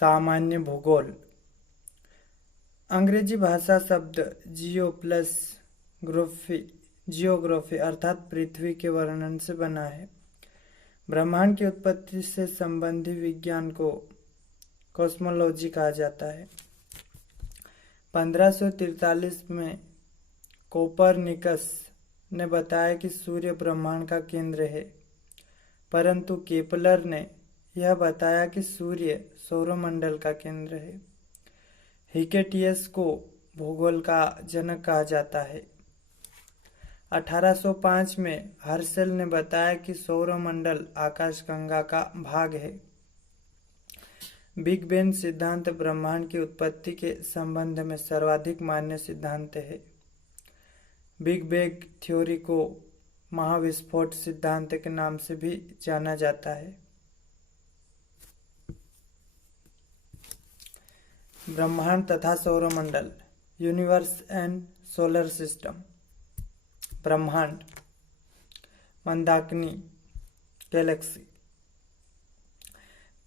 सामान्य भूगोल। अंग्रेजी भाषा शब्द जियो प्लस जियोग्राफी अर्थात पृथ्वी के वर्णन से बना है। ब्रह्मांड की उत्पत्ति से संबंधी विज्ञान को कॉस्मोलॉजी कहा जाता है। 1543 में कोपरनिकस ने बताया कि सूर्य ब्रह्मांड का केंद्र है, परंतु केपलर ने यह बताया कि सूर्य सौरमंडल का केंद्र है। हिकेटियस को भूगोल का जनक कहा जाता है। 1805 में हर्शल ने बताया कि सौरमंडल आकाशगंगा का भाग है। बिग बैंग सिद्धांत ब्रह्मांड की उत्पत्ति के संबंध में सर्वाधिक मान्य सिद्धांत है। बिग बैंग थ्योरी को महाविस्फोट सिद्धांत के नाम से भी जाना जाता है। ब्रह्मांड तथा सौरमंडल, यूनिवर्स एंड सोलर सिस्टम। ब्रह्मांड, मंदाकिनी, गैलेक्सी।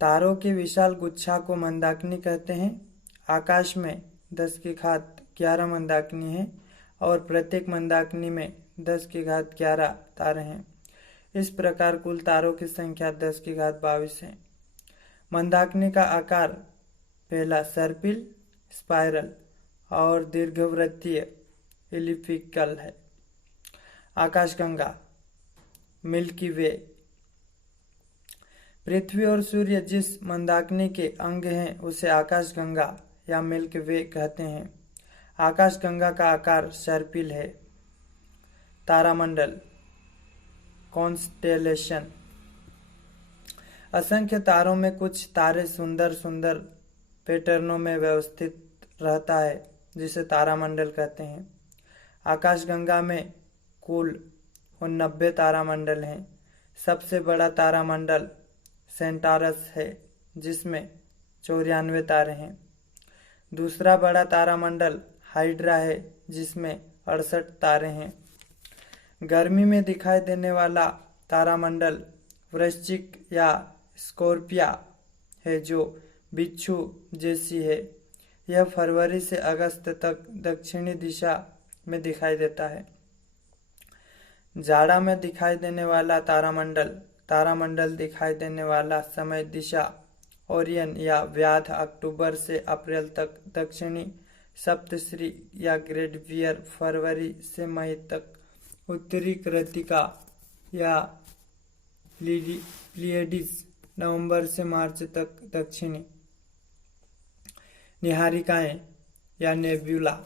तारों के विशाल गुच्छा को मंदाकिनी कहते हैं। आकाश में 10⁻11 मंदाकिनी है और प्रत्येक मंदाकिनी में 10⁻11 तारे हैं। इस प्रकार कुल तारों की संख्या 10⁻22 है। मंदाकिनी का आकार पहला सर्पिल, स्पाइरल और दीर्घवृत्तीय एलिप्टिकल है। आकाशगंगा, मिल्की वे। पृथ्वी और सूर्य जिस मंदाकिनी के अंग हैं उसे आकाशगंगा या मिल्की वे कहते हैं। आकाशगंगा का आकार सर्पिल है। तारामंडल, कॉन्स्टेलेशन। असंख्य तारों में कुछ तारे सुंदर सुंदर पैटर्नों में व्यवस्थित रहता है, जिसे तारामंडल कहते हैं। आकाशगंगा में कुल 89 तारामंडल हैं। सबसे बड़ा तारामंडल सेंटारस है, जिसमें 94 तारे हैं। दूसरा बड़ा तारामंडल हाइड्रा है, जिसमें 68 तारे हैं। गर्मी में दिखाई देने वाला तारामंडल वृश्चिक या स्कॉर्पिया है, जो बिच्छू जैसी है। यह फरवरी से अगस्त तक दक्षिणी दिशा में दिखाई देता है। जाड़ा में दिखाई देने वाला तारामंडल दिखाई देने वाला समय दिशा ओरियन या व्याध अक्टूबर से अप्रैल तक, दक्षिणी सप्तऋषि या ग्रेट बियर फरवरी से मई तक, उत्तरी कृत्तिका या प्लियडीज नवंबर से मार्च तक, दक्षिणी निहारिकाएं या नेब्यूला।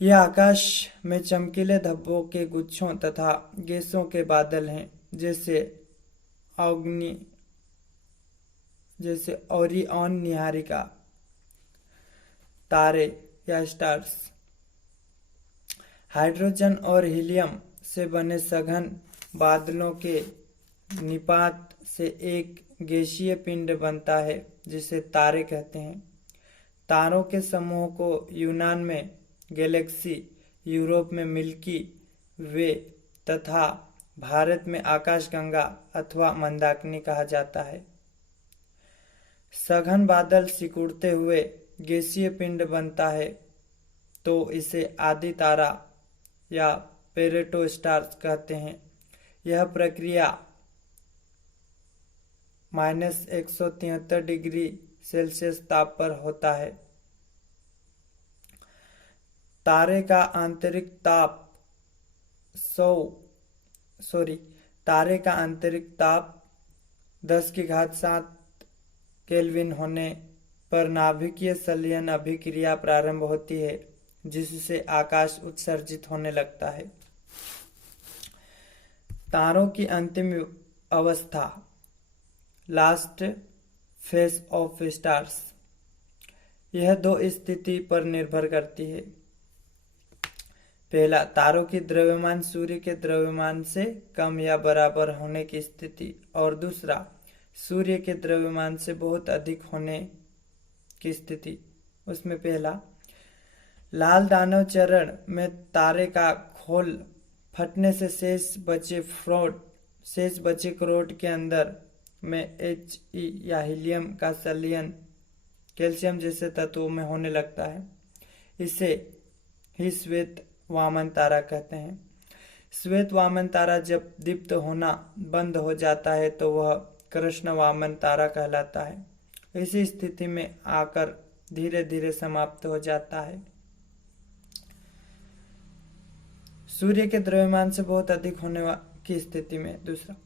यह आकाश में चमकीले धब्बों के गुच्छों तथा गैसों के बादल हैं, जैसे ओरियन निहारिका तारे या स्टार्स। हाइड्रोजन और हीलियम से बने सघन बादलों के निपात से एक गैसीय पिंड बनता है, जिसे तारे कहते हैं। तारों के समूह को यूनान में गैलेक्सी, यूरोप में मिल्की वे तथा भारत में आकाशगंगा अथवा मंदाकिनी कहा जाता है। सघन बादल सिकुड़ते हुए गैसीय पिंड बनता है तो इसे आदि तारा या पेरेटो स्टार्स कहते हैं। यह प्रक्रिया -173 डिग्री सेल्सियस ताप पर होता है। तारे का आंतरिक ताप 10⁻7 केल्विन होने पर नाभिकीय संलयन अभिक्रिया प्रारंभ होती है, जिससे आकाश उत्सर्जित होने लगता है। तारों की अंतिम अवस्था, लास्ट फेज ऑफ स्टार्स, यह दो स्थिति पर निर्भर करती है। पहला, तारों की द्रव्यमान सूर्य के द्रव्यमान से कम या बराबर होने की स्थिति, और दूसरा, सूर्य के द्रव्यमान से बहुत अधिक होने की स्थिति। उसमें पहला, लाल दानव चरण में तारे का खोल फटने से शेष बचे क्रोट के अंदर में He या हीलियम का संलयन कैल्शियम जैसे तत्वों में होने लगता है। इसे ही श्वेत वामन तारा कहते हैं। श्वेत वामन तारा जब दीप्त होना बंद हो जाता है तो वह कृष्ण वामन तारा कहलाता है। इसी स्थिति में आकर धीरे धीरे समाप्त हो जाता है। सूर्य के द्रव्यमान से बहुत अधिक होने की स्थिति में। दूसरा,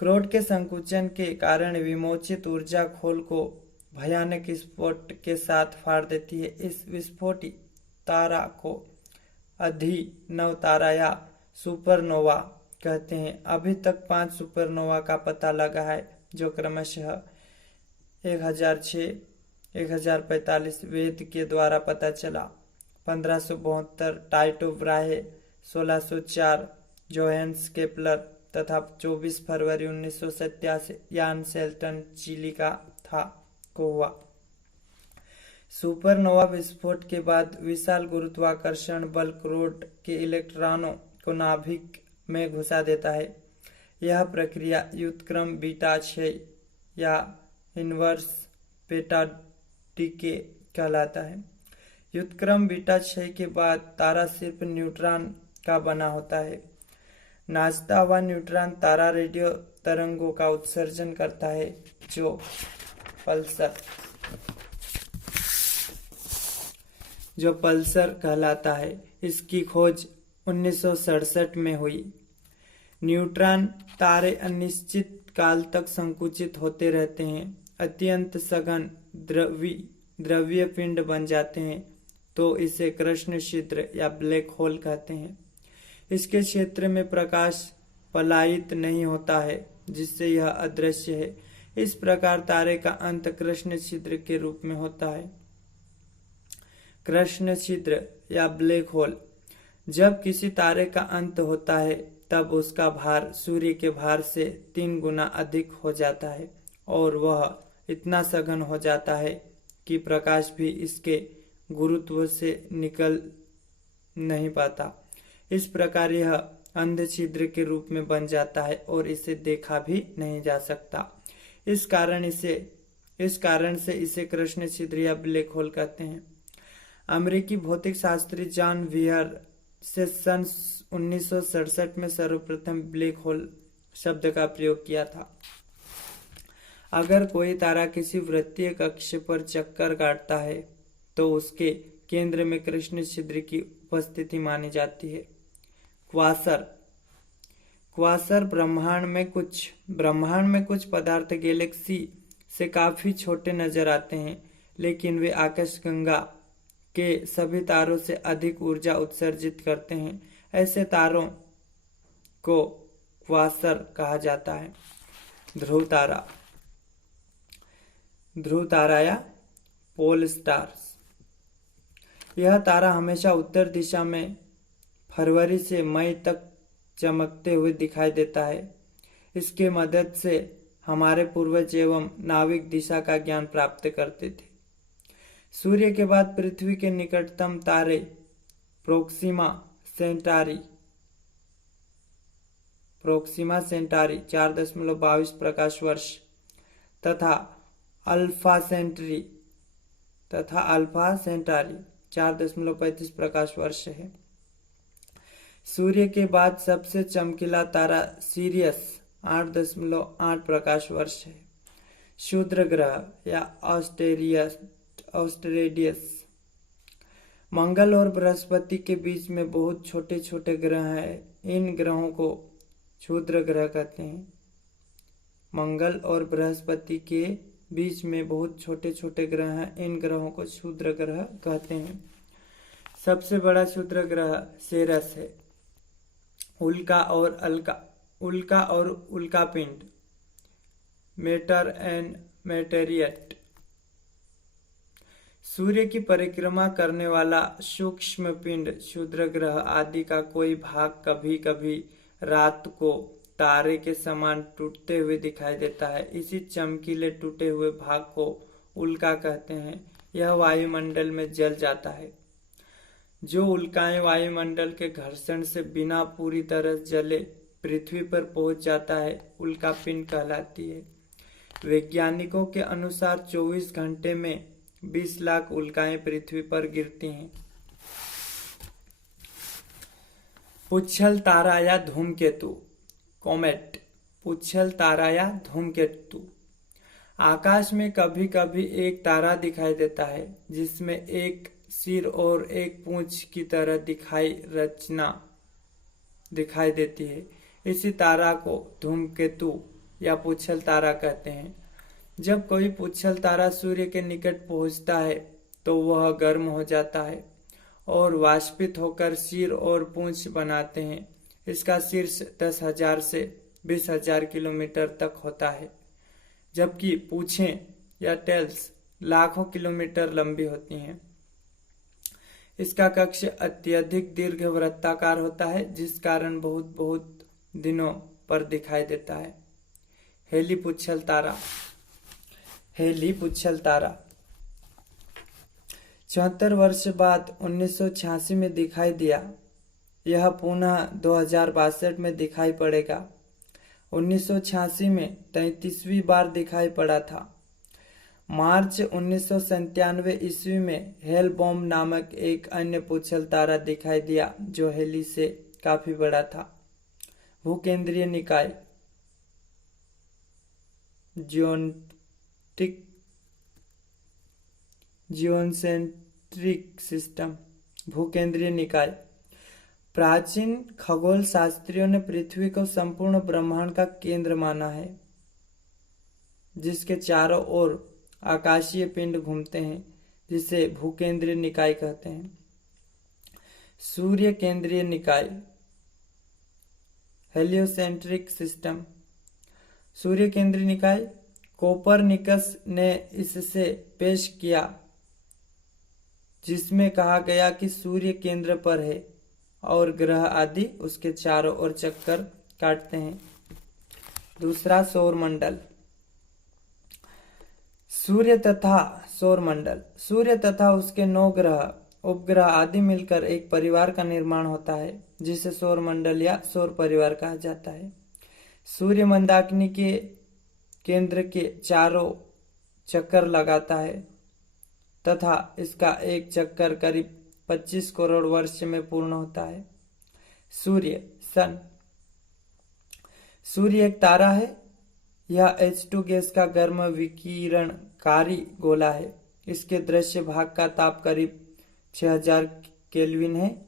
क्रोध के संकुचन के कारण विमोचित ऊर्जा खोल को भयानक विस्फोट के साथ फाड़ देती है। इस विस्फोटी तारा को अधिनव तारा या सुपरनोवा कहते हैं। अभी तक 5 सुपरनोवा का पता लगा है जो क्रमशः 1006, 1045 वेद के द्वारा पता चला, 1572 टाइटो ब्राहे, 1604 जोहेंस केपलर तथा 24 फरवरी 1987 यान शेल्टन चिली का को हुआ। सुपरनोवा विस्फोट के बाद विशाल गुरुत्वाकर्षण बल क्रोड के इलेक्ट्रॉनों को नाभिक में घुसा देता है। यह प्रक्रिया व्युत्क्रम बीटा क्षय या इनवर्स बेटा डीके कहलाता है। व्युत्क्रम बीटा क्षय के बाद तारा सिर्फ न्यूट्रॉन का बना होता है। नाचता हुआ न्यूट्रॉन तारा रेडियो तरंगों का उत्सर्जन करता है जो पल्सर कहलाता है। इसकी खोज 1967 में हुई। न्यूट्रॉन तारे अनिश्चित काल तक संकुचित होते रहते हैं, अत्यंत सघन द्रव्य पिंड बन जाते हैं तो इसे कृष्ण छिद्र या ब्लैक होल कहते हैं। इसके क्षेत्र में प्रकाश पलायित नहीं होता है जिससे यह अदृश्य है। इस प्रकार तारे का अंत कृष्ण छिद्र के रूप में होता है। कृष्ण छिद्र या ब्लैक होल। जब किसी तारे का अंत होता है तब उसका भार सूर्य के भार से 3 गुना अधिक हो जाता है और वह इतना सघन हो जाता है कि प्रकाश भी इसके गुरुत्व से निकल नहीं पाता। इस प्रकार यह अंध छिद्र के रूप में बन जाता है और इसे देखा भी नहीं जा सकता। इस कारण से इसे कृष्ण छिद्र या ब्लैक होल कहते हैं। अमेरिकी भौतिक शास्त्री जॉन व्हीयर से सन 1967 में सर्वप्रथम ब्लैक होल शब्द का प्रयोग किया था। अगर कोई तारा किसी वृत्तीय कक्ष पर चक्कर काटता है तो उसके केंद्र में कृष्ण छिद्र की उपस्थिति मानी जाती है। क्वासर ब्रह्मांड में कुछ पदार्थ गैलेक्सी से काफी छोटे नजर आते हैं, लेकिन वे आकाशगंगा के सभी तारों से अधिक ऊर्जा उत्सर्जित करते हैं। ऐसे तारों को क्वासर कहा जाता है। ध्रुव तारा या पोल स्टार्स। यह तारा हमेशा उत्तर दिशा में फरवरी से मई तक चमकते हुए दिखाई देता है। इसके मदद से हमारे पूर्वज एवं नाविक दिशा का ज्ञान प्राप्त करते थे। सूर्य के बाद पृथ्वी के निकटतम तारे प्रोक्सिमा सेंटारी 4.22 प्रकाश वर्ष तथा अल्फा सेंटारी 4.35 प्रकाश वर्ष है। सूर्य के बाद सबसे चमकीला तारा सीरियस 8.8 प्रकाश वर्ष है। क्षुद्र ग्रह या ऑस्ट्रेडियस। मंगल और बृहस्पति के बीच में बहुत छोटे छोटे ग्रह हैं। इन ग्रहों को क्षुद्र ग्रह कहते हैं। मंगल और बृहस्पति के बीच में बहुत छोटे छोटे ग्रह हैं। इन ग्रहों को क्षुद्र ग्रह कहते हैं। सबसे बड़ा क्षुद्र ग्रह सेरस है। उल्का और उल्का पिंड मैटर एंड मैटेरियट। सूर्य की परिक्रमा करने वाला सूक्ष्म पिंड क्षुद्र ग्रह आदि का कोई भाग कभी कभी रात को तारे के समान टूटते हुए दिखाई देता है। इसी चमकीले टूटे हुए भाग को उल्का कहते हैं। यह वायुमंडल में जल जाता है। जो उल्काएं वायुमंडल के घर्षण से बिना पूरी तरह जले पृथ्वी पर पहुंच जाता है उल्का पिंड कहलाती है। वैज्ञानिकों के अनुसार 24 घंटे में 20 लाख उल्काएं पृथ्वी पर गिरती हैं। पुच्छल तारा या धूमकेतु, कॉमेट। पुच्छल तारा या धूमकेतु। आकाश में कभी कभी एक तारा दिखाई देता है जिसमें एक सिर और एक पूंछ की तरह रचना दिखाई देती है। इसी तारा को धूमकेतु या पुच्छल तारा कहते हैं। जब कोई पुच्छल तारा सूर्य के निकट पहुंचता है तो वह गर्म हो जाता है और वाष्पित होकर सिर और पूंछ बनाते हैं। इसका शीर्ष 10,000 से 20,000 किलोमीटर तक होता है, जबकि पूंछें या टेल्स लाखों किलोमीटर लंबी होती हैं। इसका कक्ष अत्यधिक दीर्घवृत्ताकार होता है, जिस कारण बहुत बहुत दिनों पर दिखाई देता है। हेली पुच्छल तारा। हेली पुच्छल तारा 74 वर्ष बाद 1986 में दिखाई दिया। यह पुनः 2062 में दिखाई पड़ेगा। 1986 में 33वीं बार दिखाई पड़ा था। मार्च 1997 ईस्वी में हेल बॉम्ब नामक एक अन्य पुच्छल तारा दिखाई दिया जो हेली से काफी बड़ा था। भूकेंद्रीय निकाय, जियोसेंट्रिक सिस्टम। भूकेंद्रीय निकाय। प्राचीन खगोल शास्त्रियों ने पृथ्वी को संपूर्ण ब्रह्मांड का केंद्र माना है, जिसके चारों ओर आकाशीय पिंड घूमते हैं, जिसे भूकेंद्रीय निकाय कहते हैं। सूर्य केंद्रीय निकाय, हेलियोसेंट्रिक सिस्टम। सूर्य केंद्रीय निकाय कोपरनिकस ने इससे पेश किया, जिसमें कहा गया कि सूर्य केंद्र पर है और ग्रह आदि उसके चारों ओर चक्कर काटते हैं। दूसरा, सौरमंडल। सूर्य तथा सौरमंडल। सूर्य तथा उसके 9 ग्रह, उपग्रह आदि मिलकर एक परिवार का निर्माण होता है, जिसे सौरमंडल या सौर परिवार कहा जाता है। सूर्य मंदाकिनी के केंद्र के चारों चक्कर लगाता है तथा इसका एक चक्कर करीब 25 करोड़ वर्ष में पूर्ण होता है। सूर्य, सन। सूर्य एक तारा है। यह H2 गैस का गर्म विकिरणकारी गोला है। इसके दृश्य भाग का ताप करीब 6000 केल्विन है।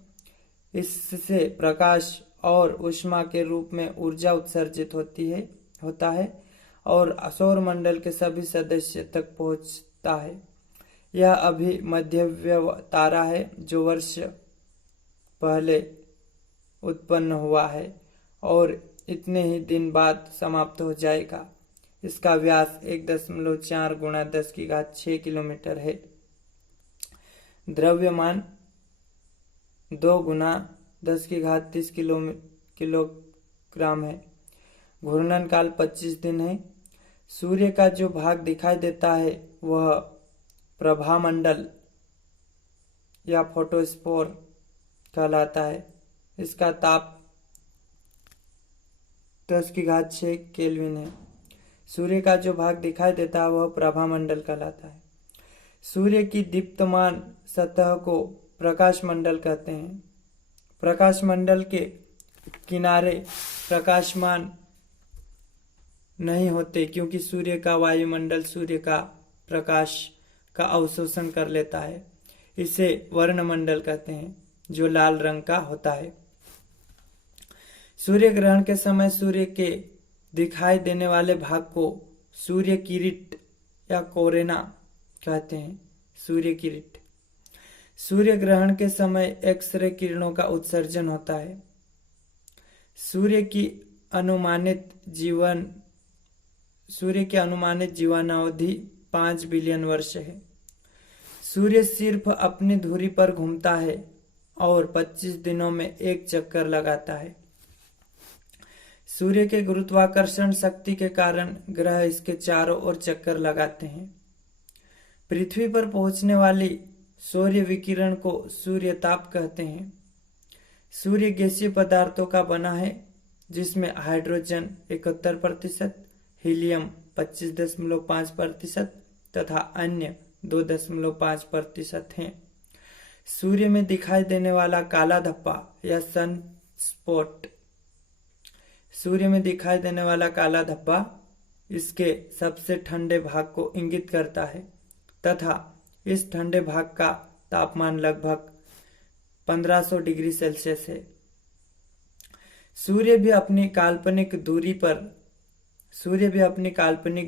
इससे प्रकाश और ऊष्मा के रूप में ऊर्जा उत्सर्जित होता है और सौरमंडल के सभी सदस्य तक पहुंचता है। यह अभी मध्यवर्ती तारा है जो वर्ष पहले उत्पन्न हुआ है और इतने ही दिन बाद समाप्त हो जाएगा। इसका व्यास 1.4 गुणा 10⁻6 किलोमीटर है। द्रव्यमान 2 गुना 10⁻30 किलोग्राम है। घूर्णन काल 25 दिन है। सूर्य का जो भाग दिखाई देता है वह प्रभामंडल या फोटोस्फोर कहलाता है। इसका ताप 10⁻6 केल्विन है। सूर्य का जो भाग दिखाई देता है वह प्रभामंडल कहलाता है। सूर्य की दीप्तमान सतह को प्रकाश मंडल कहते हैं। प्रकाश मंडल के किनारे प्रकाशमान नहीं होते क्योंकि सूर्य का वायुमंडल सूर्य का प्रकाश का अवशोषण कर लेता है। इसे वर्णमंडल कहते हैं, जो लाल रंग का होता है। सूर्य ग्रहण के समय सूर्य के दिखाई देने वाले भाग को सूर्य किरीट या कोरेना कहते हैं। सूर्य किरीट। सूर्य ग्रहण के समय एक्स-रे किरणों का उत्सर्जन होता है। सूर्य की अनुमानित जीवनावधि 5 बिलियन वर्ष है। सूर्य सिर्फ अपनी धुरी पर घूमता है और 25 दिनों में एक चक्कर लगाता है। सूर्य के गुरुत्वाकर्षण शक्ति के कारण ग्रह इसके चारों ओर चक्कर लगाते हैं। पृथ्वी पर पहुंचने वाली सूर्य विकिरण को सूर्यताप कहते हैं। सूर्य गैसीय पदार्थों का बना है, जिसमें हाइड्रोजन 71%, हीलियम 25.5% तथा अन्य 2.5% हैं। सूर्य में दिखाई देने वाला काला धब्बा या सन स्पॉट। सूर्य में दिखाई देने वाला काला धब्बा इसके सबसे ठंडे भाग को इंगित करता है तथा इस ठंडे भाग का तापमान लगभग 1500 डिग्री सेल्सियस है। सूर्य भी अपनी काल्पनिक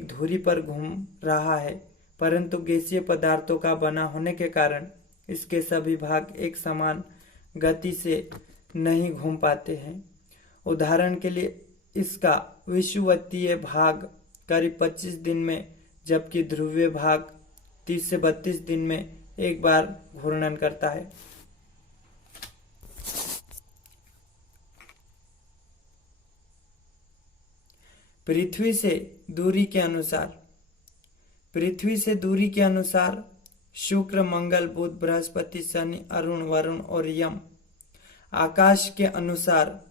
धुरी पर घूम रहा है, परंतु गैसीय पदार्थों का बना होने के कारण इसके सभी भाग एक समान गति से नहीं घूम पाते हैं। उदाहरण के लिए इसका विषुवतीय भाग करीब 25 दिन में, जबकि ध्रुवीय भाग 30 से 32 दिन में एक बार घूर्णन करता है। पृथ्वी से दूरी के अनुसार शुक्र, मंगल, बुध, बृहस्पति, शनि, अरुण, वरुण और यम। आकाश के अनुसार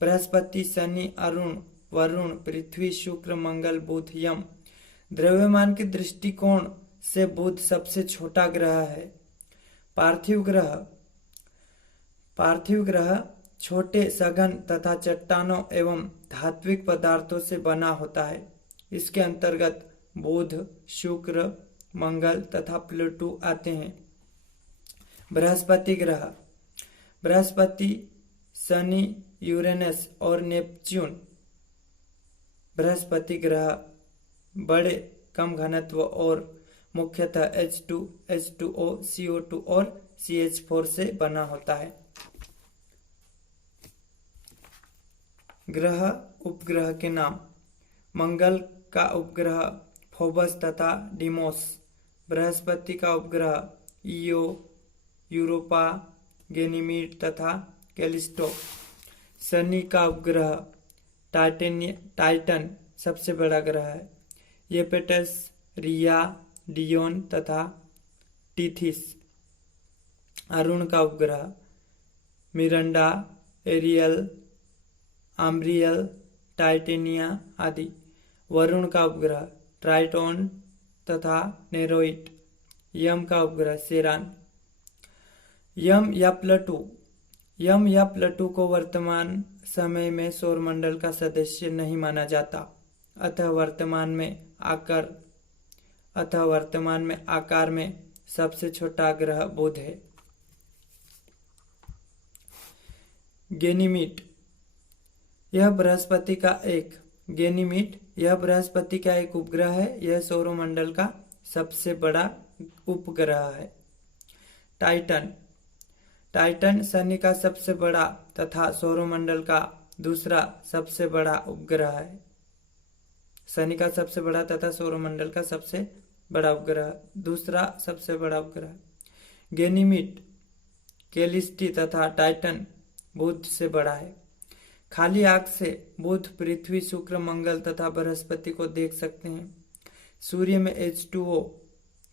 बृहस्पति, शनि, अरुण, वरुण, पृथ्वी, शुक्र, मंगल, बुध, यम। द्रव्यमान के दृष्टिकोण से बुध सबसे छोटा ग्रह है। पार्थिव ग्रह छोटे, सघन तथा चट्टानों एवं धात्विक पदार्थों से बना होता है। इसके अंतर्गत बुध, शुक्र, मंगल तथा प्लूटो आते हैं। बृहस्पति, शनि, यूरेनस और नेपच्यून। बृहस्पति ग्रह बड़े, कम घनत्व और मुख्यतः H2, H2O, CO2 और CH4 से बना होता है। ग्रह उपग्रह के नाम। मंगल का उपग्रह फोबस तथा डिमोस। बृहस्पति का उपग्रह ईओ, यूरोपा, गैनीमीड तथा कैलिस्टो। शनि का उपग्रह टाइटन सबसे बड़ा ग्रह है। यूपिटर्स, रिया, डियोन तथा टीथिस। अरुण का उपग्रह मिरांडा, एरियल, आम्ब्रियल, टाइटेनिया आदि। वरुण का उपग्रह ट्राइटोन तथा नेरोइट। यम का उपग्रह सेरान। यम या प्लूटो को वर्तमान समय में सौरमंडल का सदस्य नहीं माना जाता, अतः वर्तमान में आकार में सबसे छोटा ग्रह बुध है। गैनीमीड यह बृहस्पति का एक उपग्रह है। यह सौरमंडल का सबसे बड़ा उपग्रह है। टाइटन शनि का सबसे बड़ा तथा सौरमंडल का दूसरा सबसे बड़ा उपग्रह है। शनि का सबसे बड़ा तथा सौरमंडल का सबसे बड़ा उपग्रह, दूसरा सबसे बड़ा उपग्रह। गैनीमीड, कैलिस्टी तथा टाइटन बुध से बड़ा है। खाली आंख से बुध, पृथ्वी, शुक्र, मंगल तथा बृहस्पति को देख सकते हैं। सूर्य में H2O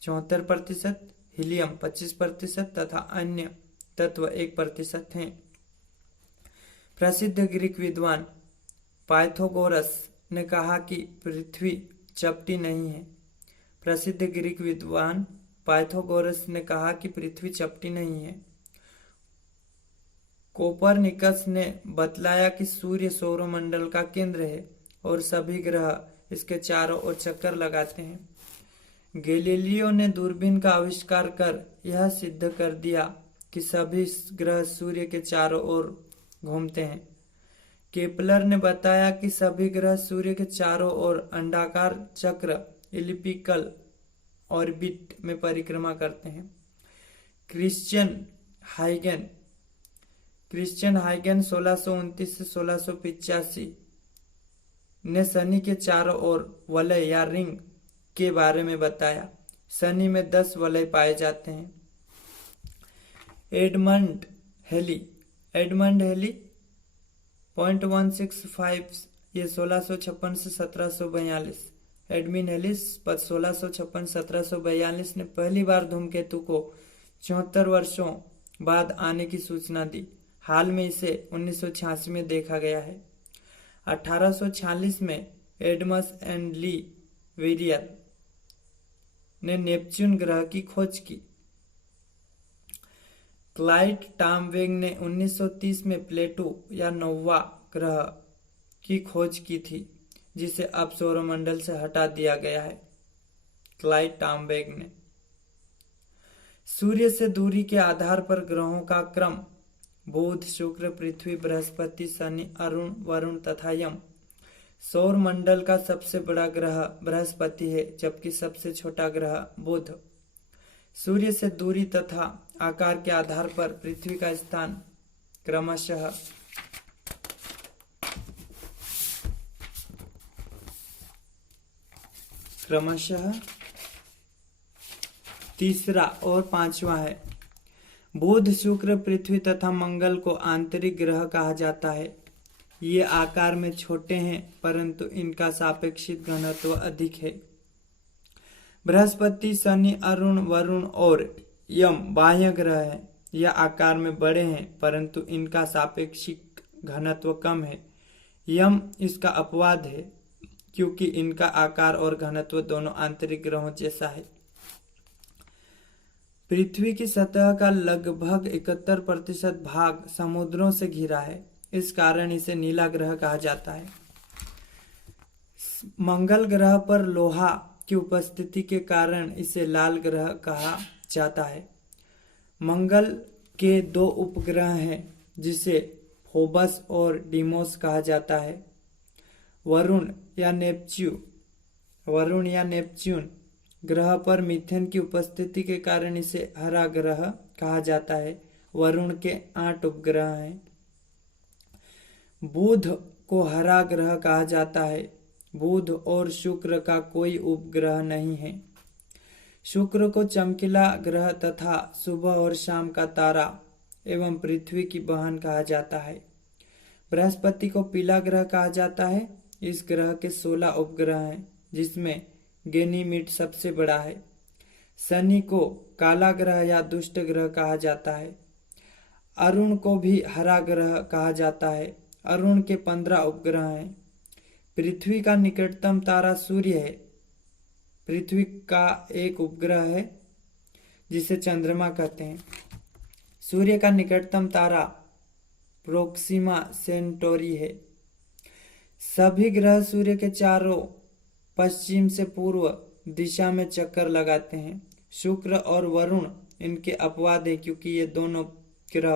74%, हीलियम 25% तथा अन्य तत्व 1% हैं। प्रसिद्ध ग्रीक विद्वान पाइथागोरस ने कहा कि पृथ्वी चपटी नहीं है। कोपरनिकस ने बतलाया कि सूर्य सौरमंडल का केंद्र है और सभी ग्रह इसके चारों ओर चक्कर लगाते हैं। गैलीलियो ने दूरबीन का आविष्कार कर यह सिद्ध कर दिया कि सभी ग्रह सूर्य के चारों ओर घूमते हैं। केपलर ने बताया कि सभी ग्रह सूर्य के चारों ओर अंडाकार चक्र एलिप्टिकल ऑर्बिट में परिक्रमा करते हैं। क्रिश्चियन हाइगन 1629 से 1685 ने शनि के चारों ओर वलय या रिंग के बारे में बताया। शनि में 10 वलय पाए जाते हैं। एडमंड हेली 0.165, ये 1656 से 1742। एडमिन हेलिस 1656-1742 ने पहली बार धूमकेतु को 74 वर्षों बाद आने की सूचना दी। हाल में इसे 1986 में देखा गया है। 1846 में एडमस एंड ली वेरियर ने नेपच्यून ग्रह की खोज की। क्लाइड टॉमवेग ने 1930 में प्लेटो या नौवा ग्रह की खोज की थी, जिसे अब सौरमंडल से हटा दिया गया है। क्लाइड टॉमवेग ने सूर्य से दूरी के आधार पर ग्रहों का क्रम बुध, शुक्र, पृथ्वी, बृहस्पति, शनि, अरुण, वरुण तथा यम। सौर मंडल का सबसे बड़ा ग्रह बृहस्पति है, जबकि सबसे छोटा ग्रह बुध। सूर्य से दूरी तथा आकार के आधार पर पृथ्वी का स्थान क्रमशः तीसरा और पांचवा है। बुध, शुक्र, पृथ्वी तथा मंगल को आंतरिक ग्रह कहा जाता है। ये आकार में छोटे हैं, परंतु इनका सापेक्षिक घनत्व अधिक है। बृहस्पति, शनि, अरुण, वरुण और यम बाह्य ग्रह हैं। यह आकार में बड़े हैं, परंतु इनका सापेक्षिक घनत्व कम है। यम इसका अपवाद है, क्योंकि इनका आकार और घनत्व दोनों आंतरिक ग्रहों जैसा है। पृथ्वी की सतह का लगभग 71% भाग समुद्रों से घिरा है। इस कारण इसे नीला ग्रह कहा जाता है। मंगल ग्रह पर लोहा की उपस्थिति के कारण इसे लाल ग्रह कहा जाता है। मंगल के 2 उपग्रह हैं, जिसे फोबस और डीमोस कहा जाता है। वरुण या नेपच्यून ग्रह पर मीथेन की उपस्थिति के कारण इसे हरा ग्रह कहा जाता है। वरुण के 8 उपग्रह हैं। बुध को हरा ग्रह कहा जाता है। बुध और शुक्र का कोई उपग्रह नहीं है। शुक्र को चमकीला ग्रह तथा सुबह और शाम का तारा एवं पृथ्वी की बहन कहा जाता है। बृहस्पति को पीला ग्रह कहा जाता है। इस ग्रह के 16 उपग्रह हैं, जिसमें गैनीमीड सबसे बड़ा है। शनि को काला ग्रह या दुष्ट ग्रह कहा जाता है। अरुण को भी हरा ग्रह कहा जाता है। अरुण के 15 उपग्रह हैं। पृथ्वी का निकटतम तारा सूर्य है। पृथ्वी का एक उपग्रह है, जिसे चंद्रमा कहते हैं। सूर्य का निकटतम तारा प्रोक्सिमा सेंटोरी है। सभी ग्रह सूर्य के चारों पश्चिम से पूर्व दिशा में चक्कर लगाते हैं। शुक्र और वरुण इनके अपवाद है, क्योंकि ये दोनों ग्रह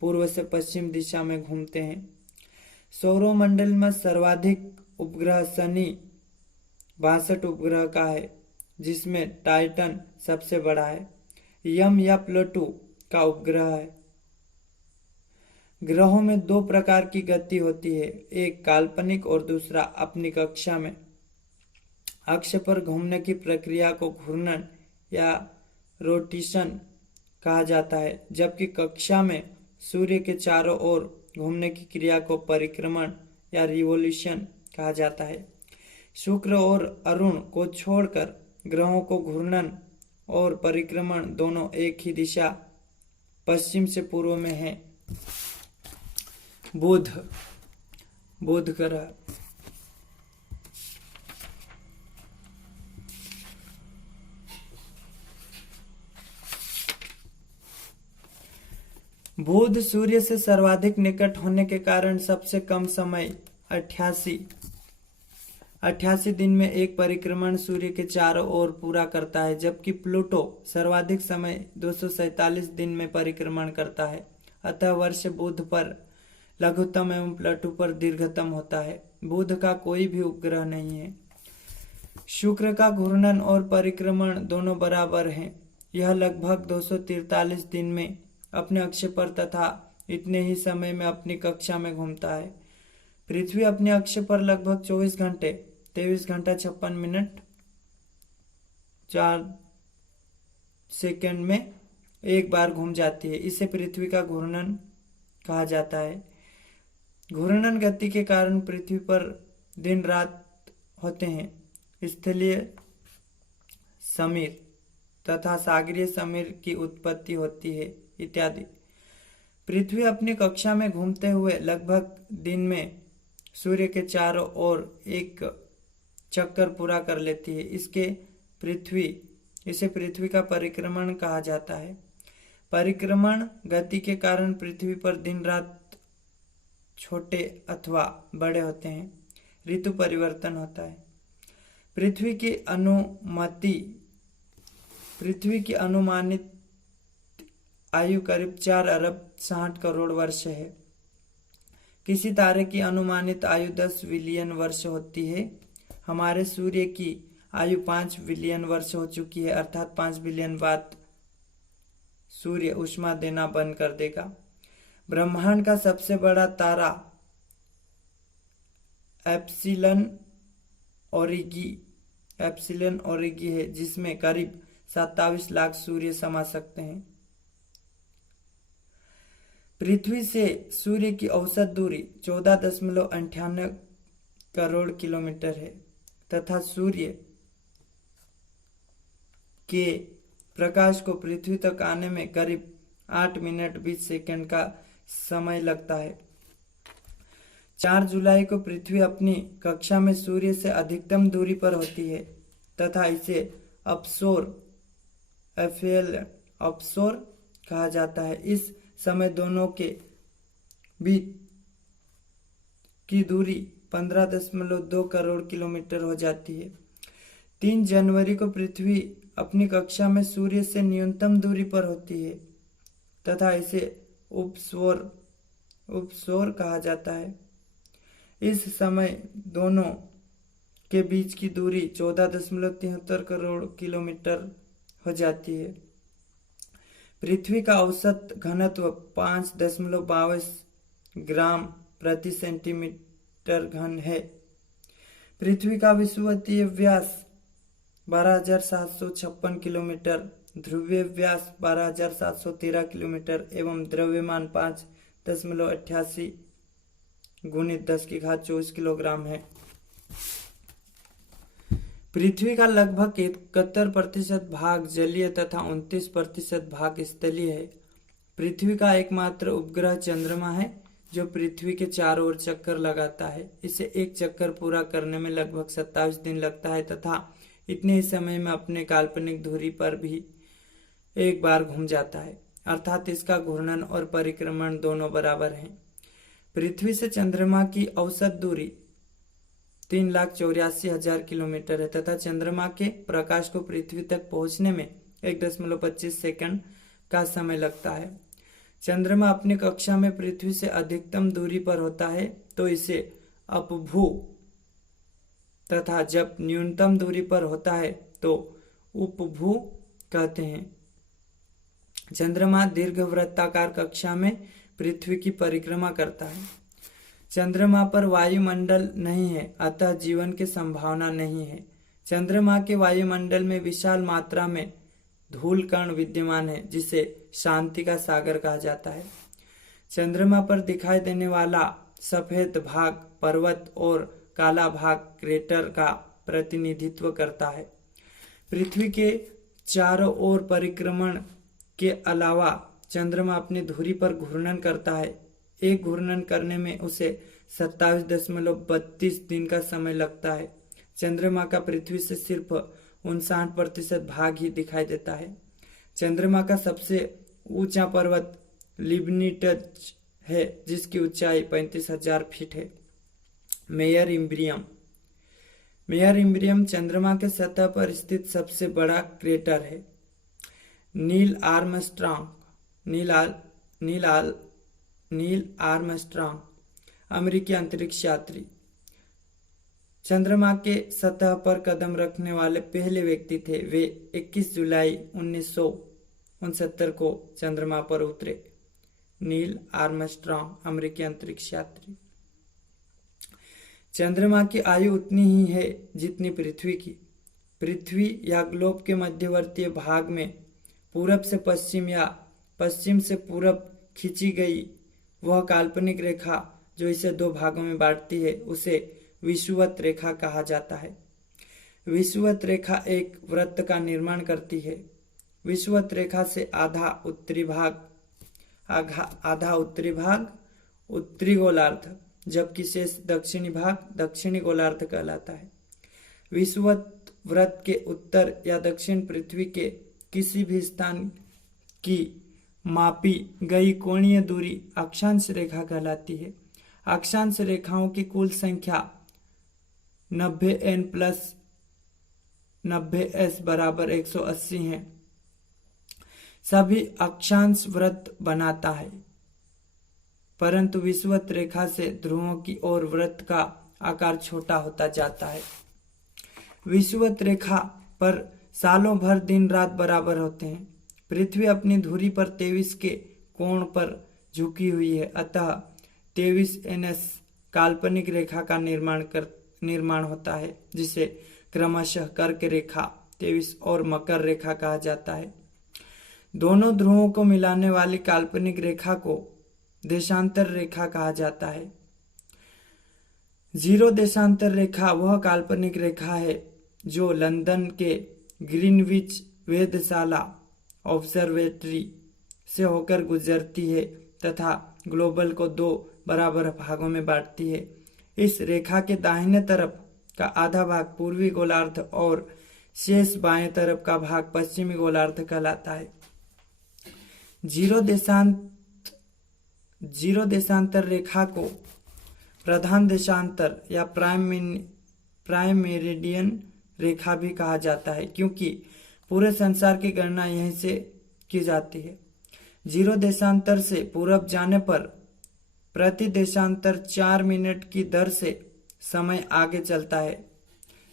पूर्व से पश्चिम दिशा में घूमते हैं। सौरमंडल में सर्वाधिक उपग्रह शनि 62 उपग्रह का है, जिसमें टाइटन सबसे बड़ा है। यम या प्लूटो का उपग्रह है। ग्रहों में 2 प्रकार की गति होती है, एक काल्पनिक और दूसरा अपनी कक्षा में। अक्ष पर घूमने की प्रक्रिया को घूर्णन या रोटेशन कहा जाता है, जबकि कक्षा में सूर्य के चारों ओर घूमने की क्रिया को परिक्रमण या रिवोल्यूशन कहा जाता है। शुक्र और अरुण को छोड़कर ग्रहों को घूर्णन और परिक्रमण दोनों एक ही दिशा पश्चिम से पूर्व में है। बुध ग्रह बुध सूर्य से सर्वाधिक निकट होने के कारण सबसे कम समय 88 दिन में एक परिक्रमण सूर्य के चारों ओर पूरा करता है, जबकि प्लूटो सर्वाधिक समय 247 दिन में परिक्रमण करता है। अतः वर्ष बुध पर लघुतम एवं प्लूटो पर दीर्घतम होता है। बुध का कोई भी उपग्रह नहीं है। शुक्र का घूर्णन और परिक्रमण दोनों बराबर हैं। यह लगभग 243 दिन में अपने अक्ष पर तथा इतने ही समय में अपनी कक्षा में घूमता है। पृथ्वी अपने अक्ष पर लगभग 24 घंटे 23 घंटा 56 मिनट 4 सेकंड में एक बार घूम जाती है। इसे पृथ्वी का घूर्णन कहा जाता है। घूर्णन गति के कारण पृथ्वी पर दिन रात होते हैं। स्थलीय समीर तथा सागरीय समीर की उत्पत्ति होती है इत्यादि। पृथ्वी अपनी कक्षा में घूमते हुए लगभग दिन में सूर्य के चारों ओर एक चक्कर पूरा कर लेती है। इसे पृथ्वी का परिक्रमण कहा जाता है। परिक्रमण गति के कारण पृथ्वी पर दिन रात छोटे अथवा बड़े होते हैं। ऋतु परिवर्तन होता है। पृथ्वी की अनुमानित आयु करीब 4 अरब 60 करोड़ वर्ष है। किसी तारे की अनुमानित आयु 10 बिलियन वर्ष होती है। हमारे सूर्य की आयु 5 बिलियन वर्ष हो चुकी है, अर्थात 5 बिलियन बाद सूर्य ऊष्मा देना बंद कर देगा। ब्रह्मांड का सबसे बड़ा तारा एप्सिलॉन ओरिगी है, जिसमें करीब 27 लाख सूर्य समा सकते हैं। पृथ्वी से सूर्य की औसत दूरी 14.98 करोड़ किलोमीटर है तथा सूर्य के प्रकाश को पृथ्वी तक आने में करीब 8 मिनट 20 सेकंड का समय लगता है। 4 जुलाई को पृथ्वी अपनी कक्षा में सूर्य से अधिकतम दूरी पर होती है तथा इसे अपसोर कहा जाता है। इस समय दोनों के बीच की दूरी 15.2 करोड़ किलोमीटर हो जाती है। 3 जनवरी को पृथ्वी अपनी कक्षा में सूर्य से न्यूनतम दूरी पर होती है तथा इसे उपसौर कहा जाता है। इस समय दोनों के बीच की दूरी 14.73 करोड़ किलोमीटर हो जाती है। पृथ्वी का औसत घनत्व 5.22 ग्राम प्रति सेंटीमीटर घन है। पृथ्वी का विषुवतीय व्यास 12,756 किलोमीटर, ध्रुवीय व्यास 12,713 किलोमीटर एवं द्रव्यमान 5.88 गुणित 10⁻24 किलोग्राम है। पृथ्वी का लगभग 71% भाग जलीय तथा 29% भाग स्थलीय है। पृथ्वी का एकमात्र उपग्रह चंद्रमा है जो पृथ्वी के चारों ओर चक्कर लगाता है। इसे एक चक्कर पूरा करने में लगभग 27 दिन लगता है तथा इतने ही समय में अपने काल्पनिक धुरी पर भी एक बार घूम जाता है, अर्थात इसका घूर्णन और परिक्रमण दोनों बराबर हैं। पृथ्वी से चंद्रमा की औसत दूरी 3,84,000 किलोमीटर है तथा चंद्रमा के प्रकाश को पृथ्वी तक पहुंचने में 1.25 सेकंड का समय लगता है। चंद्रमा अपनी कक्षा में पृथ्वी से अधिकतम दूरी पर होता है तो इसे अपभू तथा जब न्यूनतम दूरी पर होता है तो उपभू कहते हैं। चंद्रमा दीर्घवृत्ताकार कक्षा में पृथ्वी की परिक्रमा करता है। चंद्रमा पर वायुमंडल नहीं है, अतः जीवन की संभावना नहीं है। चंद्रमा के वायुमंडल में विशाल मात्रा में धूल कण विद्यमान है, जिसे शांति का सागर कहा जाता है। चंद्रमा पर दिखाई देने वाला सफेद भाग पर्वत और काला भाग क्रेटर का प्रतिनिधित्व करता है। पृथ्वी के चारों ओर परिक्रमण के अलावा चंद्रमा अपनी धुरी पर घूर्णन करता है। एक घूर्णन करने में उसे 27.32 दिन का समय लगता है। चंद्रमा का पृथ्वी से सिर्फ 59% भाग ही दिखाई देता है। चंद्रमा का सबसे ऊंचा पर्वत लिबनिटज है, जिसकी ऊंचाई 35,000 फीट है। मेयर इम्ब्रियम चंद्रमा के सतह पर स्थित सबसे बड़ा क्रेटर है। नील आर्मस्ट्रांग अमेरिकी अंतरिक्ष यात्री चंद्रमा के सतह पर कदम रखने वाले पहले व्यक्ति थे। वे 21 जुलाई 1969 को चंद्रमा पर उतरे। नील आर्मस्ट्रांग अमेरिकी अंतरिक्ष यात्री। चंद्रमा की आयु उतनी ही है जितनी पृथ्वी की। पृथ्वी या ग्लोब के मध्यवर्तीय भाग में पूरब से पश्चिम या पश्चिम से पूरब खींची गई वह काल्पनिक रेखा जो इसे 2 भागों में बांटती है, उसे विषुवत रेखा कहा जाता है। विषुवत रेखा एक वृत्त का निर्माण करती है। विषुवत रेखा से आधा उत्तरी भाग उत्तरी गोलार्ध जबकि शेष दक्षिणी भाग दक्षिणी गोलार्ध कहलाता है। विषुवत वृत्त के उत्तर या दक्षिण पृथ्वी के किसी भी स्थान की मापी गई कोणीय दूरी अक्षांश रेखा कहलाती है। अक्षांश रेखाओं की कुल संख्या 90n प्लस 90s बराबर 180 है। सभी अक्षांश वृत्त बनाता है, परंतु विषुवत रेखा से ध्रुवों की ओर वृत्त का आकार छोटा होता जाता है। विषुवत रेखा पर सालों भर दिन रात बराबर होते हैं। पृथ्वी अपनी धुरी पर 23 के कोण पर झुकी हुई है, अतः 23 NS काल्पनिक रेखा का निर्माण होता है, जिसे क्रमशः कर्क रेखा 23 और मकर रेखा कहा जाता है। दोनों ध्रुवों को मिलाने वाली काल्पनिक रेखा को देशांतर रेखा कहा जाता है। जीरो देशांतर रेखा वह काल्पनिक रेखा है जो लंदन के ग्रीनविच वेधशाला ऑब्जर्वेटरी से होकर गुजरती है तथा ग्लोबल को 2 बराबर भागों में बांटती है। इस रेखा के दाहिने तरफ का आधा भाग पूर्वी गोलार्ध और शेष बाएं तरफ का भाग पश्चिमी गोलार्ध कहलाता है। जीरो देशांतर रेखा को प्रधान देशांतर या प्राइम मेरिडियन रेखा भी कहा जाता है, क्योंकि पूरे संसार की गणना यहीं से की जाती है। जीरो देशांतर से पूरब जाने पर प्रति देशांतर 4 मिनट की दर से समय आगे चलता है,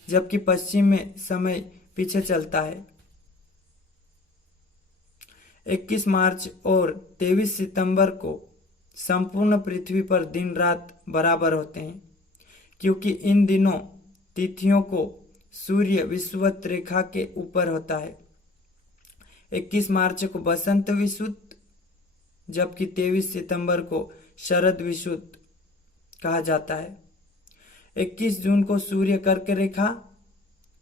जबकि पश्चिम में समय पीछे चलता है। 21 मार्च और 23 सितंबर को संपूर्ण पृथ्वी पर दिन रात बराबर होते हैं, क्योंकि इन दिनों तिथियों को सूर्य विषुवत रेखा के ऊपर होता है। 21 मार्च को बसंत विषुवत, जबकि 23 सितंबर को शरद विषुवत कहा जाता है। 21 जून को सूर्य कर्क रेखा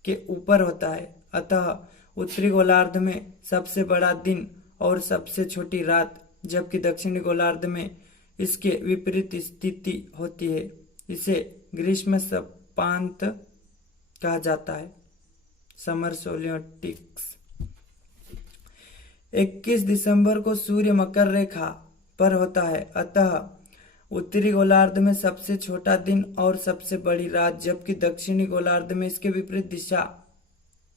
के ऊपर होता है, अतः उत्तरी गोलार्ध में सबसे बड़ा दिन और सबसे छोटी रात, जबकि दक्षिणी गोलार्ध में इसके विपरीत स्थिति होती है। इसे ग्रीष्म सप्ताहांत कहा जाता है, समर सोलियोटिक्स। 21 दिसंबर को सूर्य मकर रेखा पर होता है, अतः उत्तरी गोलार्ध में सबसे छोटा दिन और सबसे बड़ी रात, जबकि दक्षिणी गोलार्ध में इसके विपरीत दिशा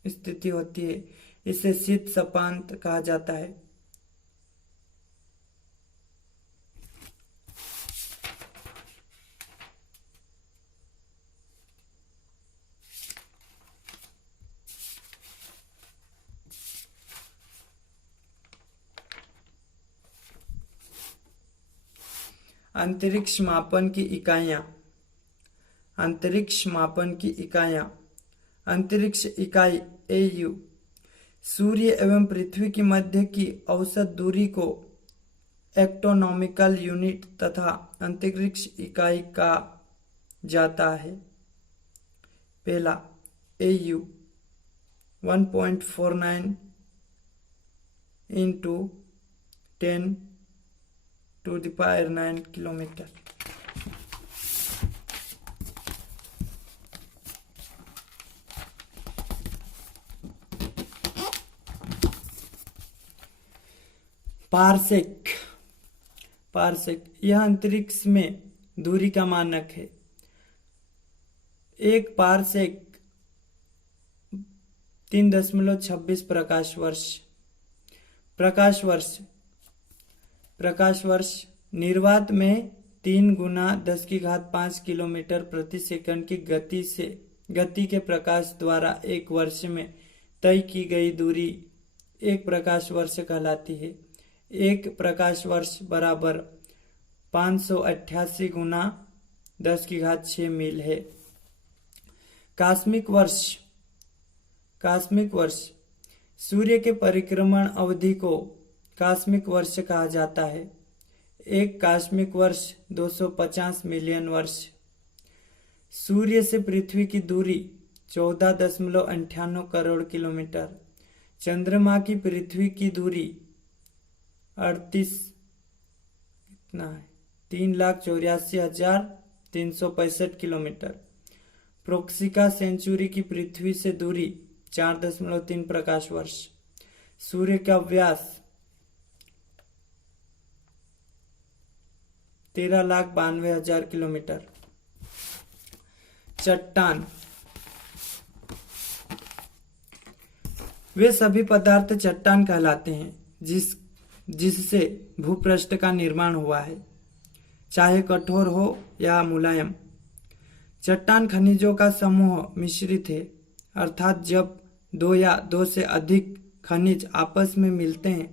स्थिति होती है। इसे शीत सप्ताहांत कहा जाता है। अंतरिक्ष मापन की इकाइयां। अंतरिक्ष मापन की इकाइयां। अंतरिक्ष इकाई AU सूर्य एवं पृथ्वी की मध्य की औसत दूरी को एस्ट्रोनॉमिकल यूनिट तथा अंतरिक्ष इकाई कहा जाता है। पहला AU 1.49 into 10⁹ किलोमीटर। पारसेक। यह अंतरिक्ष में दूरी का मानक है। एक पारसेक 3.26 प्रकाश वर्ष निर्वात में 3 गुना 10⁵ किलोमीटर प्रति सेकंड की गति के प्रकाश द्वारा एक वर्ष में तय की गई दूरी एक प्रकाश वर्ष कहलाती है। एक प्रकाश वर्ष बराबर 588 गुना 10⁶ मील है। कास्मिक वर्ष सूर्य के परिक्रमण अवधि को कास्मिक वर्ष कहा जाता है। एक कास्मिक वर्ष 250 मिलियन वर्ष। सूर्य से पृथ्वी की दूरी 14.98 करोड़ किलोमीटर। चंद्रमा की पृथ्वी की दूरी 3,84,000 365 किलोमीटर। प्रोक्सिका सेंचुरी की पृथ्वी से दूरी 4.3 प्रकाश वर्ष। सूर्य का व्यास 13,92,000 किलोमीटर। चट्टान, वे सभी पदार्थ चट्टान कहलाते हैं जिससे भूपृष्ठ का निर्माण हुआ है, चाहे कठोर हो या मुलायम। चट्टान खनिजों का समूह मिश्रित है, अर्थात जब दो या दो से अधिक खनिज आपस में मिलते हैं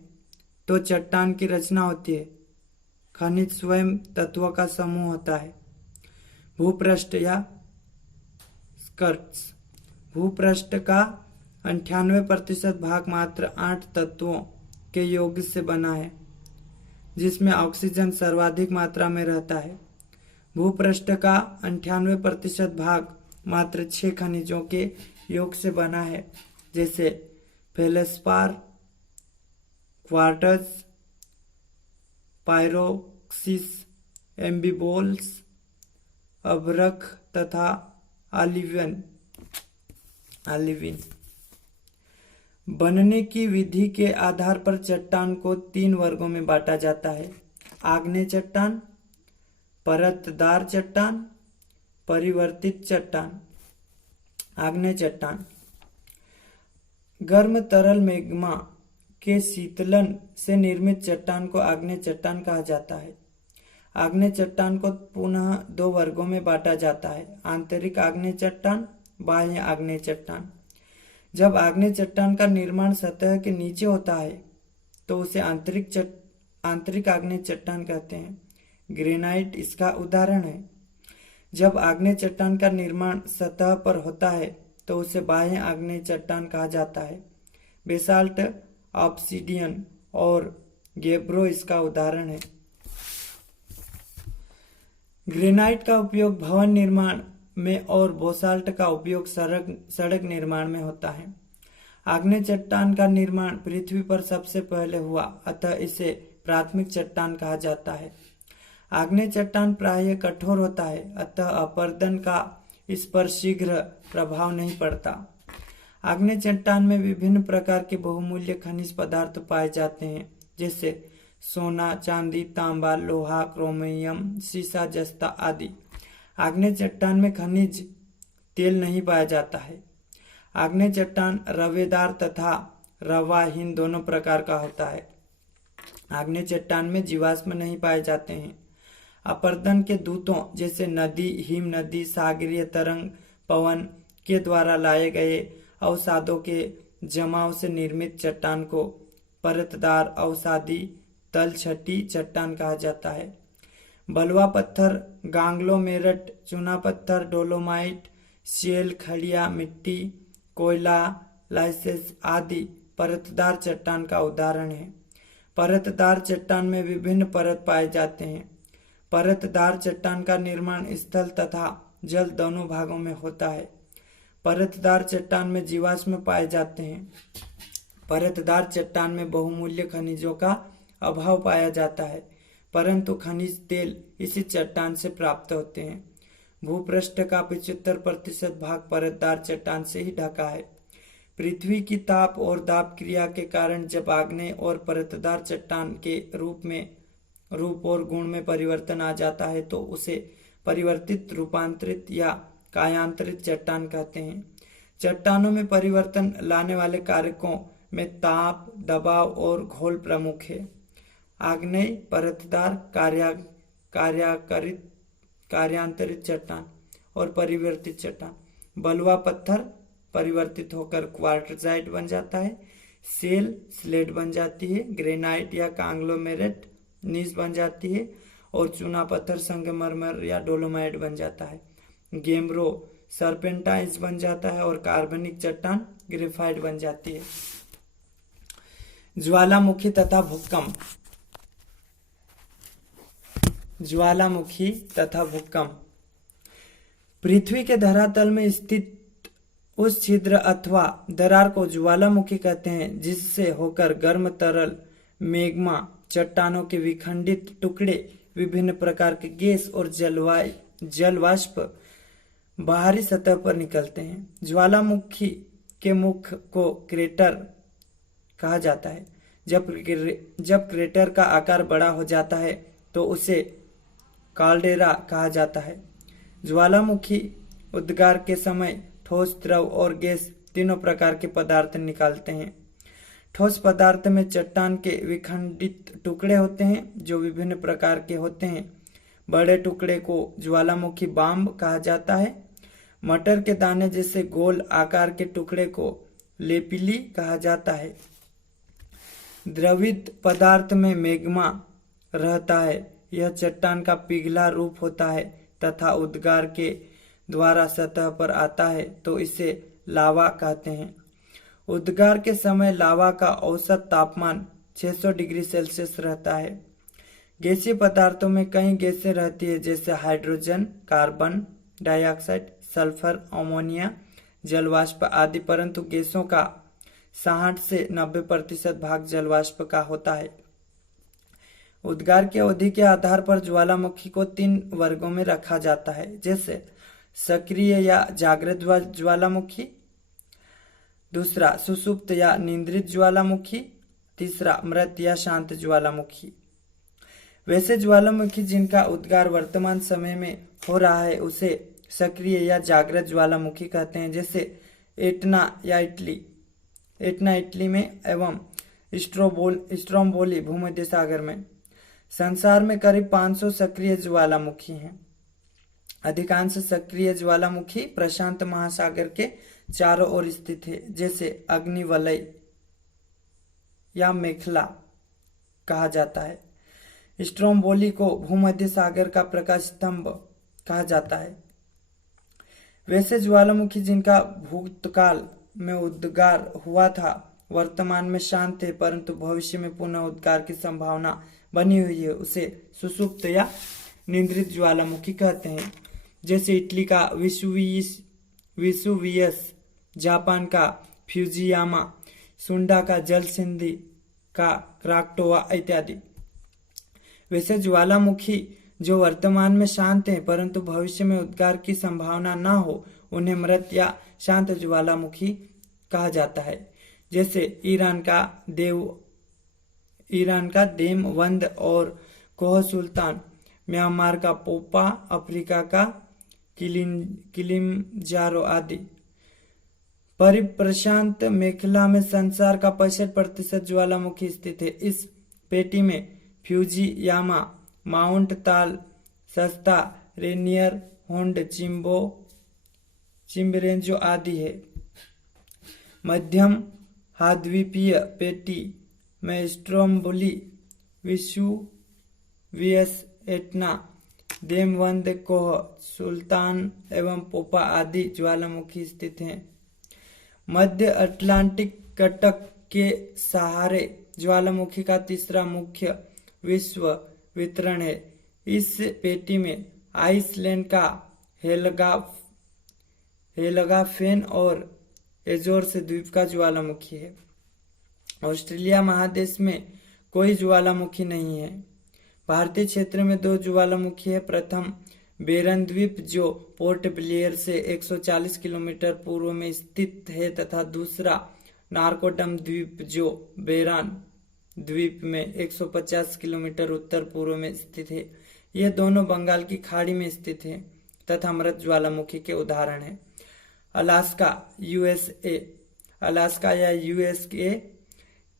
तो चट्टान की रचना होती है। खनिज स्वयं तत्वों का समूह होता है। भूपृष्ठ या स्कर्ट्स, भूपृष्ठ का 98% भाग मात्र 8 तत्वों के योग से बना है, जिसमें ऑक्सीजन सर्वाधिक मात्रा में रहता है। भूपृष्ठ का 98% भाग मात्र 6 खनिजों के योग से बना है, जैसे फेल्सपार, क्वार्ट्ज, पायरोक्सिस, एम्बिबोल्स, अभ्रक तथा ऑलिविन। बनने की विधि के आधार पर चट्टान को 3 वर्गों में बांटा जाता है: आग्नेय चट्टान, परतदार चट्टान, परिवर्तित चट्टान। आग्नेय चट्टान, गर्म तरल मैग्मा के शीतलन से निर्मित चट्टान को आग्नेय चट्टान कहा जाता है। आग्नेय चट्टान को पुनः 2 वर्गों में बांटा जाता है: आंतरिक आग्नेय चट्टान, बाह्य आग्नेय चट्टान। जब आग्नेय चट्टान का निर्माण सतह के नीचे होता है तो उसे आंतरिक आग्नेय चट्टान कहते हैं। ग्रेनाइट इसका उदाहरण है। जब आग्नेय चट्टान का निर्माण सतह पर होता है तो उसे बाह्य आग्नेय चट्टान कहा जाता है। बेसाल्ट, ऑब्सीडियन और गेब्रो इसका उदाहरण है। ग्रेनाइट का उपयोग भवन निर्माण में और बेसाल्ट का उपयोग सड़क निर्माण में होता है। आग्नेय चट्टान का निर्माण पृथ्वी पर सबसे पहले हुआ, अतः इसे प्राथमिक चट्टान कहा जाता है। आग्नेय चट्टान प्रायः कठोर होता है, अतः अपरदन का इस पर शीघ्र प्रभाव नहीं पड़ता। आग्नेय चट्टान में विभिन्न प्रकार के बहुमूल्य खनिज पदार्थ पाए जाते हैं, जैसे सोना, चांदी, तांबा, लोहा, क्रोमियम, सीसा, जस्ता आदि। आग्नेय चट्टान में खनिज तेल नहीं पाया जाता है। आग्नेय चट्टान रवेदार तथा रवाहीन दोनों प्रकार का होता है। आग्नेय चट्टान में जीवाश्म नहीं पाए जाते हैं। अपरदन के दूतों जैसे नदी, हिम नदी, सागरीय तरंग, पवन के द्वारा लाए गए अवसादों के जमाव से निर्मित चट्टान को परतदार अवसादी तलछटी चट्टान कहा जाता है। बलुआ पत्थर, गांग्लोमेरेट, चूना पत्थर, डोलोमाइट, शेल, खड़िया मिट्टी, कोयला, लाइसेस आदि परतदार चट्टान का उदाहरण है। परतदार चट्टान में विभिन्न परत पाए जाते हैं। परतदार चट्टान का निर्माण स्थल तथा जल दोनों भागों में होता है। परतदार चट्टान में जीवाश्म पाए जाते हैं। परतदार चट्टान में बहुमूल्य खनिजों का अभाव पाया जाता है, परंतु खनिज तेल इसी चट्टान से प्राप्त होते हैं। भूपृष्ठ का 75% भाग परतदार चट्टान से ही ढका है। पृथ्वी की ताप और दाब क्रिया के कारण जब आग्नेय और परतदार चट्टान के रूप और गुण में परिवर्तन आ जाता है तो उसे परिवर्तित, रूपांतरित या कायांतरित चट्टान कहते हैं। चट्टानों में परिवर्तन लाने वाले कारकों में ताप, दबाव और घोल प्रमुख है। आग्नेय, परतदार, कार्यांतरित चट्टान और परिवर्तित चट्टान। बलुआ पत्थर परिवर्तित होकर क्वार्टजाइट बन जाता है। सेल स्लेट बन जाती है। ग्रेनाइट या कांग्लोमेरेट नीस बन जाती है और चूना पत्थर संगमरमर या डोलोमाइट बन जाता है। गेम्ब्रो सरपेंटाइज बन जाता है और कार्बनिक चट्टान ग्रेफाइट बन जाती है। ज्वालामुखी तथा भूकंप। ज्वालामुखी तथा भूकंप पृथ्वी के धरातल में स्थित उस छिद्र अथवा दरार को ज्वालामुखी कहते हैं, जिससे होकर गर्म तरल मैग्मा चट्टानों के विखंडित टुकड़े विभिन्न प्रकार के गैस और जल वाष्प बाहरी सतह पर निकलते हैं। ज्वालामुखी के मुख को क्रेटर कहा जाता है। जब क्रेटर का आकार बड़ा हो जाता है तो उसे काल्डेरा कहा जाता है। ज्वालामुखी उद्गार के समय ठोस, द्रव और गैस तीनों प्रकार के पदार्थ निकालते हैं। ठोस पदार्थ में चट्टान के विखंडित टुकड़े होते हैं जो विभिन्न प्रकार के होते हैं। बड़े टुकड़े को ज्वालामुखी बाम्ब कहा जाता है। मटर के दाने जैसे गोल आकार के टुकड़े को लेपिली कहा जाता है। द्रवित पदार्थ में मैग्मा रहता है। यह चट्टान का पिघला रूप होता है तथा उद्गार के द्वारा सतह पर आता है तो इसे लावा कहते हैं। उद्गार के समय लावा का औसत तापमान 600 डिग्री सेल्सियस रहता है। गैसीय पदार्थों में कई गैसें रहती है जैसे hydrogen, carbon dioxide, sulphur, ammonia, जलवाष्प आदि, परंतु गैसों का 60 से 90% भाग जलवाष्प का होता है। उद्गार की अवधि के आधार पर ज्वालामुखी को 3 वर्गों में रखा जाता है, जैसे सक्रिय या जागृत ज्वालामुखी, दूसरा सुषुप्त या निद्रित ज्वालामुखी, तीसरा मृत या शांत ज्वालामुखी। वैसे ज्वालामुखी जिनका उद्गार वर्तमान समय में हो रहा है उसे सक्रिय या जागृत ज्वालामुखी कहते हैं, जैसे एटना इटली में एवं स्ट्रोम्बोली भूमध्य सागर में। संसार में करीब 500 सक्रिय ज्वालामुखी हैं। अधिकांश सक्रिय ज्वालामुखी प्रशांत महासागर के चारों ओर स्थित है, जैसे अग्निवलय या मेखला कहा जाता है। स्ट्रोम्बोली को भूमध्य सागर का प्रकाश स्तंभ कहा जाता है। वैसे ज्वालामुखी जिनका भूतकाल में उद्गार हुआ था वर्तमान में शांत है परंतु भविष्य में पुनः उद्गार की संभावना बनी हुई है उसे सुषुप्त या निद्रित ज्वालामुखी कहते हैं, जैसे इटली का विसुवियस, जापान का फ्यूजियामा, सुंडा का जलसिंधी का क्राक्टोवा इत्यादि। वैसे ज्वालामुखी जो वर्तमान में शांत हैं परंतु भविष्य में उद्गार की संभावना न हो उन्हें मृत या शांत ज्वालामुखी कहा जाता है, जैसे ईरान का देमवंद और कोह सुल्तान, म्यांमार का पोपा, अफ्रीका का किलिमंजारो आदि। परिप्रशांत मेखला में संसार का 65% ज्वालामुखी स्थित है। इस पेटी में फ्यूजियामा, माउंट ताल, सस्ता, रेनियर, होंड, चिम्बरेंजो आदि है। मध्यम हाद्वीपीय पेटी में स्ट्रोम्बोली, विसुवियस, एटना, देमवंद, कोह, सुल्तान एवं पोपा आदि ज्वालामुखी स्थित हैं। मध्य अटलांटिक कटक के सहारे ज्वालामुखी का तीसरा मुख्य विश्व वितरण है। इस पेटी में आइसलैंड का हेलगाफेन और एजोर्स द्वीप का ज्वालामुखी है। ऑस्ट्रेलिया महादेश में कोई ज्वालामुखी नहीं है। भारतीय क्षेत्र में 2 ज्वालामुखी है। प्रथम बेरन द्वीप जो पोर्ट ब्लेयर से 140 किलोमीटर पूर्व में स्थित है तथा दूसरा नारकोडम द्वीप जो बेरान द्वीप में 150 किलोमीटर उत्तर पूर्व में स्थित है। ये दोनों बंगाल की खाड़ी में स्थित है तथा मृत ज्वालामुखी के उदाहरण हैं। अलास्का या यूएसए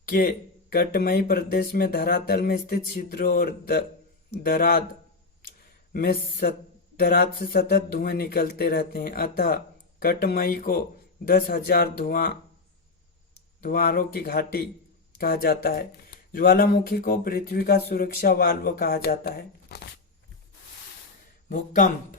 के कटमई प्रदेश में धरातल में स्थित छिद्रों और दराद से सतत धुएं निकलते रहते हैं, अतः कटमई को 10,000 धुआरों की घाटी कहा जाता है। ज्वालामुखी को पृथ्वी का सुरक्षा वाल्व कहा जाता है। भूकंप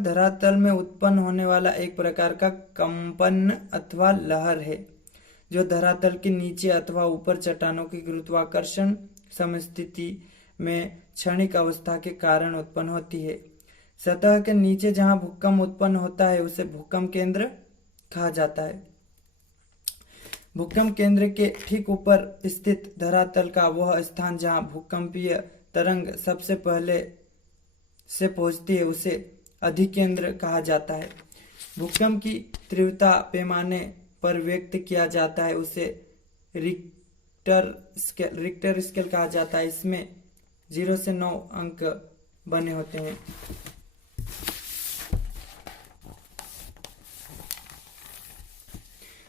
धरातल में उत्पन्न होने वाला एक प्रकार का कंपन अथवा लहर है जो धरातल के नीचे अथवा ऊपर चट्टानों की गुरुत्वाकर्षण समस्थिति में क्षणिक अवस्था के कारण उत्पन्न होती है। सतह के नीचे जहां भूकंप उत्पन्न होता है उसे भूकंप केंद्र कहा जाता है। भूकंप केंद्र के ठीक ऊपर स्थित धरातल का वह स्थान जहां भूकंपीय तरंग सबसे पहले से पहुंचती है उसे अधिकेंद्र कहा जाता है। भूकंप की तीव्रता पैमाने पर व्यक्त किया जाता है उसे रिक्टर स्केल कहा जाता है। इसमें 0 से 9 अंक बने होते हैं।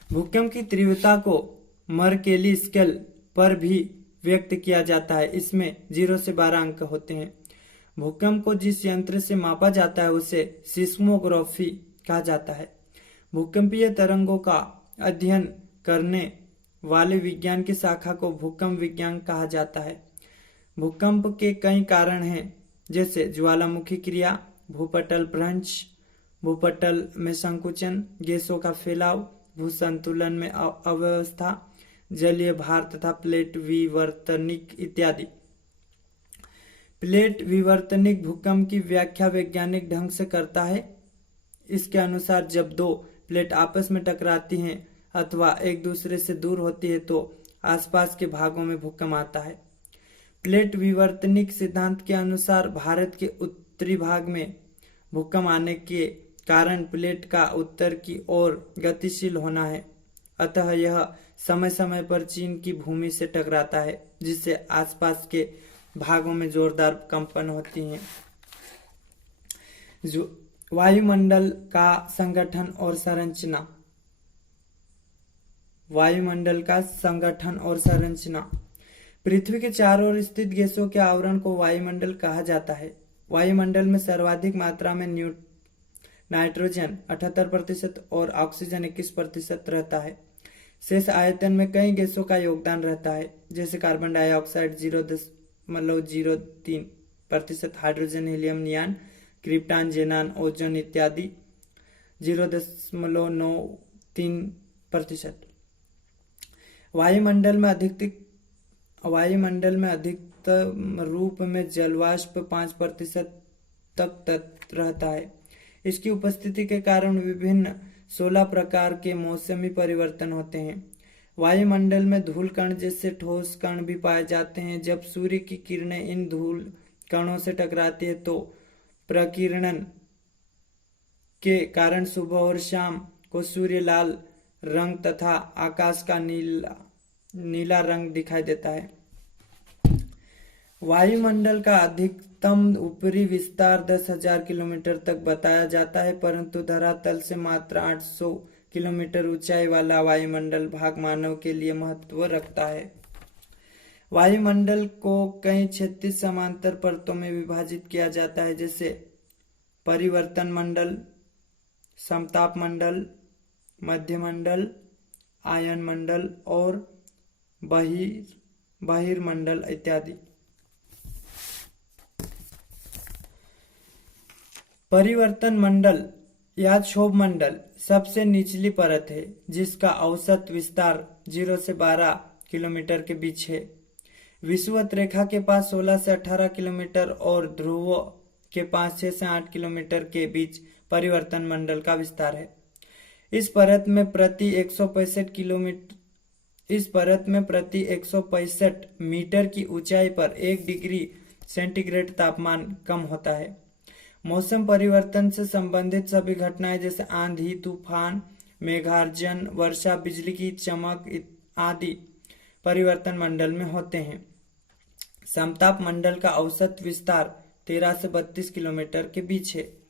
भूकंप की तीव्रता को मर्केली स्केल पर भी व्यक्त किया जाता है। इसमें 0 से 12 अंक होते हैं। भूकंप को जिस यंत्र से मापा जाता है उसे सिस्मोग्राफी कहा जाता है। भूकंपीय तरंगों का अध्ययन करने वाले विज्ञान की शाखा को भूकंप विज्ञान कहा जाता है। भूकंप के कई कारण हैं, जैसे ज्वालामुखी क्रिया, भूपटल भ्रंश, भूपटल में संकुचन, गैसों का फैलाव, भूसंतुलन में अव्यवस्था, जलीय भार तथा प्लेट विवर्तनिक इत्यादि। प्लेट विवर्तनिक भूकंप की व्याख्या वैज्ञानिक ढंग से करता है। इसके अनुसार जब दो प्लेट आपस में टकराती हैं अथवा एक दूसरे से दूर होती है तो आसपास के भागों में भूकंप आता है। प्लेट विवर्तनिक सिद्धांत के अनुसार भारत के उत्तरी भाग में भूकंप आने के कारण प्लेट का उत्तर की ओर गतिशील होना है, अतः यह समय समय पर चीन की भूमि से टकराता है, जिससे आसपास के भागों में जोरदार कंपन होती हैं। वायुमंडल का संगठन और संरचना। वायुमंडल का संगठन और संरचना। पृथ्वी के चारों ओर स्थित गैसों के आवरण को वायुमंडल कहा जाता है। वायुमंडल में सर्वाधिक मात्रा में नाइट्रोजन 78% और ऑक्सीजन 21% रहता है। शेष आयतन में कई गैसों का योगदान रहता है, जैसे carbon dioxide 0.03%, hydrogen, helium, neon, krypton, xenon, ozone इत्यादि 0.93%। वायुमंडल में अधिकतम रूप में जलवाष्प 5% तक रहता है। इसकी उपस्थिति के कारण विभिन्न 16 प्रकार के मौसमी परिवर्तन होते हैं। वायुमंडल में धूल कण जैसे ठोस कण भी पाए जाते हैं। जब सूर्य की किरणें इन धूल कणों से टकराती है तो प्रकीर्णन के कारण सुबह और शाम को सूर्य लाल रंग तथा आकाश का नीला रंग दिखाई देता है। वायुमंडल का अधिकतम ऊपरी विस्तार 10,000 किलोमीटर तक बताया जाता है, परंतु धरातल से मात्र 800 किलोमीटर ऊंचाई वाला वायुमंडल भाग मानव के लिए महत्व रखता है। वायुमंडल को कई क्षैतिज समांतर परतों में विभाजित किया जाता है, जैसे परिवर्तन मंडल, समताप मंडल, मध्यमंडल, आयन मंडल और बहिर्मंडल इत्यादि। परिवर्तन मंडल या क्षोभ मंडल सबसे निचली परत है, जिसका औसत विस्तार 0 से 12 किलोमीटर के बीच है। विषुवत रेखा के पास 16 से 18 किलोमीटर और ध्रुव के पास 6 से 8 किलोमीटर के बीच परिवर्तन मंडल का विस्तार है। इस परत में प्रति 165 मीटर की ऊंचाई पर 1 डिग्री सेंटीग्रेड तापमान कम होता है। मौसम परिवर्तन से संबंधित सभी घटनाएं जैसे आंधी, तूफान, मेघार्जन, वर्षा, बिजली की चमक आदि परिवर्तन मंडल में होते हैं। समताप मंडल का औसत विस्तार 13 से 32 किलोमीटर के बीच है।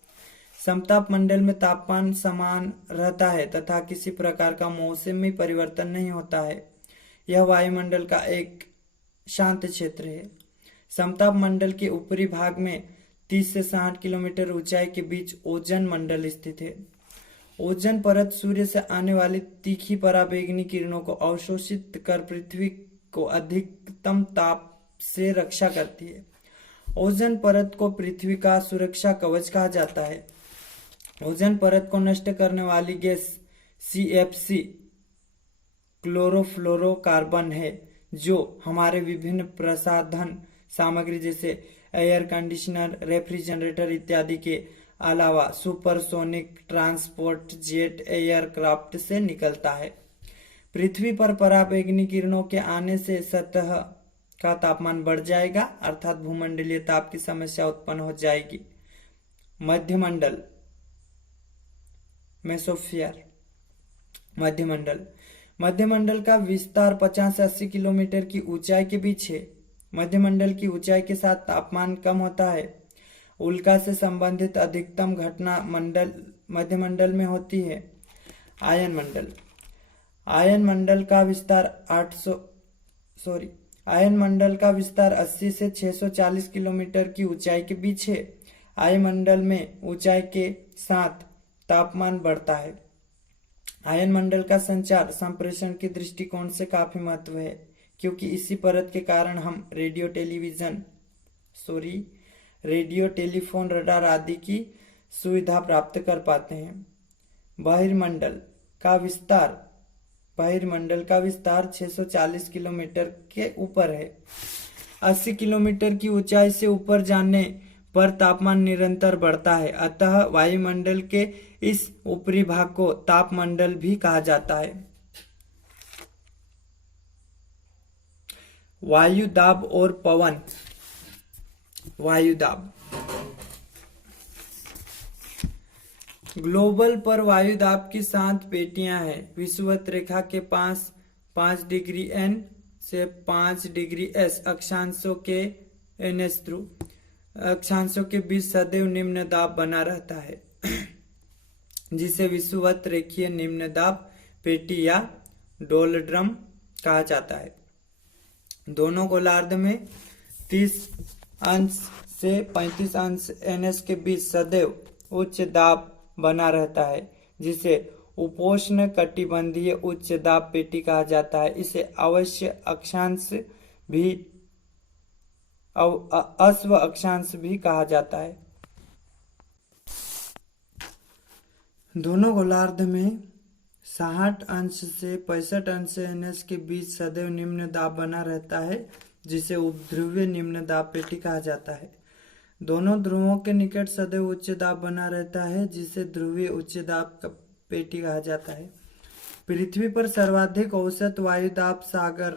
समताप मंडल में तापमान समान रहता है तथा किसी प्रकार का मौसमी परिवर्तन नहीं होता है। यह वायुमंडल का एक शांत क्षेत्र है। समताप मंडल के ऊपरी भाग में 30 से 60 किलोमीटर ऊंचाई के बीच ओजोन मंडल स्थित है। ओजोन परत सूर्य से आने वाली तीखी पराबैंगनी किरणों को अवशोषित कर पृथ्वी को अधिकतम ताप से रक्षा करती है। ओजोन परत को पृथ्वी का सुरक्षा कवच कहा जाता है। ओजोन परत को नष्ट करने वाली गैस CFC क्लोरोफ्लोरोकार्बन है, जो हमारे विभिन्न प्रसाधन सामग्री जैसे एयर कंडीशनर, रेफ्रिजरेटर इत्यादि के अलावा सुपरसोनिक ट्रांसपोर्ट जेट एयरक्राफ्ट से निकलता है। पृथ्वी पर पराबैंगनी किरणों के आने से सतह का तापमान बढ़ जाएगा, अर्थात भूमंडलीय ताप की समस्या उत्पन्न हो जाएगी। मध्यमंडल, मेसोस्फीयर, मध्यमंडल। मध्यमंडल का विस्तार 50 से 80 किलोमीटर की ऊंचाई के बीच है। मध्यमंडल की ऊंचाई के साथ तापमान कम होता है। उल्का से संबंधित अधिकतम घटना मध्यमंडल में होती है। आयनमंडल। आयनमंडल का विस्तार 80 से 640 किलोमीटर की ऊंचाई के बीच है। आयनमंडल में ऊंचाई के साथ तापमान बढ़ता है। आयनमंडल का संचार संप्रेषण के दृष्टिकोण से काफी महत्व है, क्योंकि इसी परत के कारण हम रेडियो टेलीफोन, रडार आदि की सुविधा प्राप्त कर पाते हैं। बहिर्मंडल का विस्तार 640 किलोमीटर के ऊपर है। 80 किलोमीटर की ऊंचाई से ऊपर जाने पर तापमान निरंतर बढ़ता है, अतः वायुमंडल के इस ऊपरी भाग को तापमंडल भी कहा जाता है। वायुदाब और पवन। वायुदाब। ग्लोबल पर वायुदाब की 7 पेटियां हैं। विषुवत रेखा के पास 5 डिग्री N से 5 डिग्री S अक्षांशों के NS ध्रुव अक्षांशों के बीच सदैव निम्न दाब बना रहता है, जिसे विषुवत रेखीय निम्न दाब पेटी या डोलड्रम कहा जाता है। दोनों गोलार्ध में 30 अंश से 35 अंश NS के बीच सदैव उच्च दाब बना रहता है, जिसे उपोष्ण कटिबंधीय उच्च दाब पेटी कहा जाता है। इसे अस्व अक्षांश भी कहा जाता है। दोनों गोलार्ध में 60 अंश से 65 अंश NS के बीच सदैव निम्न दाब बना रहता है, जिसे उपध्रुवीय निम्न दाब पेटी कहा जाता है। दोनों ध्रुवों के निकट सदैव उच्च दाब बना रहता है, जिसे ध्रुवीय उच्च दाब पेटी कहा जाता है। पृथ्वी पर सर्वाधिक औसत वायुदाब सागर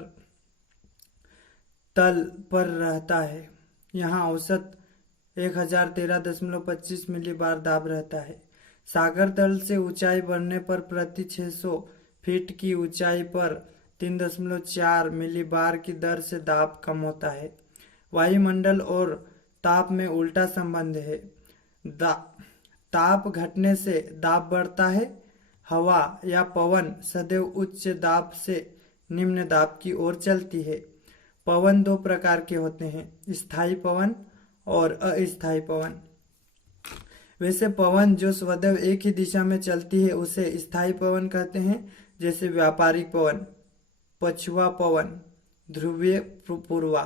तल पर रहता है। यहाँ औसत 1013.25 मिलीबार दाब रहता है। सागर तल से ऊंचाई बढ़ने पर प्रति 600 फीट की ऊंचाई पर 3.4 मिलीबार की दर से दाब कम होता है। वायुमंडल और ताप में उल्टा संबंध है। ताप घटने से दाब बढ़ता है। हवा या पवन सदैव उच्च दाब से निम्न दाब की ओर चलती है। पवन 2 प्रकार के होते हैं, स्थायी पवन और अस्थायी पवन। वैसे पवन जो सदैव एक ही दिशा में चलती है उसे स्थायी पवन कहते हैं, जैसे व्यापारिक पवन, पछुआ पवन, ध्रुवीय पूर्वा।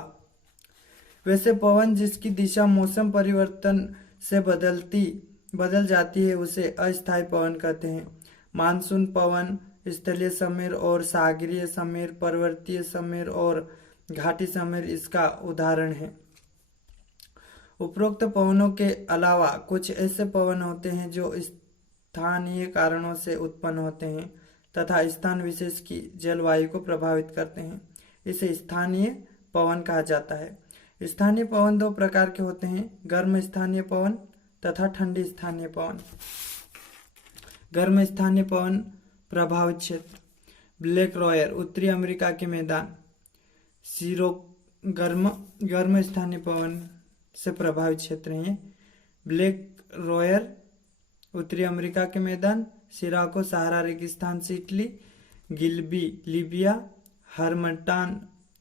वैसे पवन जिसकी दिशा मौसम परिवर्तन से बदल जाती है उसे अस्थायी पवन कहते हैं। मानसून पवन, स्थलीय समीर और सागरीय समीर, पर्वतीय समीर और घाटी समीर इसका उदाहरण है। उपरोक्त पवनों के अलावा कुछ ऐसे पवन होते हैं जो स्थानीय कारणों से उत्पन्न होते हैं तथा स्थान विशेष की जलवायु को प्रभावित करते हैं। इसे स्थानीय पवन कहा जाता है। स्थानीय पवन 2 प्रकार के होते हैं, गर्म स्थानीय पवन तथा ठंडी स्थानीय पवन। गर्म स्थानीय पवन प्रभावित क्षेत्र: ब्लैक रॉयर, उत्तरी अमेरिका के मैदान। गर्म स्थानीय पवन से प्रभावित क्षेत्र हैं ब्लैक रॉयर, उत्तरी अमेरिका के मैदान। सिराको, सहारा रेगिस्तान से इटली। गिल्बी, लीबिया। हरमटान,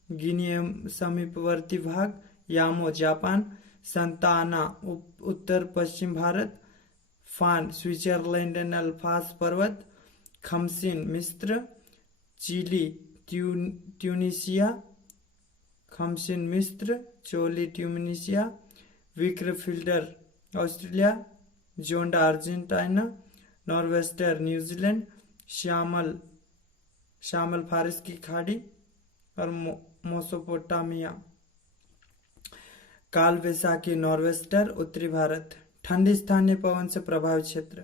गिनी एवं समीपवर्ती भाग। यामो, जापान। संता आना, उत्तर पश्चिम भारत। फान, स्विट्जरलैंड एंड अल्पास पर्वत। खमसिन, मिस्र। Chili, Tunisia. खमसिन मिस्र, चोली Tunisia. Brickfielder, Australia. Zonda, Argentina. Nor'wester, New Zealand. Shamal फारस की खाड़ी और मेसोपोटामिया। काल वैसाखी, नॉर्वेस्टर, उत्तरी भारत। ठंडी स्थानीय पवन से प्रभावित क्षेत्र: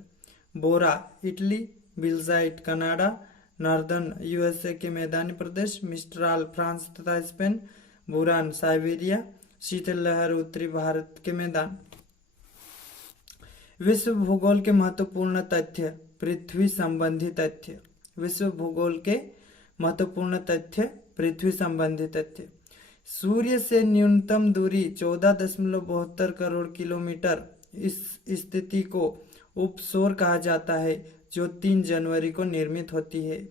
बोरा, इटली। बिलजाइट, कनाडा। नॉर्दर्न यूएसए के मैदानी प्रदेश, मिस्ट्राल फ्रांस तथा स्पेन, बुरान साइबेरिया, शीतल लहर उत्तरी भारत के मैदान। विश्व भूगोल के महत्वपूर्ण तथ्य, पृथ्वी संबंधी तथ्य। विश्व भूगोल के महत्वपूर्ण तथ्य, पृथ्वी संबंधी तथ्य। सूर्य से न्यूनतम दूरी 14.72 करोड़ किलोमीटर। इस स्थिति को उपसौर कहा जाता है, जो 3 जनवरी को निर्मित होती है।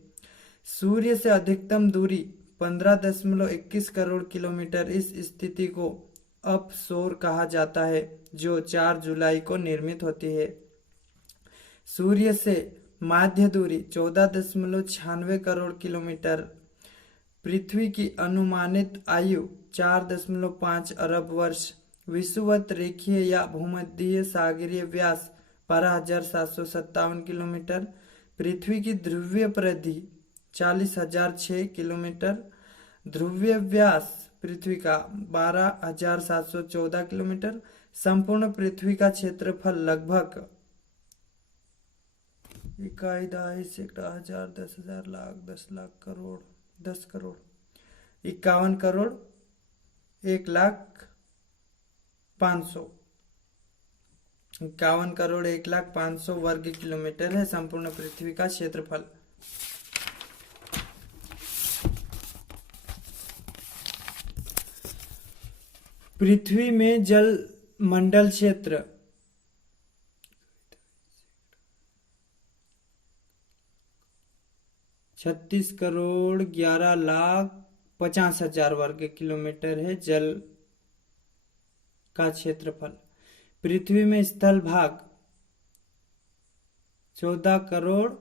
सूर्य से अधिकतम दूरी 15.21 करोड़ किलोमीटर। इस स्थिति को अपसौर कहा जाता है, जो 4 जुलाई को निर्मित होती है। सूर्य से माध्य दूरी 14.96 करोड़ किलोमीटर। पृथ्वी की अनुमानित आयु 4.5 अरब वर्ष। विषुवत रेखीय या भूमध्य सागरीय व्यास 12,757 किलोमीटर। पृथ्वी की ध्रुवीय परिधि 40,006 किलोमीटर। ध्रुवीय व्यास पृथ्वी का 12,714 किलोमीटर। संपूर्ण पृथ्वी का क्षेत्रफल लगभग 1,000 10,000 लाख 10 लाख करोड़ 10 करोड़ 51 करोड़ 1,05,000 51 करोड़ 1,05,000 वर्ग किलोमीटर है संपूर्ण पृथ्वी का क्षेत्रफल। पृथ्वी में जल मंडल क्षेत्र 36 करोड़ 11 लाख 50,000 वर्ग किलोमीटर है जल का क्षेत्रफल। पृथ्वी में स्थल भाग 14 करोड़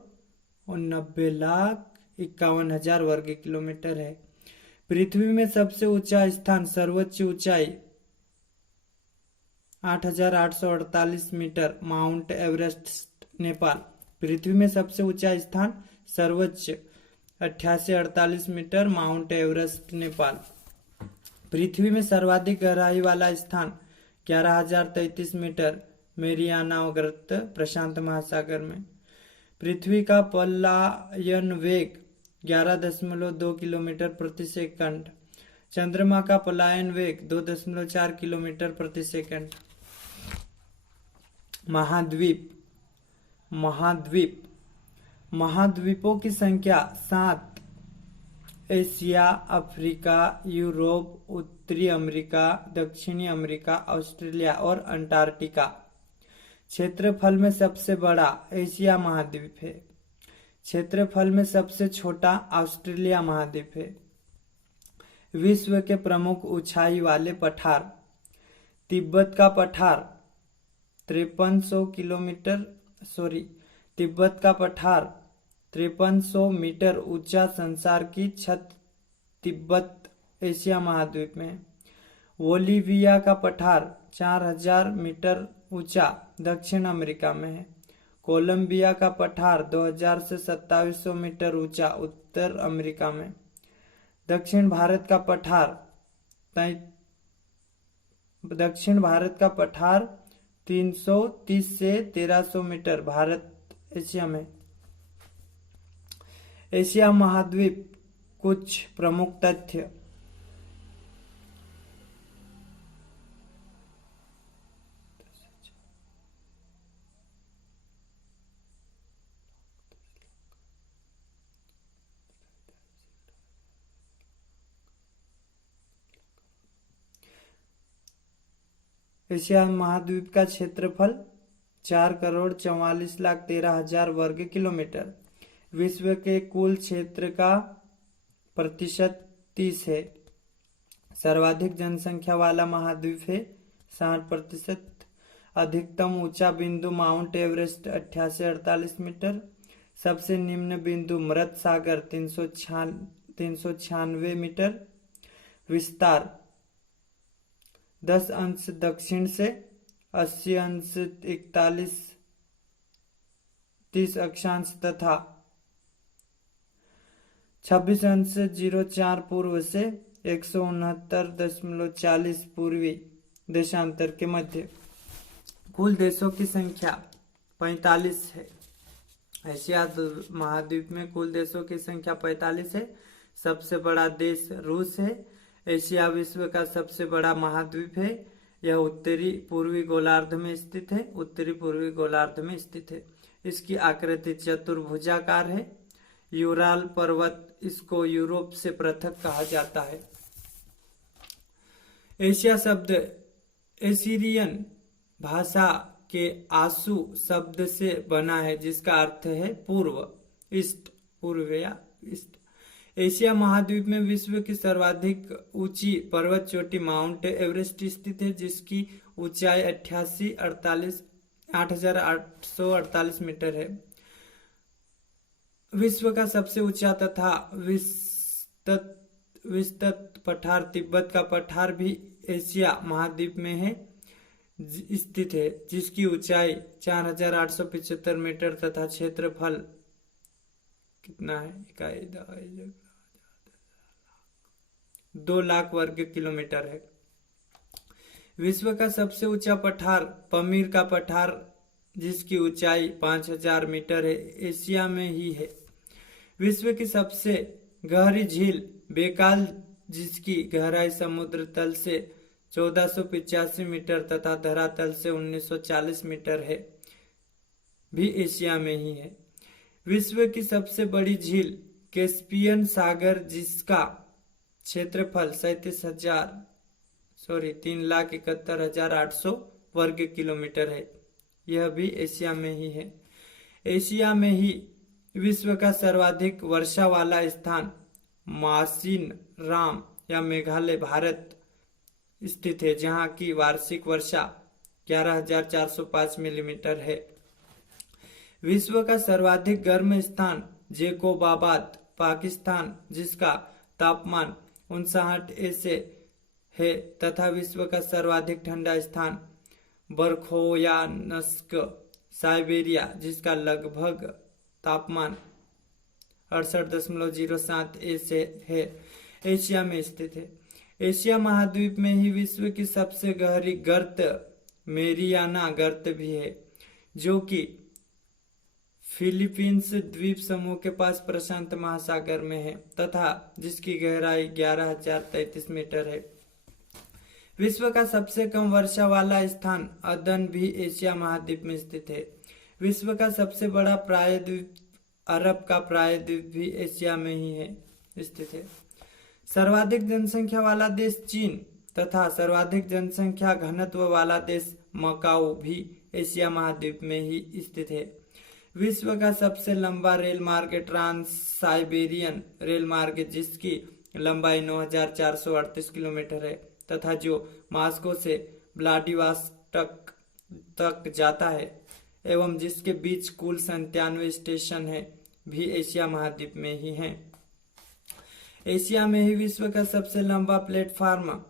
90 लाख 51,000 वर्ग किलोमीटर है। पृथ्वी में सबसे ऊंचा स्थान, सर्वोच्च ऊंचाई 8,848 मीटर, माउंट एवरेस्ट, नेपाल। पृथ्वी में सबसे ऊंचा स्थान, सर्वोच्च 8848 मीटर, माउंट एवरेस्ट, नेपाल। पृथ्वी में सर्वाधिक गहराई वाला स्थान 11,033 मीटर, मेरियाना गर्त, प्रशांत महासागर में। पृथ्वी का पलायन वेग 11.2 किलोमीटर प्रति सेकंड। चंद्रमा का पलायन वेग 2.4 किलोमीटर प्रति सेकंड। महाद्वीप महाद्वीप महाद्वीपों की संख्या 7। एशिया, अफ्रीका, यूरोप, उत्तरी अमेरिका, दक्षिणी अमेरिका, ऑस्ट्रेलिया और अंटार्कटिका। क्षेत्रफल में सबसे बड़ा एशिया महाद्वीप है। क्षेत्रफल में सबसे छोटा ऑस्ट्रेलिया महाद्वीप है। विश्व के प्रमुख ऊंचाई वाले पठार। तिब्बत का पठार 5300 मीटर ऊंचा संसार की छत तिब्बत एशिया महाद्वीप में है। बोलिविया का पठार 4,000 मीटर ऊंचा दक्षिण अमेरिका में है। कोलंबिया का पठार 2,000 से 2,700 मीटर ऊंचा उत्तर अमेरिका में। दक्षिण भारत का पठार 330 से 1,300 मीटर भारत एशिया में। एशिया महाद्वीप कुछ प्रमुख तथ्य। एशिया महाद्वीप का क्षेत्रफल 4 करोड़ 44 लाख 13,000 वर्ग किलोमीटर। विश्व के कुल क्षेत्र का प्रतिशत 30 है। सर्वाधिक जनसंख्या वाला महाद्वीप है 60%। अधिकतम ऊंचा बिंदु माउंट एवरेस्ट 8848 मीटर। सबसे निम्न बिंदु मृत सागर 396 मीटर। विस्तार 10 अंश दक्षिण से 80 अंश 30 अक्षांश तथा 26 अंश 04 पूर्व से 169.40 पूर्वी देशांतर के मध्य। कुल देशों की संख्या 45 है। एशिया महाद्वीप में कुल देशों की संख्या 45 है। सबसे बड़ा देश रूस है। एशिया विश्व का सबसे बड़ा महाद्वीप है। यह उत्तरी पूर्वी गोलार्ध में स्थित है। उत्तरी पूर्वी गोलार्ध में स्थित है। इसकी आकृति चतुर्भुजाकार है। यूराल पर्वत इसको यूरोप से पृथक कहा जाता है। एशिया शब्द एसीरियन भाषा के आसू शब्द से बना है, जिसका अर्थ है पूर्व, ईस्ट, पूर्व या ईस्ट। एशिया महाद्वीप में विश्व की सर्वाधिक ऊंची पर्वत चोटी माउंट एवरेस्ट स्थित है, जिसकी ऊंचाई 8,848 मीटर है। विश्व का सबसे ऊंचा तथा विस्तृत पठार तिब्बत का पठार भी एशिया महाद्वीप में है स्थित है, जिसकी ऊंचाई 4,875 मीटर तथा क्षेत्रफल कितना है? 2 लाख वर्ग किलोमीटर है। विश्व का सबसे ऊंचा पठार पमीर का पठार, जिसकी ऊंचाई 5,000 मीटर है, एशिया में ही है। विश्व की सबसे गहरी झील बेकाल, जिसकी गहराई समुद्र तल से 1485 मीटर तथा धरातल से 1940 मीटर है, भी एशिया में ही है। विश्व की सबसे बड़ी झील कैस्पियन सागर, जिसका क्षेत्रफल 3,71,800 वर्ग किलोमीटर है, यह भी एशिया में ही है। एशिया में ही विश्व का सर्वाधिक वर्षा वाला स्थान मासिन राम या मेघालय भारत स्थित है, जहां की वार्षिक वर्षा 11,405 मिलीमीटर है। विश्व का सर्वाधिक गर्म स्थान जेकोबाबाद पाकिस्तान, जिसका तापमान 59 से है, तथा विश्व का सर्वाधिक ठंडा स्थान बरखोयानस्क साइबेरिया, जिसका लगभग तापमान 68.07 से है, एशिया में स्थित है। एशिया महाद्वीप में ही विश्व की सबसे गहरी गर्त मेरियाना गर्त भी है, जो कि फिलीपींस द्वीप समूह के पास प्रशांत महासागर में है तथा जिसकी गहराई 11,033 मीटर है। विश्व का सबसे कम वर्षा वाला स्थान अदन भी एशिया महाद्वीप में स्थित है। विश्व का सबसे बड़ा प्रायद्वीप अरब का प्रायद्वीप भी एशिया में ही है स्थित है। सर्वाधिक जनसंख्या वाला देश चीन तथा सर्वाधिक जनसंख्या घनत्व वाला देश मकाऊ भी एशिया महाद्वीप में ही स्थित है। विश्व का सबसे लंबा रेल मार्ग ट्रांस साइबेरियन रेल मार्ग, जिसकी लंबाई 9,438 किलोमीटर है तथा जो मॉस्को से व्लादिवोस्टोक तक जाता है एवं जिसके बीच कुल 97 स्टेशन है, भी एशिया महाद्वीप में ही हैं। एशिया में ही विश्व का सबसे लंबा प्लेटफार्म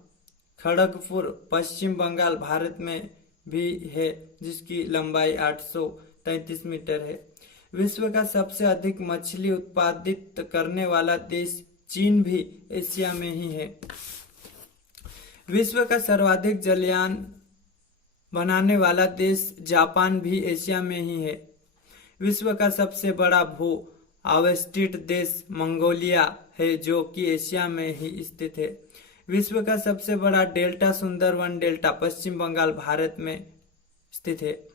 खड़गपुर पश्चिम बंगाल भारत में भी है, जिसकी लंबाई 833 मीटर है। विश्व का सबसे अधिक मछली उत्पादित करने वाला देश चीन भी एशिया में ही है। विश्व का सर्वाधिक जलयान बनाने वाला देश जापान भी एशिया में ही है। विश्व का सबसे बड़ा भू आवेष्टित देश मंगोलिया है, जो कि एशिया में ही स्थित है। विश्व का सबसे बड़ा डेल्टा सुंदरवन डेल्टा पश्चिम बंगाल भारत में स्थित है।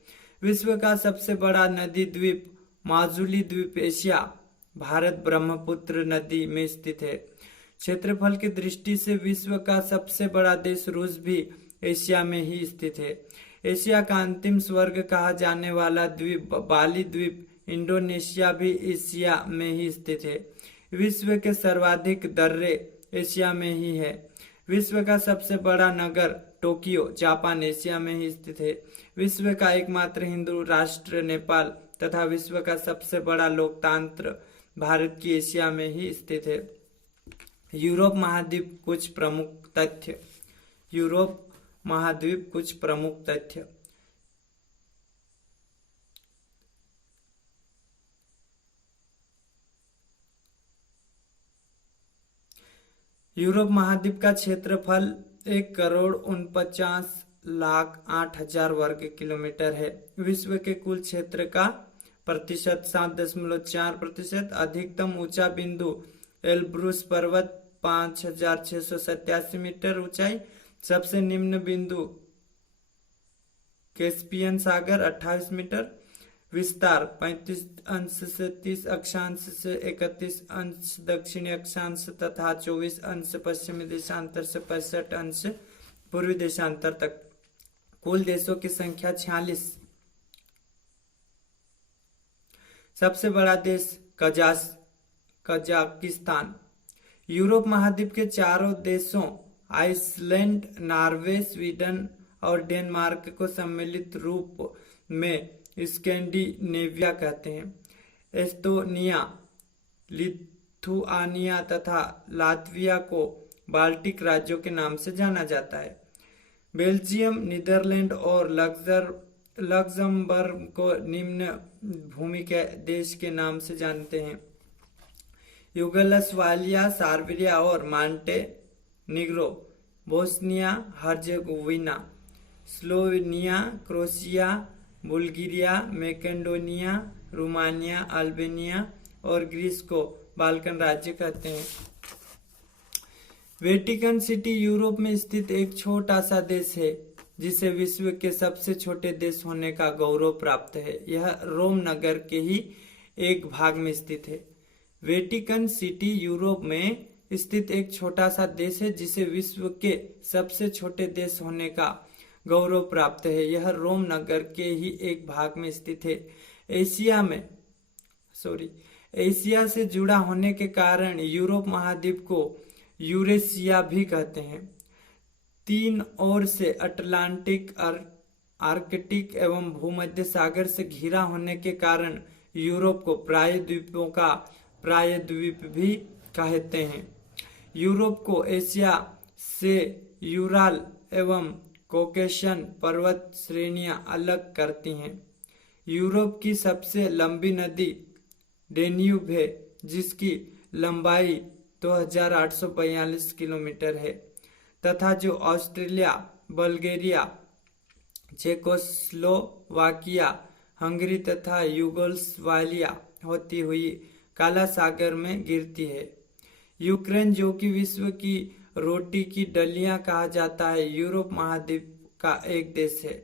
विश्व का सबसे बड़ा नदी द्वीप माजुली द्वीप एशिया भारत ब्रह्मपुत्र नदी में स्थित है। क्षेत्रफल की दृष्टि से विश्व का सबसे बड़ा देश रूस भी एशिया में ही स्थित है। एशिया का अंतिम स्वर्ग कहा जाने वाला द्वीप बाली द्वीप इंडोनेशिया भी एशिया में ही स्थित है। विश्व के सर्वाधिक दर्रे एशिया में ही है। विश्व का सबसे बड़ा नगर टोक्यो जापान एशिया में ही स्थित है। विश्व का एकमात्र हिंदू राष्ट्र नेपाल तथा विश्व का सबसे बड़ा लोकतंत्र भारत की एशिया में ही स्थित है। यूरोप महाद्वीप कुछ प्रमुख तथ्य। यूरोप महाद्वीप कुछ प्रमुख तथ्य। यूरोप महाद्वीप का क्षेत्रफल 1,49,08,000 वर्ग किलोमीटर है। विश्व के कुल क्षेत्र का प्रतिशत 7.4%। अधिकतम ऊंचा बिंदु एल्ब्रूस पर्वत 5,687 मीटर ऊंचाई। सबसे निम्न बिंदु कैस्पियन सागर 28 मीटर। विस्तार 35 अंश से 30 अक्षांश से 31 अंश दक्षिणी अक्षांश तथा 24 अंश पश्चिमी देशांतर से 65 अंश पूर्वी देशांतर तक। कुल देशों की संख्या 46। सबसे बड़ा देश कजाकिस्तान। यूरोप महाद्वीप के चारों देशों आइसलैंड, नॉर्वे, स्वीडन और डेनमार्क को सम्मिलित रूप में स्कैंडिनेविया कहते हैं। एस्तोनिया, लिथुआनिया तथा लातविया को बाल्टिक राज्यों के नाम से जाना जाता है। बेल्जियम, नीदरलैंड और लक्जमबर्ग को निम्न भूमि के देश के नाम से जानते हैं। युगोस्लाविया, सर्बिया और Montenegro, Bosnia Herzegovina, Slovenia, Croatia, Bulgaria, Macedonia, Romania, Albania और ग्रीस को बाल्कन राज्य कहते हैं। वेटिकन सिटी यूरोप में स्थित एक छोटा सा देश है जिसे विश्व के सबसे छोटे देश होने का गौरव प्राप्त है। यह रोम नगर के ही एक भाग में स्थित है। वेटिकन सिटी यूरोप में स्थित एक छोटा सा देश है जिसे विश्व के सबसे छोटे देश होने का गौरव प्राप्त है। यह रोम नगर के ही एक भाग में स्थित है। एशिया से जुड़ा होने के कारण यूरोप महाद्वीप को यूरेशिया भी कहते हैं। 3 ओर से अटलांटिक, आर्कटिक एवं भूमध्य सागर से घिरा होने के कारण यूरोप को प्रायद्वीपों का प्रायद्वीप भी कहते हैं। यूरोप को एशिया से यूराल एवं कॉकेशियन पर्वत श्रेणियां अलग करती हैं। यूरोप की सबसे लंबी नदी डेन्यूब है जिसकी लंबाई 2,842 किलोमीटर है तथा जो ऑस्ट्रिया, बल्गेरिया, चेकोस्लोवाकिया, हंगरी तथा युगोस्लाविया होती हुई काला सागर में गिरती है। यूक्रेन, जो कि विश्व की रोटी की डलियां कहा जाता है, यूरोप महाद्वीप का एक देश है।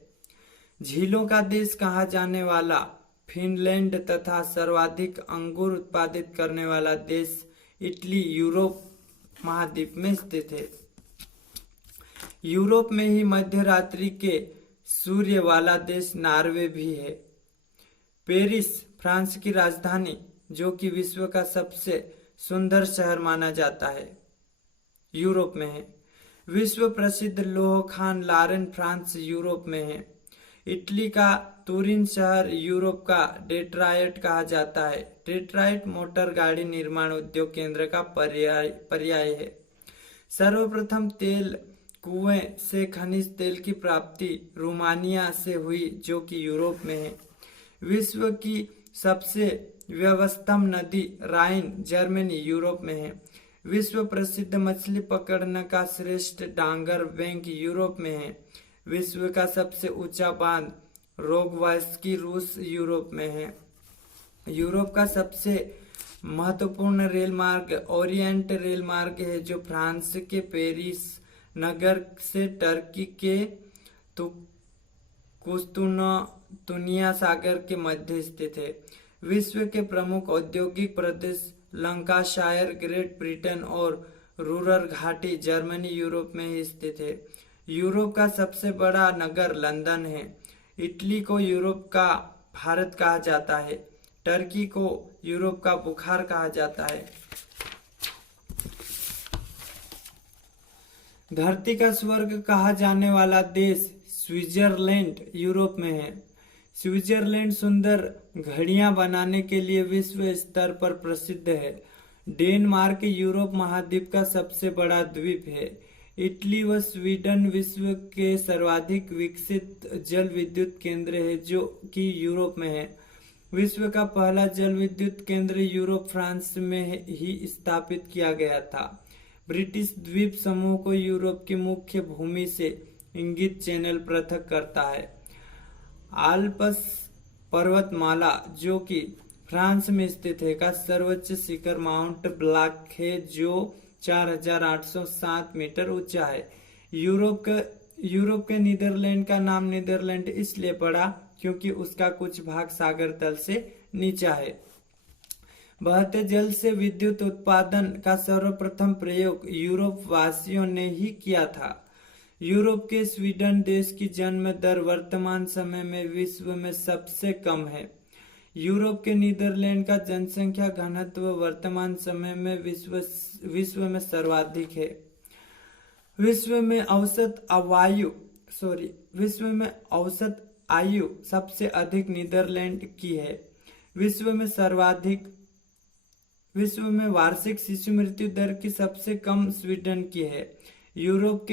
झीलों का देश कहा जाने वाला फिनलैंड तथा सर्वाधिक अंगूर उत्पादित करने वाला देश इटली यूरोप महाद्वीप में स्थित है। यूरोप में ही मध्य रात्रि के सूर्य वाला देश नॉर्वे भी है। पेरिस फ्रांस की राजधानी, जो कि विश्व का सबसे सुंदर शहर माना जाता है, यूरोप में है। विश्व प्रसिद्ध लौह खान लारेन फ्रांस यूरोप में है। इटली का तुरिन शहर यूरोप का डेट्रॉयट कहा जाता है। डेट्रॉयट मोटर गाड़ी निर्माण उद्योग केंद्र का पर्याय है। सर्वप्रथम तेल कुएं से खनिज तेल की प्राप्ति रोमानिया से हुई, जो कि यूरोप में है। विश्व की सबसे व्यवस्थम नदी राइन जर्मनी यूरोप में है। विश्व प्रसिद्ध मछली पकड़ने का श्रेष्ठ डांगर बैंक यूरोप में है। विश्व का सबसे ऊंचा बांध रोगवास्की रूस यूरोप में है। यूरोप का सबसे महत्वपूर्ण रेल मार्ग ओरिएंट रेल मार्ग है, जो फ्रांस के पेरिस नगर से टर्की के कुस्तुनतुनिया सागर के मध्य स्थित है। विश्व के प्रमुख औद्योगिक प्रदेश लंकाशायर, ग्रेट ब्रिटेन और रूरल घाटी जर्मनी यूरोप में ही स्थित है। यूरोप का सबसे बड़ा नगर लंदन है। इटली को यूरोप का भारत कहा जाता है। टर्की को यूरोप का बुखार कहा जाता है। धरती का स्वर्ग कहा जाने वाला देश स्विट्जरलैंड यूरोप में है। स्विट्जरलैंड सुंदर घड़ियां बनाने के लिए विश्व स्तर पर प्रसिद्ध है। डेनमार्क यूरोप महाद्वीप का सबसे बड़ा द्वीप है। इटली व स्वीडन विश्व के सर्वाधिक विकसित जल विद्युत केंद्र है, जो कि यूरोप में है। विश्व का पहला जल विद्युत केंद्र यूरोप फ्रांस में ही स्थापित किया गया था। ब्रिटिश द्वीप समूह को यूरोप की मुख्य भूमि से इंगित चैनल पृथक करता है। आल्प्स पर्वतमाला जो कि फ्रांस में स्थित है का सर्वोच्च शिखर माउंट ब्लैक है जो 4807 मीटर ऊंचा है। यूरोप के नीदरलैंड का नाम नीदरलैंड इसलिए पड़ा क्योंकि उसका कुछ भाग सागर तल से नीचा है। बहते जल से विद्युत उत्पादन का सर्वप्रथम प्रयोग यूरोप वासियों ने ही किया था। यूरोप के स्वीडन देश की जन्म दर वर्तमान समय में विश्व में सबसे कम है। यूरोप के नीदरलैंड का जनसंख्या घनत्व वर्तमान समय में विश्व में सर्वाधिक है। विश्व में औसत आयु सबसे अधिक नीदरलैंड की है। विश्व में वार्षिक शिशु मृत्यु दर की सबसे कम स्वीडन की है। यूरोप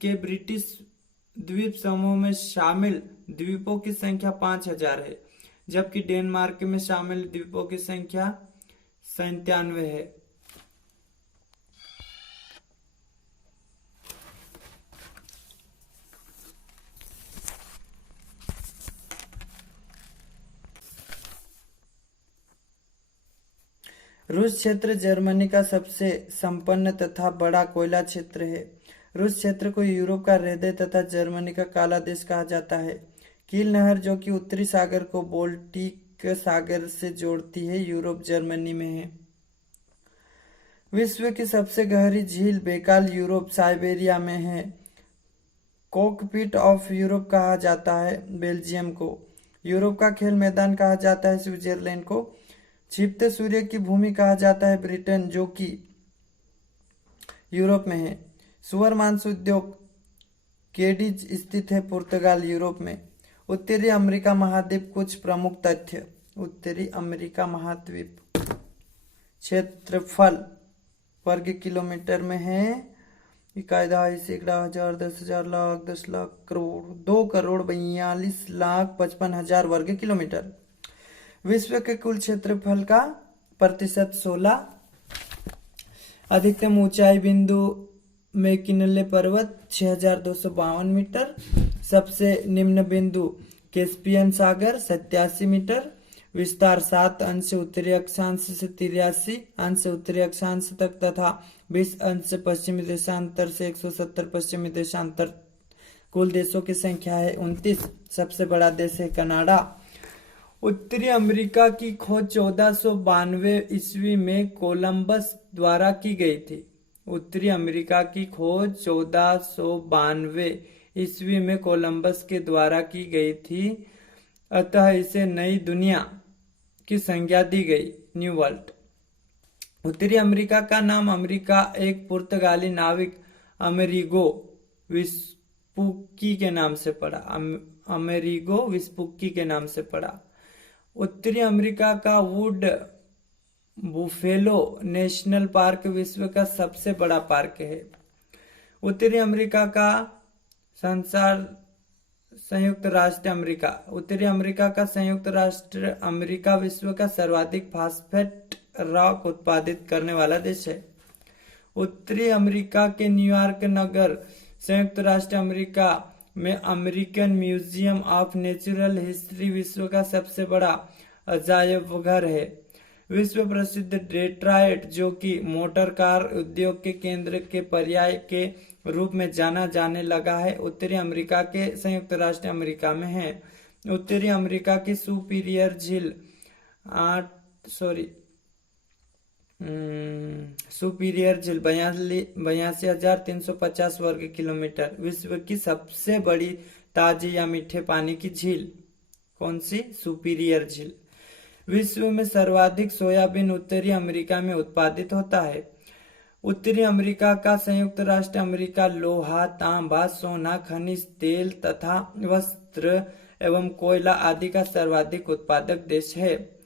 के ब्रिटिश द्वीप समूह में शामिल द्वीपों की संख्या 5000 है, जबकि डेनमार्क में शामिल द्वीपों की संख्या 97 है। रूस क्षेत्र जर्मनी का सबसे संपन्न तथा बड़ा कोयला क्षेत्र है। रूस क्षेत्र को यूरोप का हृदय तथा जर्मनी का काला देश कहा जाता है। कील नहर जो कि उत्तरी सागर को बाल्टिक सागर से जोड़ती है, यूरोप जर्मनी में है। विश्व की सबसे गहरी झील बेकाल यूरोप साइबेरिया में है। कॉकपिट ऑफ यूरोप कहा जाता है बेल्जियम को। यूरोप का खेल मैदान कहा जाता है स्विट्जरलैंड को। छिपते सूर्य की भूमि कहा जाता है ब्रिटेन जो कि यूरोप में है। सुअर मांस उद्योग केडिज स्थित है पुर्तगाल यूरोप में। उत्तरी अमेरिका महाद्वीप कुछ प्रमुख तथ्य। उत्तरी अमेरिका महाद्वीप क्षेत्रफल वर्ग किलोमीटर में है 1,000 10,000 लाख 10 लाख करोड़ 2,42,55,000 वर्ग किलोमीटर। विश्व के कुल क्षेत्रफल का प्रतिशत 16। अधिकतम ऊंचाई बिंदु में किनले पर्वत 6,252 मीटर। सबसे निम्न बिंदु कैस्पियन सागर 87 मीटर। विस्तार 7 अंश उत्तरी अक्षांश से 83 अंश उत्तरी अक्षांश तक तथा 20 अंश पश्चिमी देशांतर से 170 पश्चिमी देशांतर। कुल देशों की संख्या है 29। सबसे बड़ा देश है कनाडा। उत्तरी अमेरिका की खोज 1492 ईस्वी में कोलंबस द्वारा की गई थी। उत्तरी अमेरिका की खोज 1492 ईस्वी में कोलंबस के द्वारा की गई थी, अतः इसे नई दुनिया की संज्ञा दी गई, न्यू वर्ल्ड। उत्तरी अमेरिका का नाम अमेरिका एक पुर्तगाली नाविक अमेरिगो विस्पुक्की के नाम से पड़ा। अमेरिगो विस्पुक्की के नाम से पड़ा। उत्तरी अमेरिका का वुड बुफेलो नेशनल पार्क विश्व का सबसे बड़ा पार्क है। उत्तरी अमेरिका का संयुक्त राष्ट्र अमेरिका। उत्तरी अमेरिका का संयुक्त राष्ट्र अमेरिका विश्व का सर्वाधिक फास्फेट रॉक उत्पादित करने वाला देश है। उत्तरी अमेरिका के न्यूयॉर्क नगर संयुक्त राष्ट्र अमेरिका में American museum of natural history विश्व का सबसे बड़ा अजायब घर है। विश्व प्रसिद्ध डेट्रॉयट जो कि मोटर कार उद्योग के केंद्र के पर्याय के रूप में जाना जाने लगा है, उत्तरी अमेरिका के संयुक्त राष्ट्र अमेरिका में है। उत्तरी अमेरिका की सुपीरियर झील सुपीरियर झील 82,350 वर्ग किलोमीटर। विश्व की सबसे बड़ी ताजे या मीठे पानी की झील कौन सी? सुपीरियर झील। विश्व में सर्वाधिक सोयाबीन उत्तरी अमेरिका में उत्पादित होता है। उत्तरी अमेरिका का संयुक्त राष्ट्र अमेरिका लोहा, तांबा, सोना, खनिज तेल तथा वस्त्र एवं कोयला आदि का सर्वाधिक उत्पादक देश है।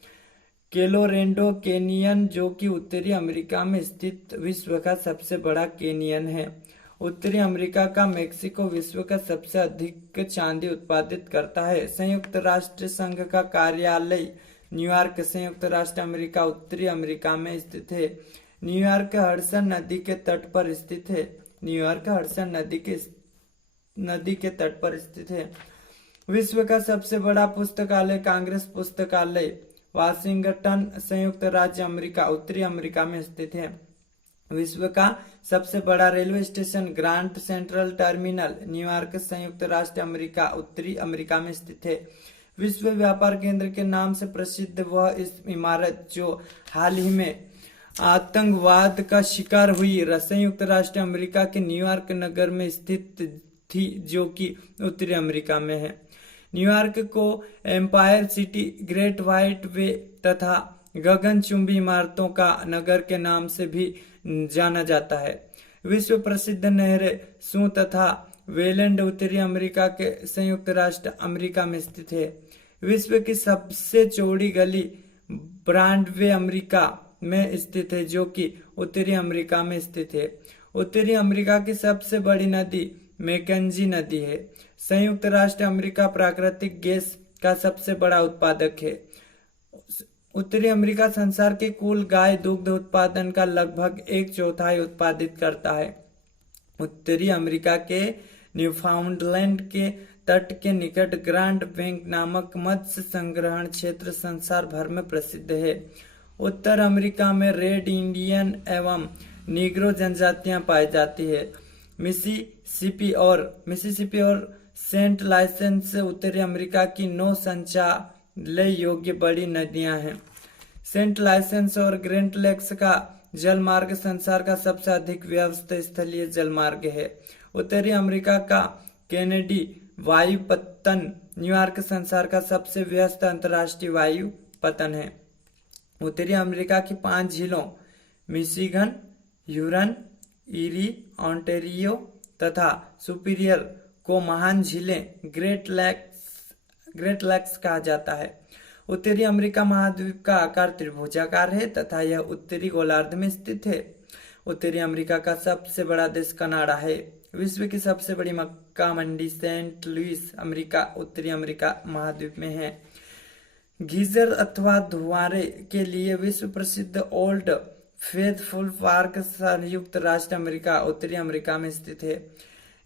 कोलोराडो कैनियन जो कि उत्तरी अमेरिका में स्थित विश्व का सबसे बड़ा कैनियन है। उत्तरी अमेरिका का मेक्सिको विश्व का सबसे अधिक चांदी उत्पादित करता है। संयुक्त राष्ट्र संघ का कार्यालय न्यूयॉर्क संयुक्त राष्ट्र अमेरिका उत्तरी अमेरिका में स्थित है। न्यूयॉर्क हडसन नदी के तट पर स्थित है। न्यूयॉर्क हडसन नदी के तट पर स्थित है। विश्व का सबसे बड़ा पुस्तकालय कांग्रेस पुस्तकालय वाशिंगटन संयुक्त राज्य अमेरिका उत्तरी अमेरिका में स्थित है। विश्व का सबसे बड़ा railway station grant central terminal New York संयुक्त राष्ट्र अमेरिका उत्तरी अमेरिका में स्थित है। विश्व व्यापार केंद्र के नाम से प्रसिद्ध वह इस इमारत जो हाल ही में आतंकवाद का शिकार हुई संयुक्त राष्ट्र अमेरिका के न्यूयॉर्क नगर में स्थित थी, जो कि उत्तरी अमेरिका में है। न्यूयॉर्क को एम्पायर सिटी, ग्रेट व्हाइट वे तथा गगनचुंबी इमारतों का नगर के नाम से भी जाना जाता है। विश्व प्रसिद्ध नहरें सू तथा वेलैंड उत्तरी अमेरिका के संयुक्त राष्ट्र अमेरिका में स्थित है। विश्व की सबसे चौड़ी गली ब्रॉडवे अमेरिका में स्थित है, जो कि उत्तरी अमेरिका में स्थित है। उत्तरी अमेरिका की सबसे बड़ी नदी मैकेंजी नदी है। संयुक्त राष्ट्र अमेरिका प्राकृतिक गैस का सबसे बड़ा उत्पादक है। उत्तरी अमेरिका संसार के कुल गाय दुग्ध उत्पादन का लगभग 1/4 उत्पादित करता है। उत्तरी अमेरिका के न्यूफाउंडलैंड के तट के निकट ग्रांड बैंक नामक मत्स्य संग्रहण क्षेत्र संसार भर में प्रसिद्ध है। उत्तर अमेरिका में रेड इंडियन एवं नीग्रो जनजातियां पाई जाती है। मिसिसिपी और सेंट लाइसेंस उत्तरी अमेरिका की 9 संचालय योग्य बड़ी नदियां हैं। सेंट लाइसेंस और ग्रेट लेक्स का जलमार्ग संसार का सबसे अधिक व्यस्त स्थलीय जलमार्ग है। उत्तरी अमेरिका का कैनेडी वायु पत्तन न्यूयॉर्क संसार का सबसे व्यस्त अंतर्राष्ट्रीय वायु पतन है। उत्तरी अमेरिका की 5 झीलों मिशिगन, ह्यूरन, ईरी, ऑन्टेरियो तथा सुपीरियर को महान झीलें ग्रेट लैक्स कहा जाता है। उत्तरी अमेरिका महाद्वीप का आकार त्रिभुजाकार है तथा यह उत्तरी गोलार्ध में स्थित है। उत्तरी अमेरिका का सबसे बड़ा देश कनाडा है। विश्व की सबसे बड़ी मक्का मंडी सेंट लुइस अमेरिका उत्तरी अमेरिका महाद्वीप में है। गीजर अथवा धुआरे के लिए विश्व प्रसिद्ध ओल्ड फेथफुल पार्क संयुक्त राष्ट्र अमेरिका उत्तरी अमेरिका में स्थित है।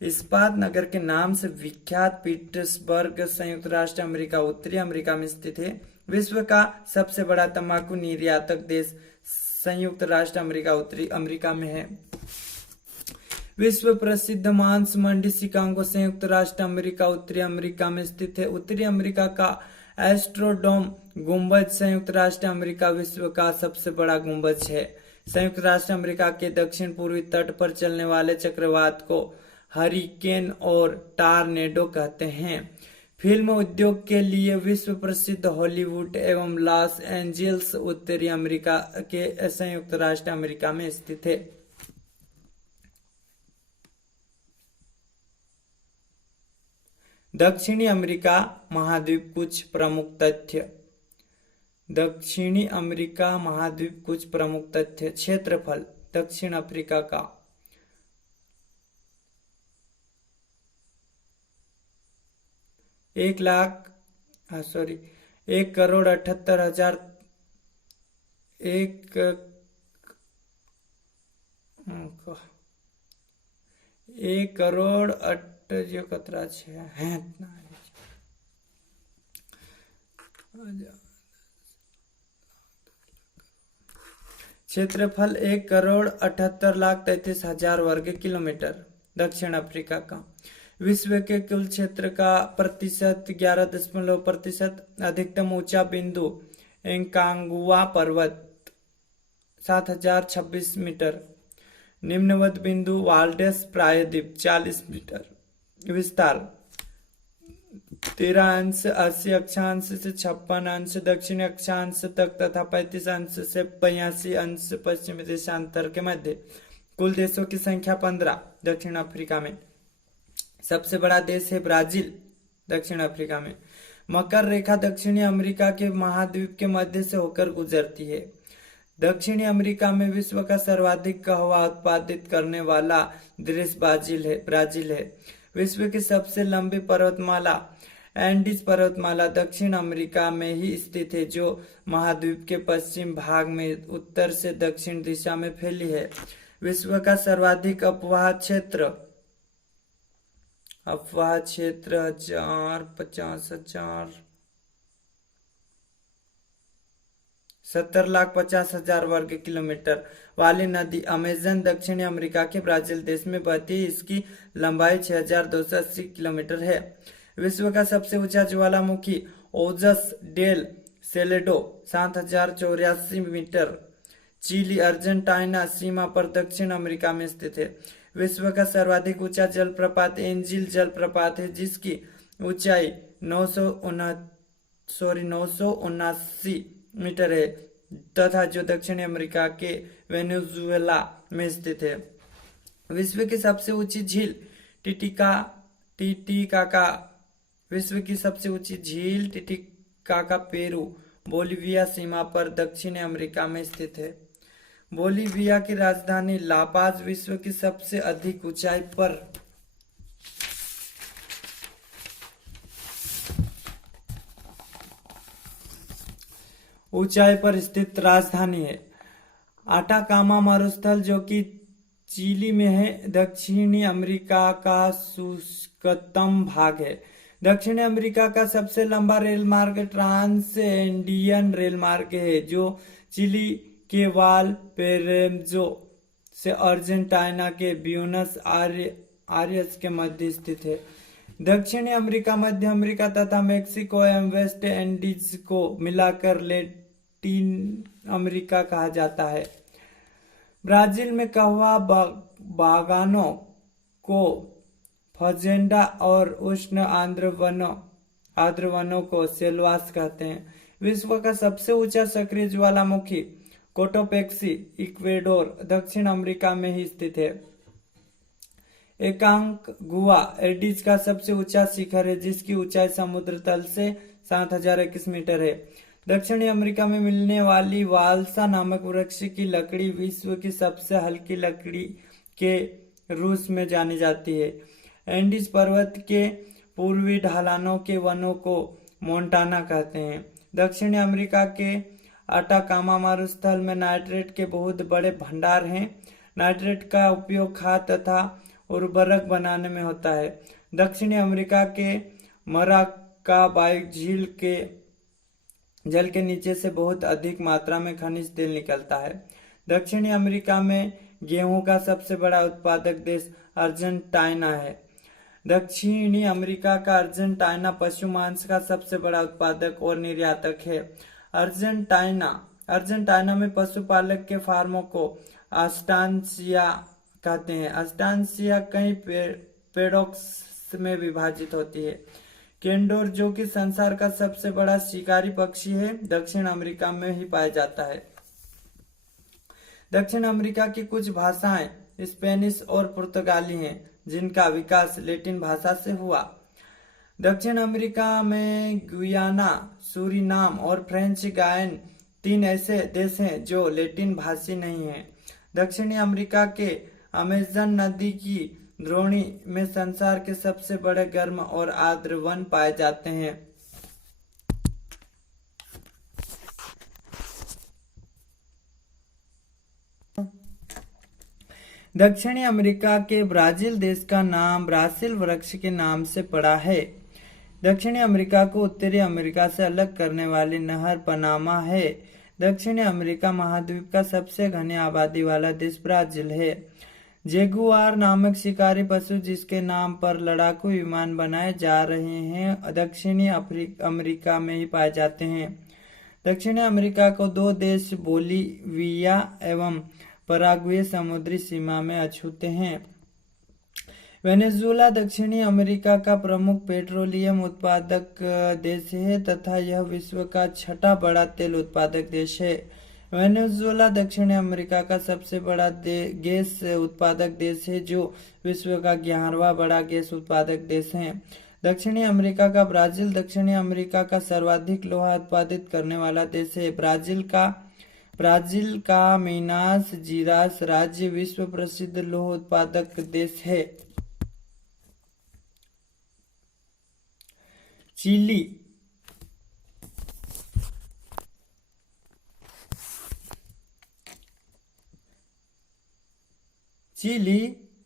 इस्पात नगर के नाम से विख्यात पीटर्सबर्ग संयुक्त राष्ट्र अमेरिका उत्तरी अमेरिका में स्थित है। विश्व का सबसे बड़ा तंबाकू निर्यातक देश संयुक्त राष्ट्र अमेरिका उत्तरी अमेरिका में है। विश्व प्रसिद्ध मांस मंडी शिकागो संयुक्त राष्ट्र अमेरिका उत्तरी अमेरिका में स्थित है। उत्तरी अमेरिका का एस्ट्रोडोम गुंबज संयुक्त राष्ट्र अमेरिका विश्व का सबसे बड़ा गुंबज है। संयुक्त राष्ट्र अमेरिका के दक्षिण पूर्वी तट पर चलने वाले चक्रवात को हरिकेन और टॉर्नेडो कहते हैं। फिल्म उद्योग के लिए विश्व प्रसिद्ध हॉलीवुड एवं लॉस एंजल्स उत्तरी अमेरिका के संयुक्त राष्ट्र अमेरिका में स्थित है। दक्षिणी अमेरिका महाद्वीप कुछ प्रमुख तथ्य। दक्षिणी अमेरिका महाद्वीप कुछ प्रमुख तथ्य। क्षेत्रफल दक्षिण अफ्रीका का 1,78,000 1 करोड़ 8 क्षेत्रफल 1,78,33,000 वर्ग किलोमीटर। दक्षिण अफ्रीका का विश्व के कुल क्षेत्र का प्रतिशत 11.% अधिकतम ऊंचा बिंदु एंकांगुआ पर्वत 7,026 मीटर। निम्नवत बिंदु वाल्डेस प्रायद्वीप 40 मीटर। विस्तार 13° अक्षांश से 56° दक्षिणी अक्षांश तक तथा 35° से 82° पश्चिमी देशांतर के मध्य। कुल देशों की संख्या 15। दक्षिण अफ्रीका में सबसे बड़ा देश है ब्राजील। दक्षिण अफ्रीका में मकर रेखा दक्षिणी अमेरिका के महाद्वीप के मध्य से होकर गुजरती है। दक्षिणी अमेरिका में विश्व का सर्वाधिक कहवा उत्पादित करने वाला देश ब्राजील है। विश्व की सबसे लंबी पर्वतमाला एंडीज पर्वतमाला दक्षिण अमेरिका में ही स्थित है, जो महाद्वीप के पश्चिम भाग में उत्तर से दक्षिण दिशा में फैली है। विश्व का सर्वाधिक अपवाह क्षेत्र अफवाह क्षेत्र 50,000 70,50,000 वर्ग किलोमीटर वाली नदी अमेजन दक्षिणी अमेरिका के ब्राजील देश में बहती है। इसकी लंबाई 6,280 किलोमीटर है। विश्व का सबसे ऊंचा ज्वालामुखी ओजस del Salado 7,084 metre chilli Argentina सीमा पर दक्षिण अमेरिका में स्थित है। विश्व का सर्वाधिक ऊंचा जलप्रपात एंजिल जलप्रपात है, जिसकी ऊंचाई 979 मीटर है तथा जो दक्षिण अमेरिका के वेनेजुएला में स्थित है। विश्व की सबसे ऊंची झील टिटिकाका विश्व की सबसे ऊंची झील टिटिकाका पेरू बोलिविया सीमा पर दक्षिण अमेरिका में स्थित है। बोलिविया की राजधानी लापाज विश्व की सबसे अधिक ऊंचाई पर स्थित राजधानी है। आटाकामा मरुस्थल जो कि चिली में है, दक्षिणी अमेरिका का शुष्कतम भाग है। दक्षिण अमेरिका का सबसे लंबा रेल मार्ग ट्रांस एंडियन रेल मार्ग है, जो चिली के वालपेरेजो से अर्जेंटीना के ब्यूनस आयर्स के मध्य स्थित है। दक्षिणी अमेरिका, मध्य अमेरिका तथा मेक्सिको एवं वेस्ट इंडीज को मिलाकर लैटिन अमेरिका कहा जाता है। ब्राजील में कहवा बागानों को फजेंडा और उष्ण आर्द्र वनों को सेल्वास कहते हैं। विश्व का सबसे ऊंचा सक्रिय ज्वालामुखी कोटोपेक्सी इक्वेडोर दक्षिण अमेरिका में ही स्थित है। एकांकगुआ एडिज का सबसे ऊंचा शिखर है, जिसकी ऊंचाई समुद्र तल से 7,021 मीटर है। दक्षिणी अमेरिका में मिलने वाली वाल्सा नामक वृक्ष की लकड़ी विश्व की सबसे हल्की लकड़ी के रूस में जानी जाती है। एंडीज पर्वत के पूर्वी ढलानों के वनों को मोंटाना कहते हैं। दक्षिणी अमेरिका के अटाकामा मरुस्थल में नाइट्रेट के बहुत बड़े भंडार हैं। नाइट्रेट का उपयोग खाद तथा उर्वरक बनाने में होता है। दक्षिणी अमेरिका के मराकाबाई झील के जल के नीचे से बहुत अधिक मात्रा में खनिज तेल निकलता है। दक्षिणी अमेरिका में गेहूं का सबसे बड़ा उत्पादक देश अर्जेंटीना है। दक्षिणी अमेरिका का अर्जेंटीना पशु मांस का सबसे बड़ा उत्पादक और निर्यातक है। अर्जेंटीना में पशुपालक के फार्मों को अस्टासिया कहते हैं। अस्टासिया कई पेडॉक्स में विभाजित होती है। केंडोर जो कि संसार का सबसे बड़ा शिकारी पक्षी है, दक्षिण अमेरिका में ही पाया जाता है। दक्षिण अमेरिका की कुछ भाषाएं स्पेनिश और पुर्तगाली हैं, जिनका विकास लैटिन भाषा से हुआ। दक्षिण अमेरिका में गुयाना, सूरीनाम और फ्रेंच गायन 3 ऐसे देश हैं जो लैटिन भाषी नहीं हैं। दक्षिणी अमेरिका के अमेजन नदी की द्रोणी में संसार के सबसे बड़े गर्म और आर्द्र वन पाए जाते हैं। दक्षिणी अमेरिका के ब्राजील देश का नाम ब्रासिल वृक्ष के नाम से पड़ा है। दक्षिणी अमेरिका को उत्तरी अमेरिका से अलग करने वाली नहर पनामा है। दक्षिणी अमेरिका महाद्वीप का सबसे घनी आबादी वाला देश ब्राजील है। जेगुआर नामक शिकारी पशु जिसके नाम पर लड़ाकू विमान बनाए जा रहे हैं, दक्षिणी अमेरिका में ही पाए जाते हैं। दक्षिणी अमेरिका को 2 देश बोलिविया एवं पराग्वे समुद्री सीमा में अछूते हैं। वेनेजुएला दक्षिणी अमेरिका का प्रमुख पेट्रोलियम उत्पादक देश है तथा यह विश्व का 6ठा बड़ा तेल उत्पादक देश है। वेनेजुएला दक्षिणी अमेरिका का सबसे बड़ा गैस उत्पादक देश है, जो विश्व का 11वां बड़ा गैस उत्पादक देश है। दक्षिणी अमेरिका का ब्राजील दक्षिणी अमेरिका का सर्वाधिक लोहा उत्पादित करने वाला देश है। ब्राजील का मीनास जीरास राज्य विश्व प्रसिद्ध लोह उत्पादक देश है। चिली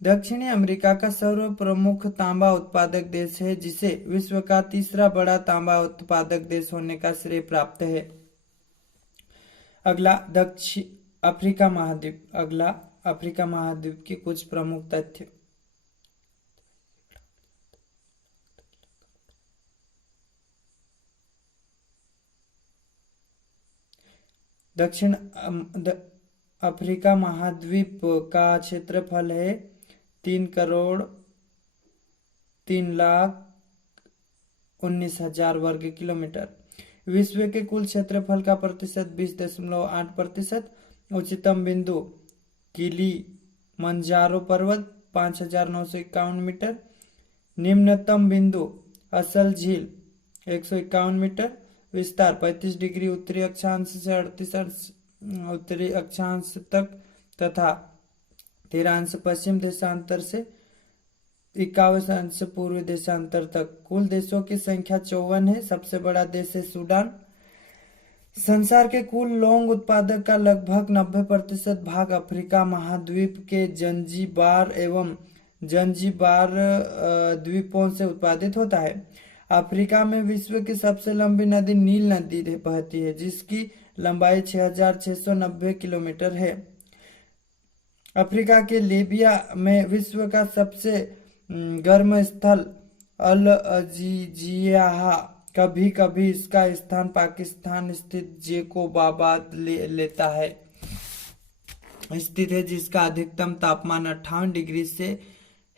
दक्षिणी अमेरिका का सर्व प्रमुख तांबा उत्पादक देश है, जिसे विश्व का तीसरा बड़ा तांबा उत्पादक देश होने का श्रेय प्राप्त है। अगला अफ्रीका महाद्वीप के कुछ प्रमुख तथ्य। अफ्रीका महाद्वीप का क्षेत्रफल है 3,03,19,000 वर्ग किलोमीटर। विश्व के कुल क्षेत्रफल का प्रतिशत 20.8%। उच्चतम बिंदु किलिमंजारो पर्वत 5,951 मीटर। निम्नतम बिंदु असल झील 151 मीटर। विस्तार 35 डिग्री उत्तरी अक्षांश से 38 उत्तरी अक्षांश तक तथा 13 अंश पश्चिम देशांतर से 51 अंश पूर्वी देशांतर तक। कुल देशों की संख्या 54 है। सबसे बड़ा देश है सूडान। संसार के कुल लौंग उत्पादक का लगभग 90% भाग अफ्रीका महाद्वीप के जंजीबार एवं जंजीबार द्वीपों से उत्पादित होता है। अफ्रीका में विश्व की सबसे लंबी नदी नील नदी बहती है, जिसकी लंबाई 6,690 किलोमीटर है। अफ्रीका के लीबिया में विश्व का सबसे गर्म स्थल अल अजीजियाह, कभी कभी इसका स्थान पाकिस्तान स्थित जेकोबाबाद लेता है, स्थित है, जिसका अधिकतम तापमान 58 डिग्री से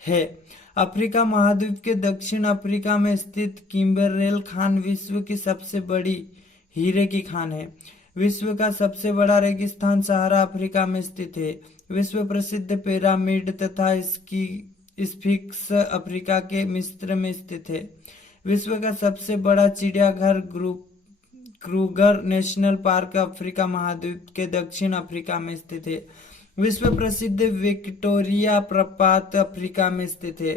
है। अफ्रीका महाद्वीप के दक्षिण अफ्रीका में स्थित किम्बरलेल खान विश्व की सबसे बड़ी हीरे की खान है। विश्व का सबसे बड़ा रेगिस्तान सहारा अफ्रीका में स्थित है। विश्व प्रसिद्ध पिरामिड तथा इसकी स्फिंक्स अफ्रीका के मिस्र में स्थित है। विश्व का सबसे बड़ा चिड़ियाघर क्रूगर नेशनल पार्क अफ्रीका महाद्वीप के दक्षिण अफ्रीका में स्थित है। विश्व प्रसिद्ध विक्टोरिया प्रपात अफ्रीका में स्थित है।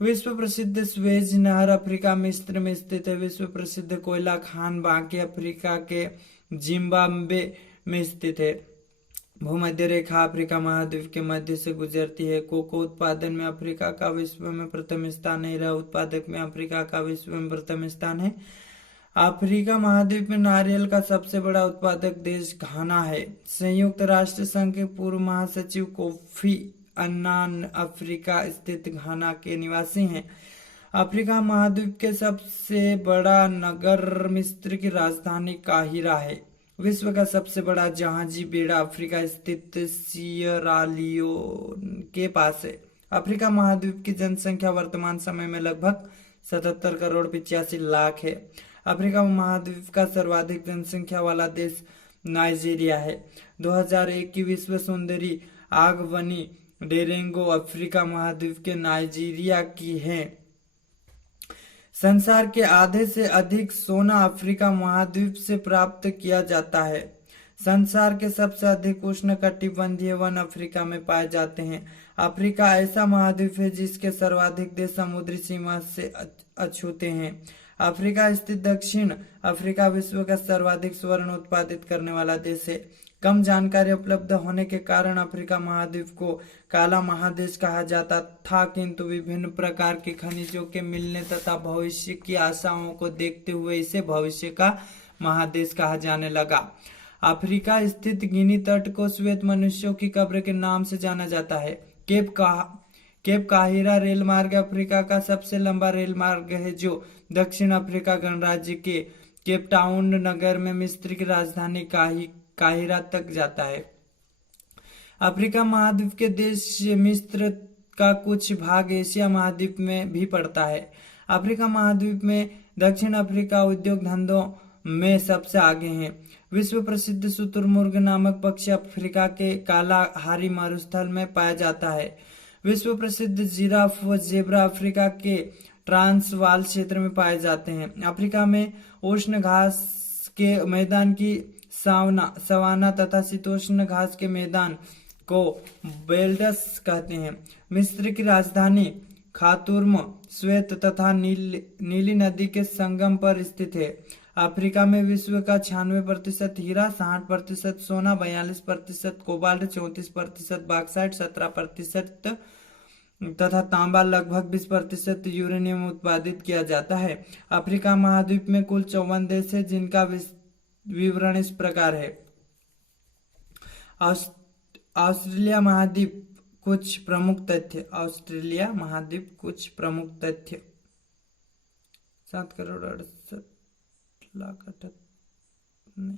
विश्व प्रसिद्ध स्वेज नहर अफ्रीका मिस्र में स्थित है। विश्व प्रसिद्ध कोयला खान बाकी अफ्रीका के जिम्बाब्वे में स्थित है। भूमध्य रेखा अफ्रीका महाद्वीप के मध्य से गुजरती है। कोको उत्पादन में अफ्रीका का विश्व में प्रथम स्थान है। रह उत्पादक में अफ्रीका का विश्व में प्रथम स्थान है। अफ्रीका महाद्वीप में नारियल का सबसे बड़ा उत्पादक देश घाना है। संयुक्त राष्ट्र संघ के पूर्व महासचिव कोफी अन्नान अफ्रीका स्थित घाना के निवासी हैं। अफ्रीका महाद्वीप के सबसे बड़ा नगर मिस्र की राजधानी काहिरा है। विश्व का सबसे बड़ा जहाजी बेड़ा अफ्रीका स्थित सियरालियोन के पास है। अफ्रीका महाद्वीप की जनसंख्या वर्तमान समय में लगभग 77 करोड़ 85 लाख है। अफ्रीका महाद्वीप का सर्वाधिक जनसंख्या वाला देश नाइजीरिया है। 2001 की विश्व सुंदरी आगवनी डेरेंगो अफ्रीका महाद्वीप के नाइजीरिया की है। संसार के आधे से अधिक सोना अफ्रीका महाद्वीप से प्राप्त किया जाता है। संसार के सबसे अधिक उष्णकटिबंधीय वन अफ्रीका में पाए जाते हैं। अफ्रीका ऐसा महाद्वीप है जिसके सर्वाधिक देश समुद्री सीमा से अछूते हैं। अफ्रीका स्थित दक्षिण अफ्रीका विश्व का सर्वाधिक स्वर्ण उत्पादित करने वाला देश है। कम जानकारी उपलब्ध होने के कारण अफ्रीका महाद्वीप को काला महादेश कहा जाता था, किंतु विभिन्न प्रकार के खनिजों के मिलने तथा भविष्य की आशाओं को देखते हुए इसे भविष्य का महादेश कहा जाने लगा। अफ्रीका स्थित गिनी तट को श्वेत मनुष्यों की कब्र के नाम से जाना जाता है। केप काहिरा रेल मार्ग अफ्रीका का सबसे लंबा रेल मार्ग है, जो दक्षिण अफ्रीका गणराज्य के केप टाउन नगर में मिस्र की राजधानी काहिरा तक जाता है। अफ्रीका महाद्वीप के देश मिस्र का कुछ भाग एशिया महाद्वीप में भी पड़ता है। अफ्रीका महाद्वीप में दक्षिण अफ्रीका उद्योग धंधों में सबसे आगे है। विश्व प्रसिद्ध शुतुरमुर्ग नामक पक्षी अफ्रीका के कालाहारी मरुस्थल में पाया जाता है। विश्व प्रसिद्ध जिराफ व जेब्रा अफ्रीका के ट्रांसवाल क्षेत्र में पाए जाते हैं। अफ्रीका में उष्ण घास के मैदान की सवाना तथा शीतोष्ण घास के मैदान को बेल्ट्स कहते हैं। मिस्र की राजधानी खातूर्म श्वेत तथा नीली नदी के संगम पर स्थित है। अफ्रीका में विश्व का 96% हीरा, 60% सोना, 42% कोबाल्ट, 34% बॉक्साइट, 17% तथा तांबा लगभग 20% यूरेनियम उत्पादित किया जाता है। अफ्रीका महाद्वीप में कुल 54 देश है जिनका विवरण इस प्रकार है। ऑस्ट्रेलिया महाद्वीप कुछ प्रमुख तथ्य। ऑस्ट्रेलिया महाद्वीप कुछ प्रमुख तथ्य। 7,68,00,000 नहीं,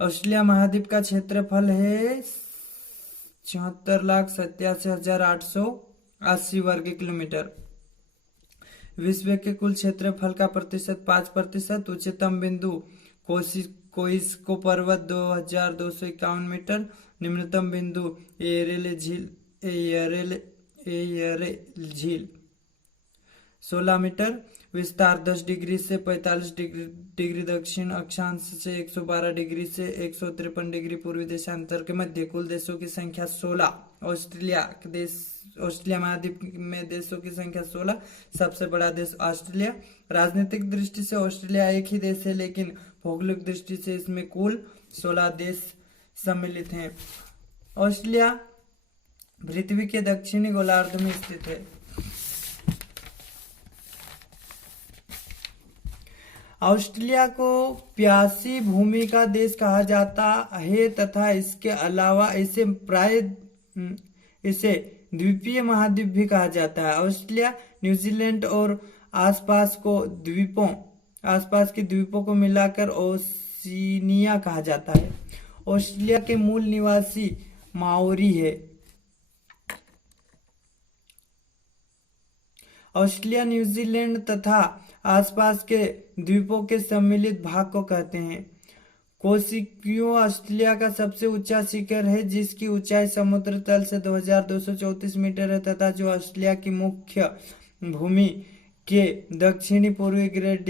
ऑस्ट्रेलिया महाद्वीप का क्षेत्रफल है 74,87,880 वर्ग किलोमीटर। विश्व के कुल क्षेत्रफल का प्रतिशत 5%। उच्चतम बिंदु कोइस्को पर्वत 2,251 मीटर। निम्नतम बिंदु एयरे झील 16 मीटर। विस्तार 10 डिग्री से 45 डिग्री दक्षिण अक्षांश से 112 डिग्री से 153 डिग्री पूर्वी देशांतर के मध्य। कुल देशों की संख्या 16। ऑस्ट्रेलिया महाद्वीप में देशों की संख्या 16। सबसे बड़ा देश ऑस्ट्रेलिया। राजनीतिक दृष्टि से ऑस्ट्रेलिया एक ही देश है, लेकिन भौगोलिक दृष्टि से इसमें कुल 16 देश सम्मिलित हैं। ऑस्ट्रेलिया पृथ्वी के दक्षिणी गोलार्ध में स्थित है। ऑस्ट्रेलिया को प्यासी भूमि का देश कहा जाता है तथा इसके अलावा इसे द्वीपीय महाद्वीप भी कहा जाता है। ऑस्ट्रेलिया न्यूजीलैंड और आसपास के द्वीपों को मिलाकर ओशिनिया कहा जाता है। ऑस्ट्रेलिया के मूल निवासी माओरी है। ऑस्ट्रेलिया न्यूजीलैंड तथा आसपास के द्वीपों के सम्मिलित भाग को कहते हैं। कोसिक्यू ऑस्ट्रेलिया का सबसे ऊंचा शिखर है जिसकी ऊंचाई समुद्र तल से 2,234 मीटर है तथा जो ऑस्ट्रेलिया की मुख्य भूमि के दक्षिणी पूर्वी ग्रेट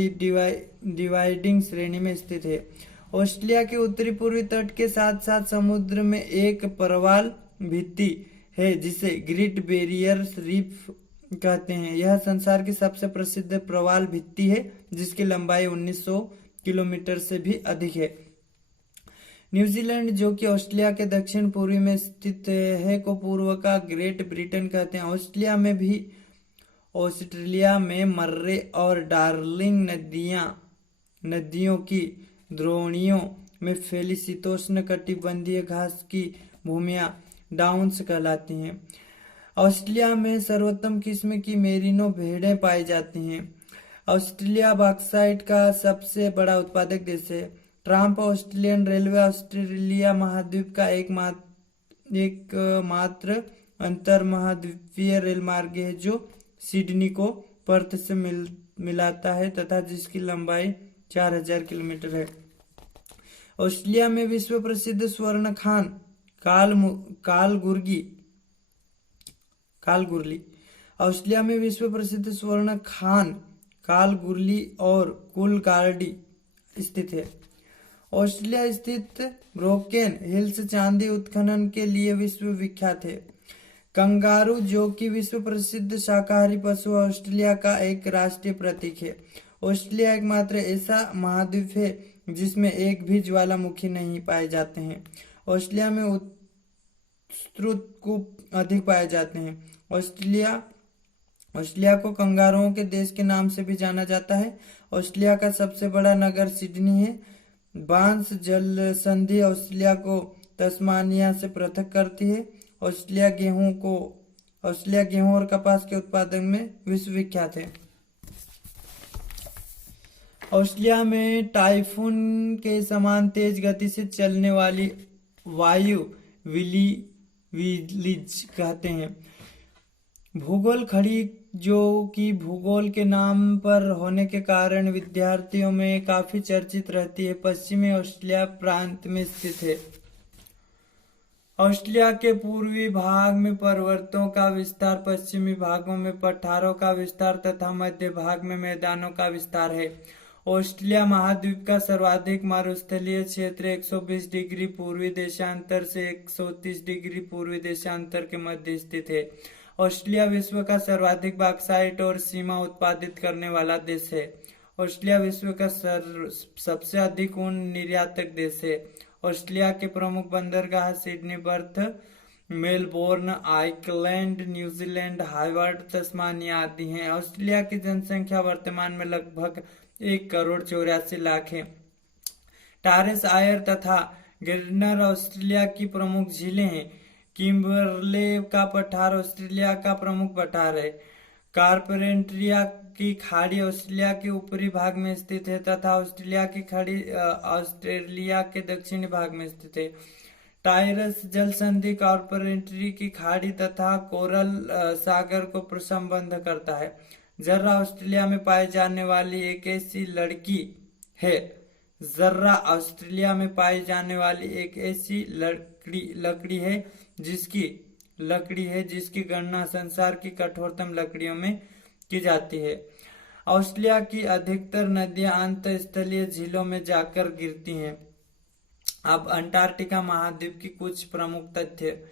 डिवाइडिंग श्रेणी में स्थित है। ऑस्ट्रेलिया के उत्तरी पूर्वी तट के साथ साथ समुद्र में एक प्रवाल भित्ति है जिसे ग्रेट बैरियर रीफ कहते हैं। यह संसार की सबसे प्रसिद्ध प्रवाल भित्ति है जिसकी लंबाई 1900 किलोमीटर से भी अधिक है। न्यूजीलैंड जो कि ऑस्ट्रेलिया के दक्षिण पूर्वी में स्थित है को पूर्व का ग्रेट ब्रिटेन कहते हैं। ऑस्ट्रेलिया में मर्रे और डार्लिंग नदियों की द्रोणियों में फैली शीतोष्ण कटिबंधीय घास की भूमियां डाउन्स कहलाती हैं। ऑस्ट्रेलिया में सर्वोत्तम किस्म की मेरिनो भेड़ें पाई जाती हैं। ऑस्ट्रेलिया बॉक्साइट का सबसे बड़ा उत्पादक देश है। ट्रांस ऑस्ट्रेलियन रेलवे ऑस्ट्रेलिया महाद्वीप का एकमात्र अंतर महाद्वीपीय रेल मार्ग है जो सिडनी को पर्थ से मिलाता है तथा जिसकी लंबाई 4,000 किलोमीटर है। ऑस्ट्रेलिया में विश्व प्रसिद्ध स्वर्ण खान कालगुरली। ऑस्ट्रेलिया में विश्व प्रसिद्ध स्वर्ण खान कालगुरली और कुलगार्डी स्थित है। ऑस्ट्रेलिया स्थित ब्रोकेन हिल्स चांदी उत्खनन के लिए विश्व विख्यात है। कंगारू जो कि विश्व प्रसिद्ध शाकाहारी पशु ऑस्ट्रेलिया का एक राष्ट्रीय प्रतीक है। ऑस्ट्रेलिया एकमात्र ऐसा महाद्वीप है जिसमें एक भी ज्वालामुखी नहीं पाए जाते हैं। ऑस्ट्रेलिया में उत्सुक कूप अधिक पाए जाते हैं। ऑस्ट्रेलिया को कंगारुओं के देश के नाम से भी जाना जाता है। ऑस्ट्रेलिया का सबसे बड़ा नगर सिडनी है। बांस जल संधि ऑस्ट्रेलिया को तस्मानिया से पृथक करती है। ऑस्ट्रेलिया गेहूं और कपास के उत्पादन में विश्व विख्यात है। ऑस्ट्रेलिया में टाइफून के समान तेज गति से चलने वाली वायु विलीज कहते हैं। भूगोल खड़ी जो कि भूगोल के नाम पर होने के कारण विद्यार्थियों में काफी चर्चित रहती है, पश्चिमी ऑस्ट्रेलिया प्रांत में स्थित है। ऑस्ट्रेलिया के पूर्वी भाग में पर्वतों का विस्तार, पश्चिमी भागों में पठारों का विस्तार तथा मध्य भाग में मैदानों का विस्तार है। ऑस्ट्रेलिया महाद्वीप का सर्वाधिक मरुस्थलीय क्षेत्र 120 डिग्री पूर्वी देशांतर से 130 डिग्री पूर्वी देशांतर के मध्य स्थित है। ऑस्ट्रेलिया विश्व का सर्वाधिक बॉक्साइट और सीमा उत्पादित करने वाला देश है। ऑस्ट्रेलिया विश्व का सबसे अधिक ऊन निर्यातक देश है। ऑस्ट्रेलिया के प्रमुख बंदरगाह Sydney, Perth, Melbourne, Auckland, New Zealand, Harvard, Tasmania आदि हैं। ऑस्ट्रेलिया की जनसंख्या वर्तमान में लगभग 1,84,00,000 है। टॉरेस आयर तथा गिरनर ऑस्ट्रेलिया की प्रमुख झीलें हैं। किम्बरले का पठार ऑस्ट्रेलिया का प्रमुख पठार है। कारपेंट्रिया की खाड़ी ऑस्ट्रेलिया के ऊपरी भाग में स्थित है तथा ऑस्ट्रेलिया की खाड़ी ऑस्ट्रेलिया के दक्षिणी भाग में स्थित है। टायरस जल संधि कारपेंट्री की खाड़ी तथा कोरल सागर को संबद्ध करता है। जर्रा ऑस्ट्रेलिया में पाई जाने वाली एक ऐसी लड़की है जर्रा ऑस्ट्रेलिया में पाई जाने वाली एक ऐसी लकड़ी है जिसकी गणना संसार की कठोरतम लकड़ियों में की जाती है। ऑस्ट्रेलिया की अधिकतर नदियां अंतःस्थलीय झीलों में जाकर गिरती हैं। अब अंटार्कटिका महाद्वीप की कुछ प्रमुख तथ्य।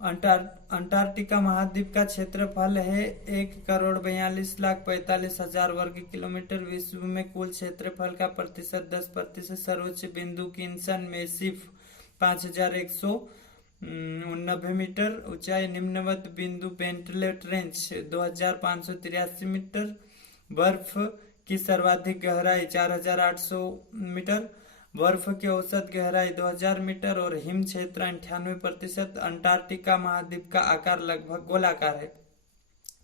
अंटार्कटिका महाद्वीप का क्षेत्रफल है 1,42,45,000 वर्ग किलोमीटर। विश्व में कुल क्षेत्रफल का प्रतिशत 10%। सर्वोच्च बिंदु किन्सन मैसिफ 5,190 मीटर ऊंचाई। निम्नवत बिंदु बेंटले ट्रेंच 2,583 मीटर। बर्फ की सर्वाधिक गहराई 4,800 मीटर। बर्फ की औसत गहराई 2,000 मीटर और हिम क्षेत्र 98%। अंटार्कटिका महाद्वीप का आकार लगभग गोलाकार है।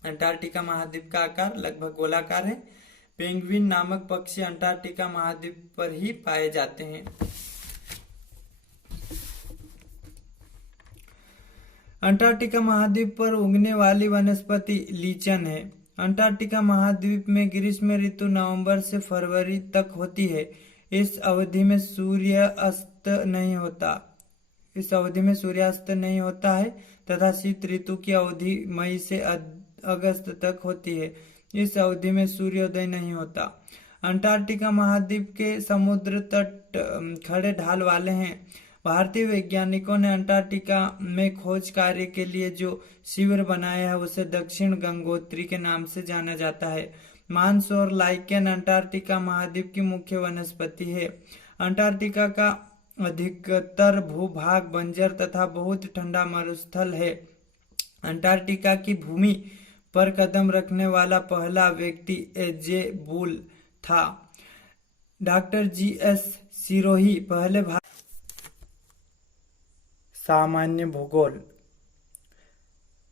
अंटार्कटिका महाद्वीप का आकार लगभग गोलाकार है। पेंगुइन नामक पक्षी अंटार्कटिका महाद्वीप पर ही पाए जाते हैं। अंटार्कटिका महाद्वीप पर उगने वाली वनस्पति लीचन है। अंटार्कटिका महाद्वीप में ग्रीष्म ऋतु नवंबर से फरवरी तक होती है। इस अवधि में सूर्यास्त नहीं होता है तथा शीत ऋतु की अवधि मई से अगस्त तक होती है। इस अवधि में सूर्योदय नहीं होता। अंटार्कटिका महाद्वीप के समुद्र तट खड़े ढाल वाले हैं। भारतीय वैज्ञानिकों ने अंटार्कटिका में खोज कार्य के लिए जो शिविर बनाया है उसे दक्षिण गंगोत्री के नाम से जाना जाता है। मांस और लाइकेन अंटार्कटिका महाद्वीप की मुख्य वनस्पति है। अंटार्कटिका का अधिकतर भूभाग बंजर तथा बहुत ठंडा मरुस्थल है। अंटार्कटिका की भूमि पर कदम रखने वाला पहला व्यक्ति एजे बुल था। डॉक्टर जीएस सिरोही पहले सामान्य भूगोल।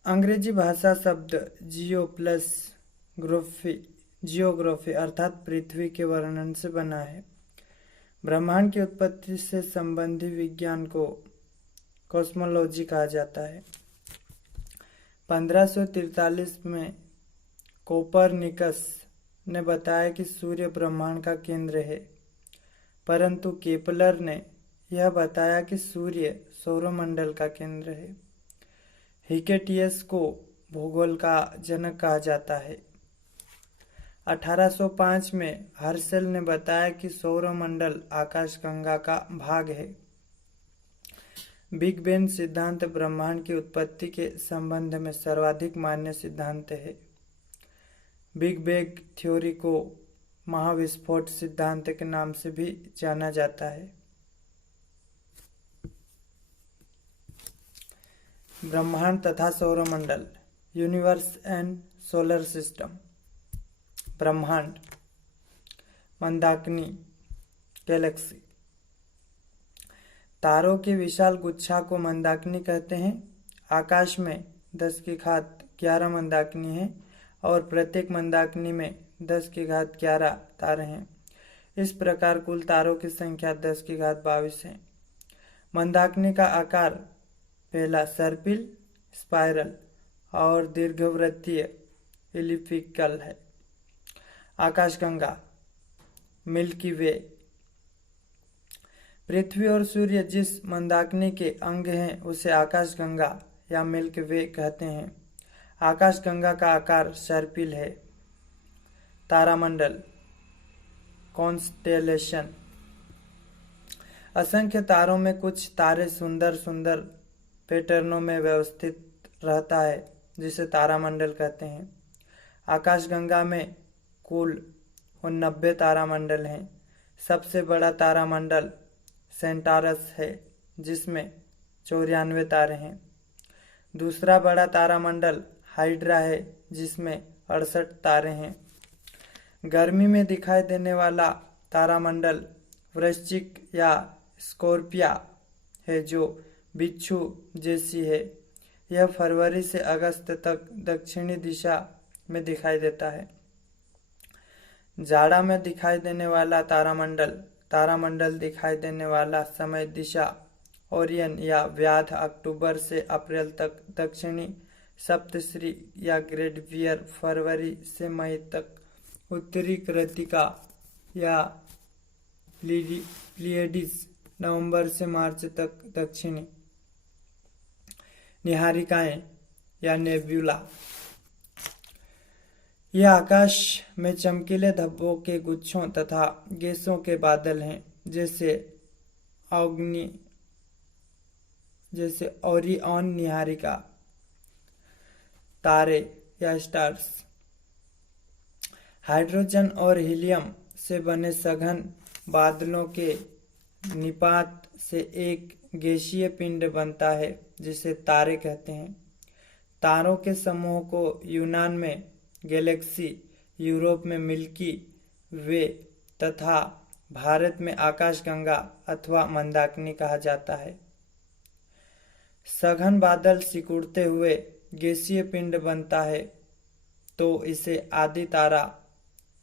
अंग्रेजी भाषा शब्द जियोग्राफी अर्थात पृथ्वी के वर्णन से बना है। ब्रह्मांड की उत्पत्ति से संबंधी विज्ञान को कॉस्मोलॉजी कहा जाता है। 1543 में कोपरनिकस ने बताया कि सूर्य ब्रह्मांड का केंद्र है, परंतु केपलर ने यह बताया कि सूर्य सौरमंडल का केंद्र है। हिकेटियस को भूगोल का जनक कहा जाता है। 1805 में हर्शेल ने बताया कि सौरमंडल आकाशगंगा का भाग है। बिग बैंग सिद्धांत ब्रह्मांड की उत्पत्ति के संबंध में सर्वाधिक मान्य सिद्धांत है। बिग बैंग थ्योरी को महाविस्फोट सिद्धांत के नाम से भी जाना जाता है। ब्रह्मांड तथा सौरमंडल, यूनिवर्स एंड सोलर सिस्टम। ब्रह्मांड, मंदाकिनी, गैलेक्सी। तारों के विशाल गुच्छा को मंदाकिनी कहते हैं। आकाश में 10⁻11 मंदाकिनी हैं और प्रत्येक मंदाकिनी में 10⁻11 तारे हैं। इस प्रकार कुल तारों की संख्या 10⁻22 है। मंदाकिनी का आकार पहला सर्पिल, स्पाइरल और दीर्घवृत्तीय एलिप्टिकल है। आकाशगंगा, मिल्की वे। पृथ्वी और सूर्य जिस मंदाकिनी के अंग हैं उसे आकाशगंगा या मिल्की वे कहते हैं। आकाशगंगा का आकार सर्पिल है। तारामंडल कॉन्स्टेलेशन। असंख्य तारों में कुछ तारे सुंदर सुंदर पैटर्नों में व्यवस्थित रहता है, जिसे तारामंडल कहते हैं। आकाशगंगा में कुल 90 तारामंडल हैं। सबसे बड़ा तारामंडल सेंटारस है, जिसमें 94 तारे हैं। दूसरा बड़ा तारामंडल हाइड्रा है, जिसमें 68 तारे हैं। गर्मी में दिखाई देने वाला तारामंडल वृश्चिक या स्कॉर्पिया है, जो बिच्छू जैसी है। यह फरवरी से अगस्त तक दक्षिणी दिशा में दिखाई देता है। जाड़ा में दिखाई देने वाला तारामंडल दिखाई देने वाला समय दिशा ओरियन या व्याध अक्टूबर से अप्रैल तक, दक्षिणी सप्तश्री या ग्रेट बियर फरवरी से मई तक, उत्तरी कृत्तिका या प्लियडीज नवंबर से मार्च तक, दक्षिणी निहारिकाएं या नेब्यूला। यह आकाश में चमकीले धब्बों के गुच्छों तथा गैसों के बादल हैं, जैसे ओरियन निहारिका तारे या स्टार्स। हाइड्रोजन और हीलियम से बने सघन बादलों के निपात से एक गैसीय पिंड बनता है, जिसे तारे कहते हैं। तारों के समूह को यूनान में गैलेक्सी, यूरोप में मिल्की वे तथा भारत में आकाशगंगा अथवा मंदाकिनी कहा जाता है। सघन बादल सिकुड़ते हुए गैसीय पिंड बनता है तो इसे आदि तारा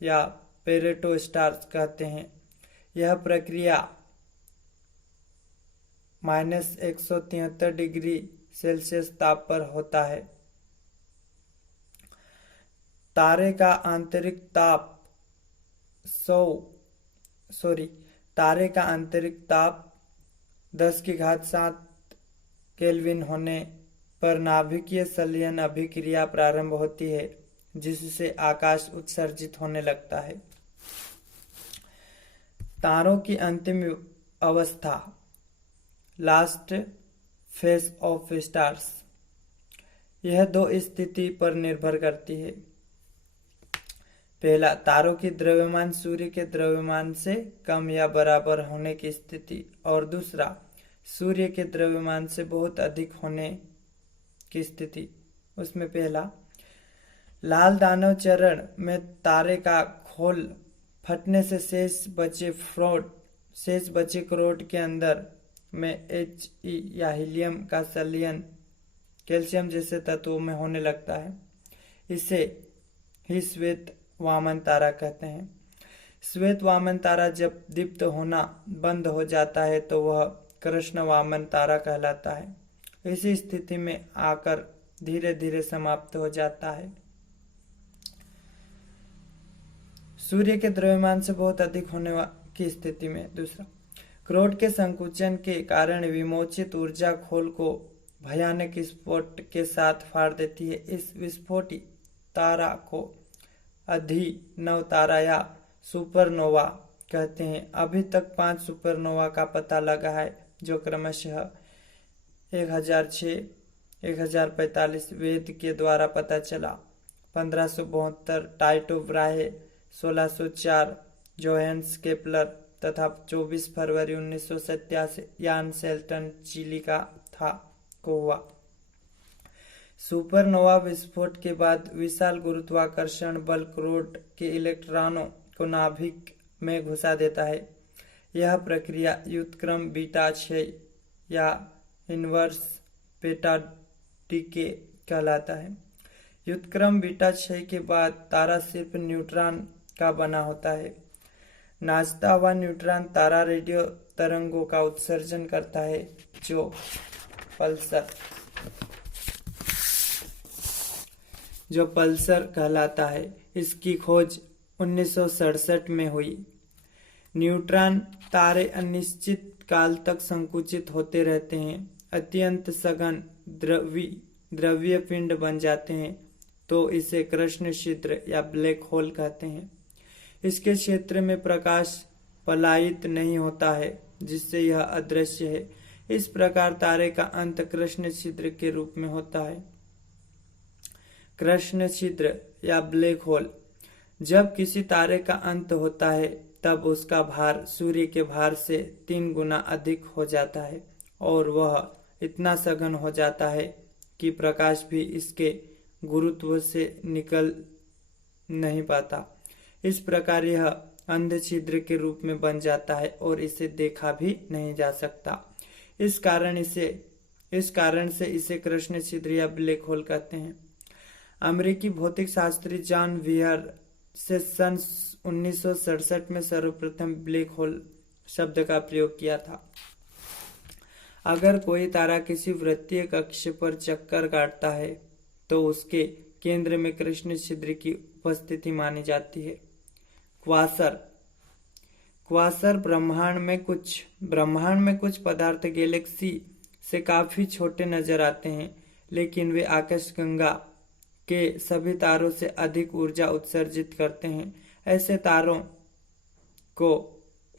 या पेरेटो स्टार्स कहते हैं। यह प्रक्रिया -173 डिग्री सेल्सियस ताप पर होता है। तारे का आंतरिक ताप 10⁷ केल्विन होने पर नाभिकीय संलयन अभिक्रिया प्रारंभ होती है, जिससे आकाश उत्सर्जित होने लगता है। तारों की अंतिम अवस्था लास्ट फेज ऑफ स्टार्स। यह दो स्थिति पर निर्भर करती है। पहला, तारों की द्रव्यमान सूर्य के द्रव्यमान से कम या बराबर होने की स्थिति, और दूसरा, सूर्य के द्रव्यमान से बहुत अधिक होने की स्थिति। उसमें पहला, लाल दानव चरण में तारे का खोल फटने से शेष बचे क्रोट के अंदर में He या हीलियम का संलयन कैल्शियम जैसे तत्वों में होने लगता है। इसे ही श्वेत वामन तारा कहते हैं। श्वेत वामन तारा जब दीप्त होना बंद हो जाता है तो वह कृष्ण वामन तारा कहलाता है। इसी स्थिति में आकर धीरे धीरे समाप्त हो जाता है। सूर्य के द्रव्यमान से बहुत अधिक होने की स्थिति में। दूसरा, क्रोट के संकुचन के कारण विमोचित ऊर्जा खोल को भयानक विस्फोट के साथ फाड़ देती है। इस विस्फोटी तारा को अधिनव तारा या सुपरनोवा कहते हैं। अभी तक 5 सुपरनोवा का पता लगा है, जो क्रमशः 1006, 1045 वेद के द्वारा पता चला, 1572 टाइटो ब्राहे, 1604 जोहेन्स केपलर तथा 24 फरवरी 1987 यान शेल्टन चिली को हुआ। सुपरनोवा विस्फोट के बाद विशाल गुरुत्वाकर्षण बल क्रोट के इलेक्ट्रॉनों को नाभिक में घुसा देता है। यह प्रक्रिया व्युत्क्रम बीटा क्षय या इनवर्स बेटा डीके कहलाता है। व्युत्क्रम बीटा क्षय के बाद तारा सिर्फ न्यूट्रॉन का बना होता है। नाचता हुआ न्यूट्रॉन तारा रेडियो तरंगों का उत्सर्जन करता है, जो पल्सर कहलाता है। इसकी खोज 1967 में हुई। न्यूट्रॉन तारे अनिश्चित काल तक संकुचित होते रहते हैं, अत्यंत सघन द्रव्य पिंड बन जाते हैं, तो इसे कृष्ण छिद्र या ब्लैक होल कहते हैं। इसके क्षेत्र में प्रकाश पलायित नहीं होता है, जिससे यह अदृश्य है। इस प्रकार तारे का अंत कृष्ण छिद्र के रूप में होता है। कृष्ण छिद्र या ब्लैक होल। जब किसी तारे का अंत होता है तब उसका भार सूर्य के भार से 3 गुना अधिक हो जाता है और वह इतना सघन हो जाता है कि प्रकाश भी इसके गुरुत्व से निकल नहीं पाता। इस प्रकार यह अंध छिद्र के रूप में बन जाता है और इसे देखा भी नहीं जा सकता। इस कारण से इसे कृष्ण छिद्र या ब्लैक होल कहते हैं। अमेरिकी भौतिक शास्त्री जॉन व्हीलर से सन 1967 में सर्वप्रथम ब्लैक होल शब्द का प्रयोग किया था। अगर कोई तारा किसी वृत्तीय कक्ष पर चक्कर काटता है तो उसके केंद्र में कृष्ण छिद्र की उपस्थिति मानी जाती है। क्वासर ब्रह्मांड में कुछ पदार्थ गैलेक्सी से काफी छोटे नजर आते हैं, लेकिन वे आकाशगंगा के सभी तारों से अधिक ऊर्जा उत्सर्जित करते हैं। ऐसे तारों को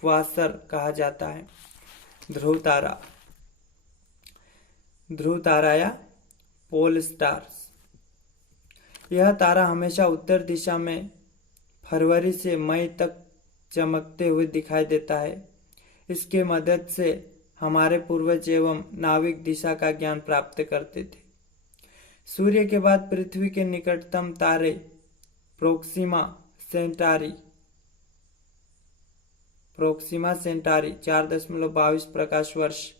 क्वासर कहा जाता है। ध्रुव तारा या पोल स्टार्स। यह तारा हमेशा उत्तर दिशा में फरवरी से मई तक चमकते हुए दिखाई देता है। इसके मदद से हमारे पूर्वज एवं नाविक दिशा का ज्ञान प्राप्त करते थे। सूर्य के बाद पृथ्वी के निकटतम तारे प्रोक्सिमा सेंटारी 4.22 प्रकाश वर्ष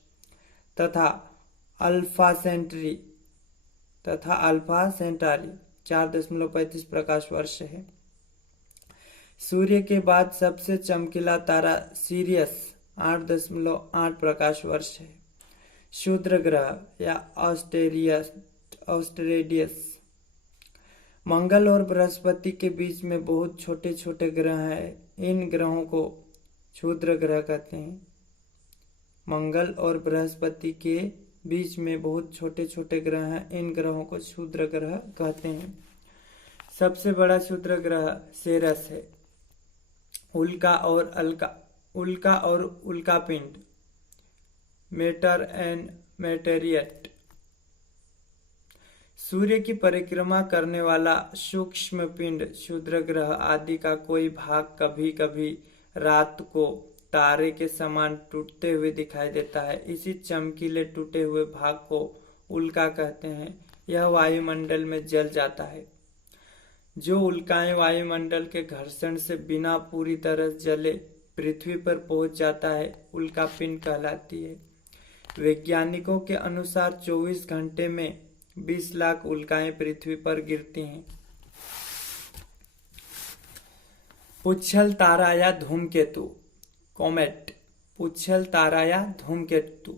तथा अल्फा सेंटारी 4.35 प्रकाश वर्ष है। सूर्य के बाद सबसे चमकीला तारा सीरियस 8.8 प्रकाश वर्ष है। क्षुद्र ग्रह या ऑस्ट्रेडियस। मंगल और बृहस्पति के बीच में बहुत छोटे छोटे ग्रह हैं। इन ग्रहों को क्षुद्र ग्रह कहते हैं। मंगल और बृहस्पति के बीच में बहुत छोटे छोटे ग्रह हैं। इन ग्रहों को क्षुद्र ग्रह कहते हैं। सबसे बड़ा क्षुद्र ग्रह सेरस है। उल्का और उल्कापिंड मेटर एंड मेटेरियट। सूर्य की परिक्रमा करने वाला सूक्ष्म पिंड क्षुद्र ग्रह आदि का कोई भाग कभी कभी रात को तारे के समान टूटते हुए दिखाई देता है। इसी चमकीले टूटे हुए भाग को उल्का कहते हैं। यह वायुमंडल में जल जाता है। जो उल्काएं वायुमंडल के घर्षण से बिना पूरी तरह जले पृथ्वी पर पहुंच जाता है, उल्का पिंड कहलाती है। वैज्ञानिकों के अनुसार 24 घंटे में 20 लाख उल्काएं पृथ्वी पर गिरती हैं। पुच्छल तारा या धूमकेतु कॉमेट। पुच्छल तारा या धूमकेतु।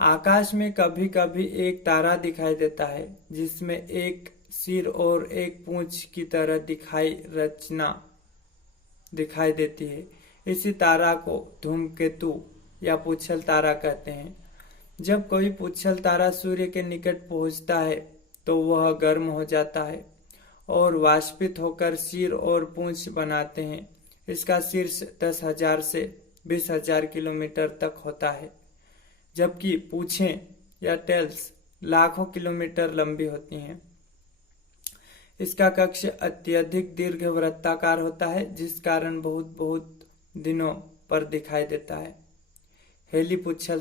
आकाश में कभी कभी एक तारा दिखाई देता है जिसमें एक सिर और एक पूंछ की तरह रचना दिखाई देती है। इसी तारा को धूमकेतु या पुच्छल तारा कहते हैं। जब कोई पुच्छल तारा सूर्य के निकट पहुंचता है तो वह गर्म हो जाता है और वाष्पित होकर सिर और पूंछ बनाते हैं। इसका शीर्ष 10,000 से 20,000 किलोमीटर तक होता है, जबकि पूंछें या टेल्स लाखों किलोमीटर लंबी होती हैं। इसका कक्ष अत्यधिक दीर्घवृत्ताकार होता है, जिस कारण बहुत दिनों पर दिखाई देता है। हेली पुच्छल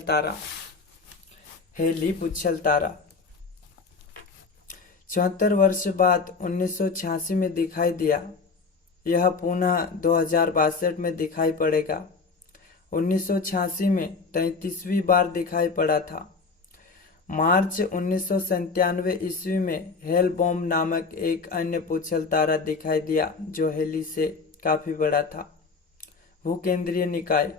तारा 74 वर्ष बाद 1986 में दिखाई दिया। यह पुनः 2062 में दिखाई पड़ेगा। 1986 में 33वीं बार दिखाई पड़ा था। मार्च 1997 ईस्वी में हेल बॉम्ब नामक एक अन्य पुच्छल तारा दिखाई दिया जो हेली से काफी बड़ा था। भूकेंद्रीय निकाय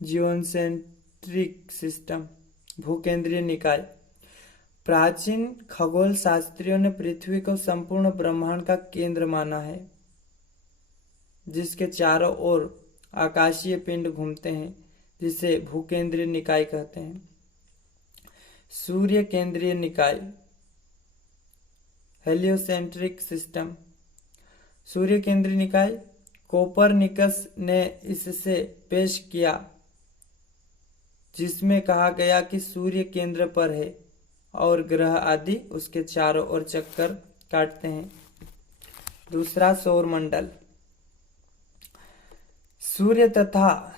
जियोसेंट्रिक सिस्टम। भूकेंद्रीय निकाय। प्राचीन खगोल शास्त्रियों ने पृथ्वी को संपूर्ण ब्रह्मांड का केंद्र माना है, जिसके चारों ओर आकाशीय पिंड घूमते हैं। जिसे भूकेंद्रीय निकाय कहते हैं। सूर्य केंद्रीय निकाय, हेलियोसेंट्रिक सिस्टम। सूर्य केंद्रीय निकाय कोपरनिकस ने इससे पेश किया, जिसमें कहा गया कि सूर्य केंद्र पर है और ग्रह आदि उसके चारों ओर चक्कर काटते हैं। दूसरा, सौर मंडल। सूर्य तथा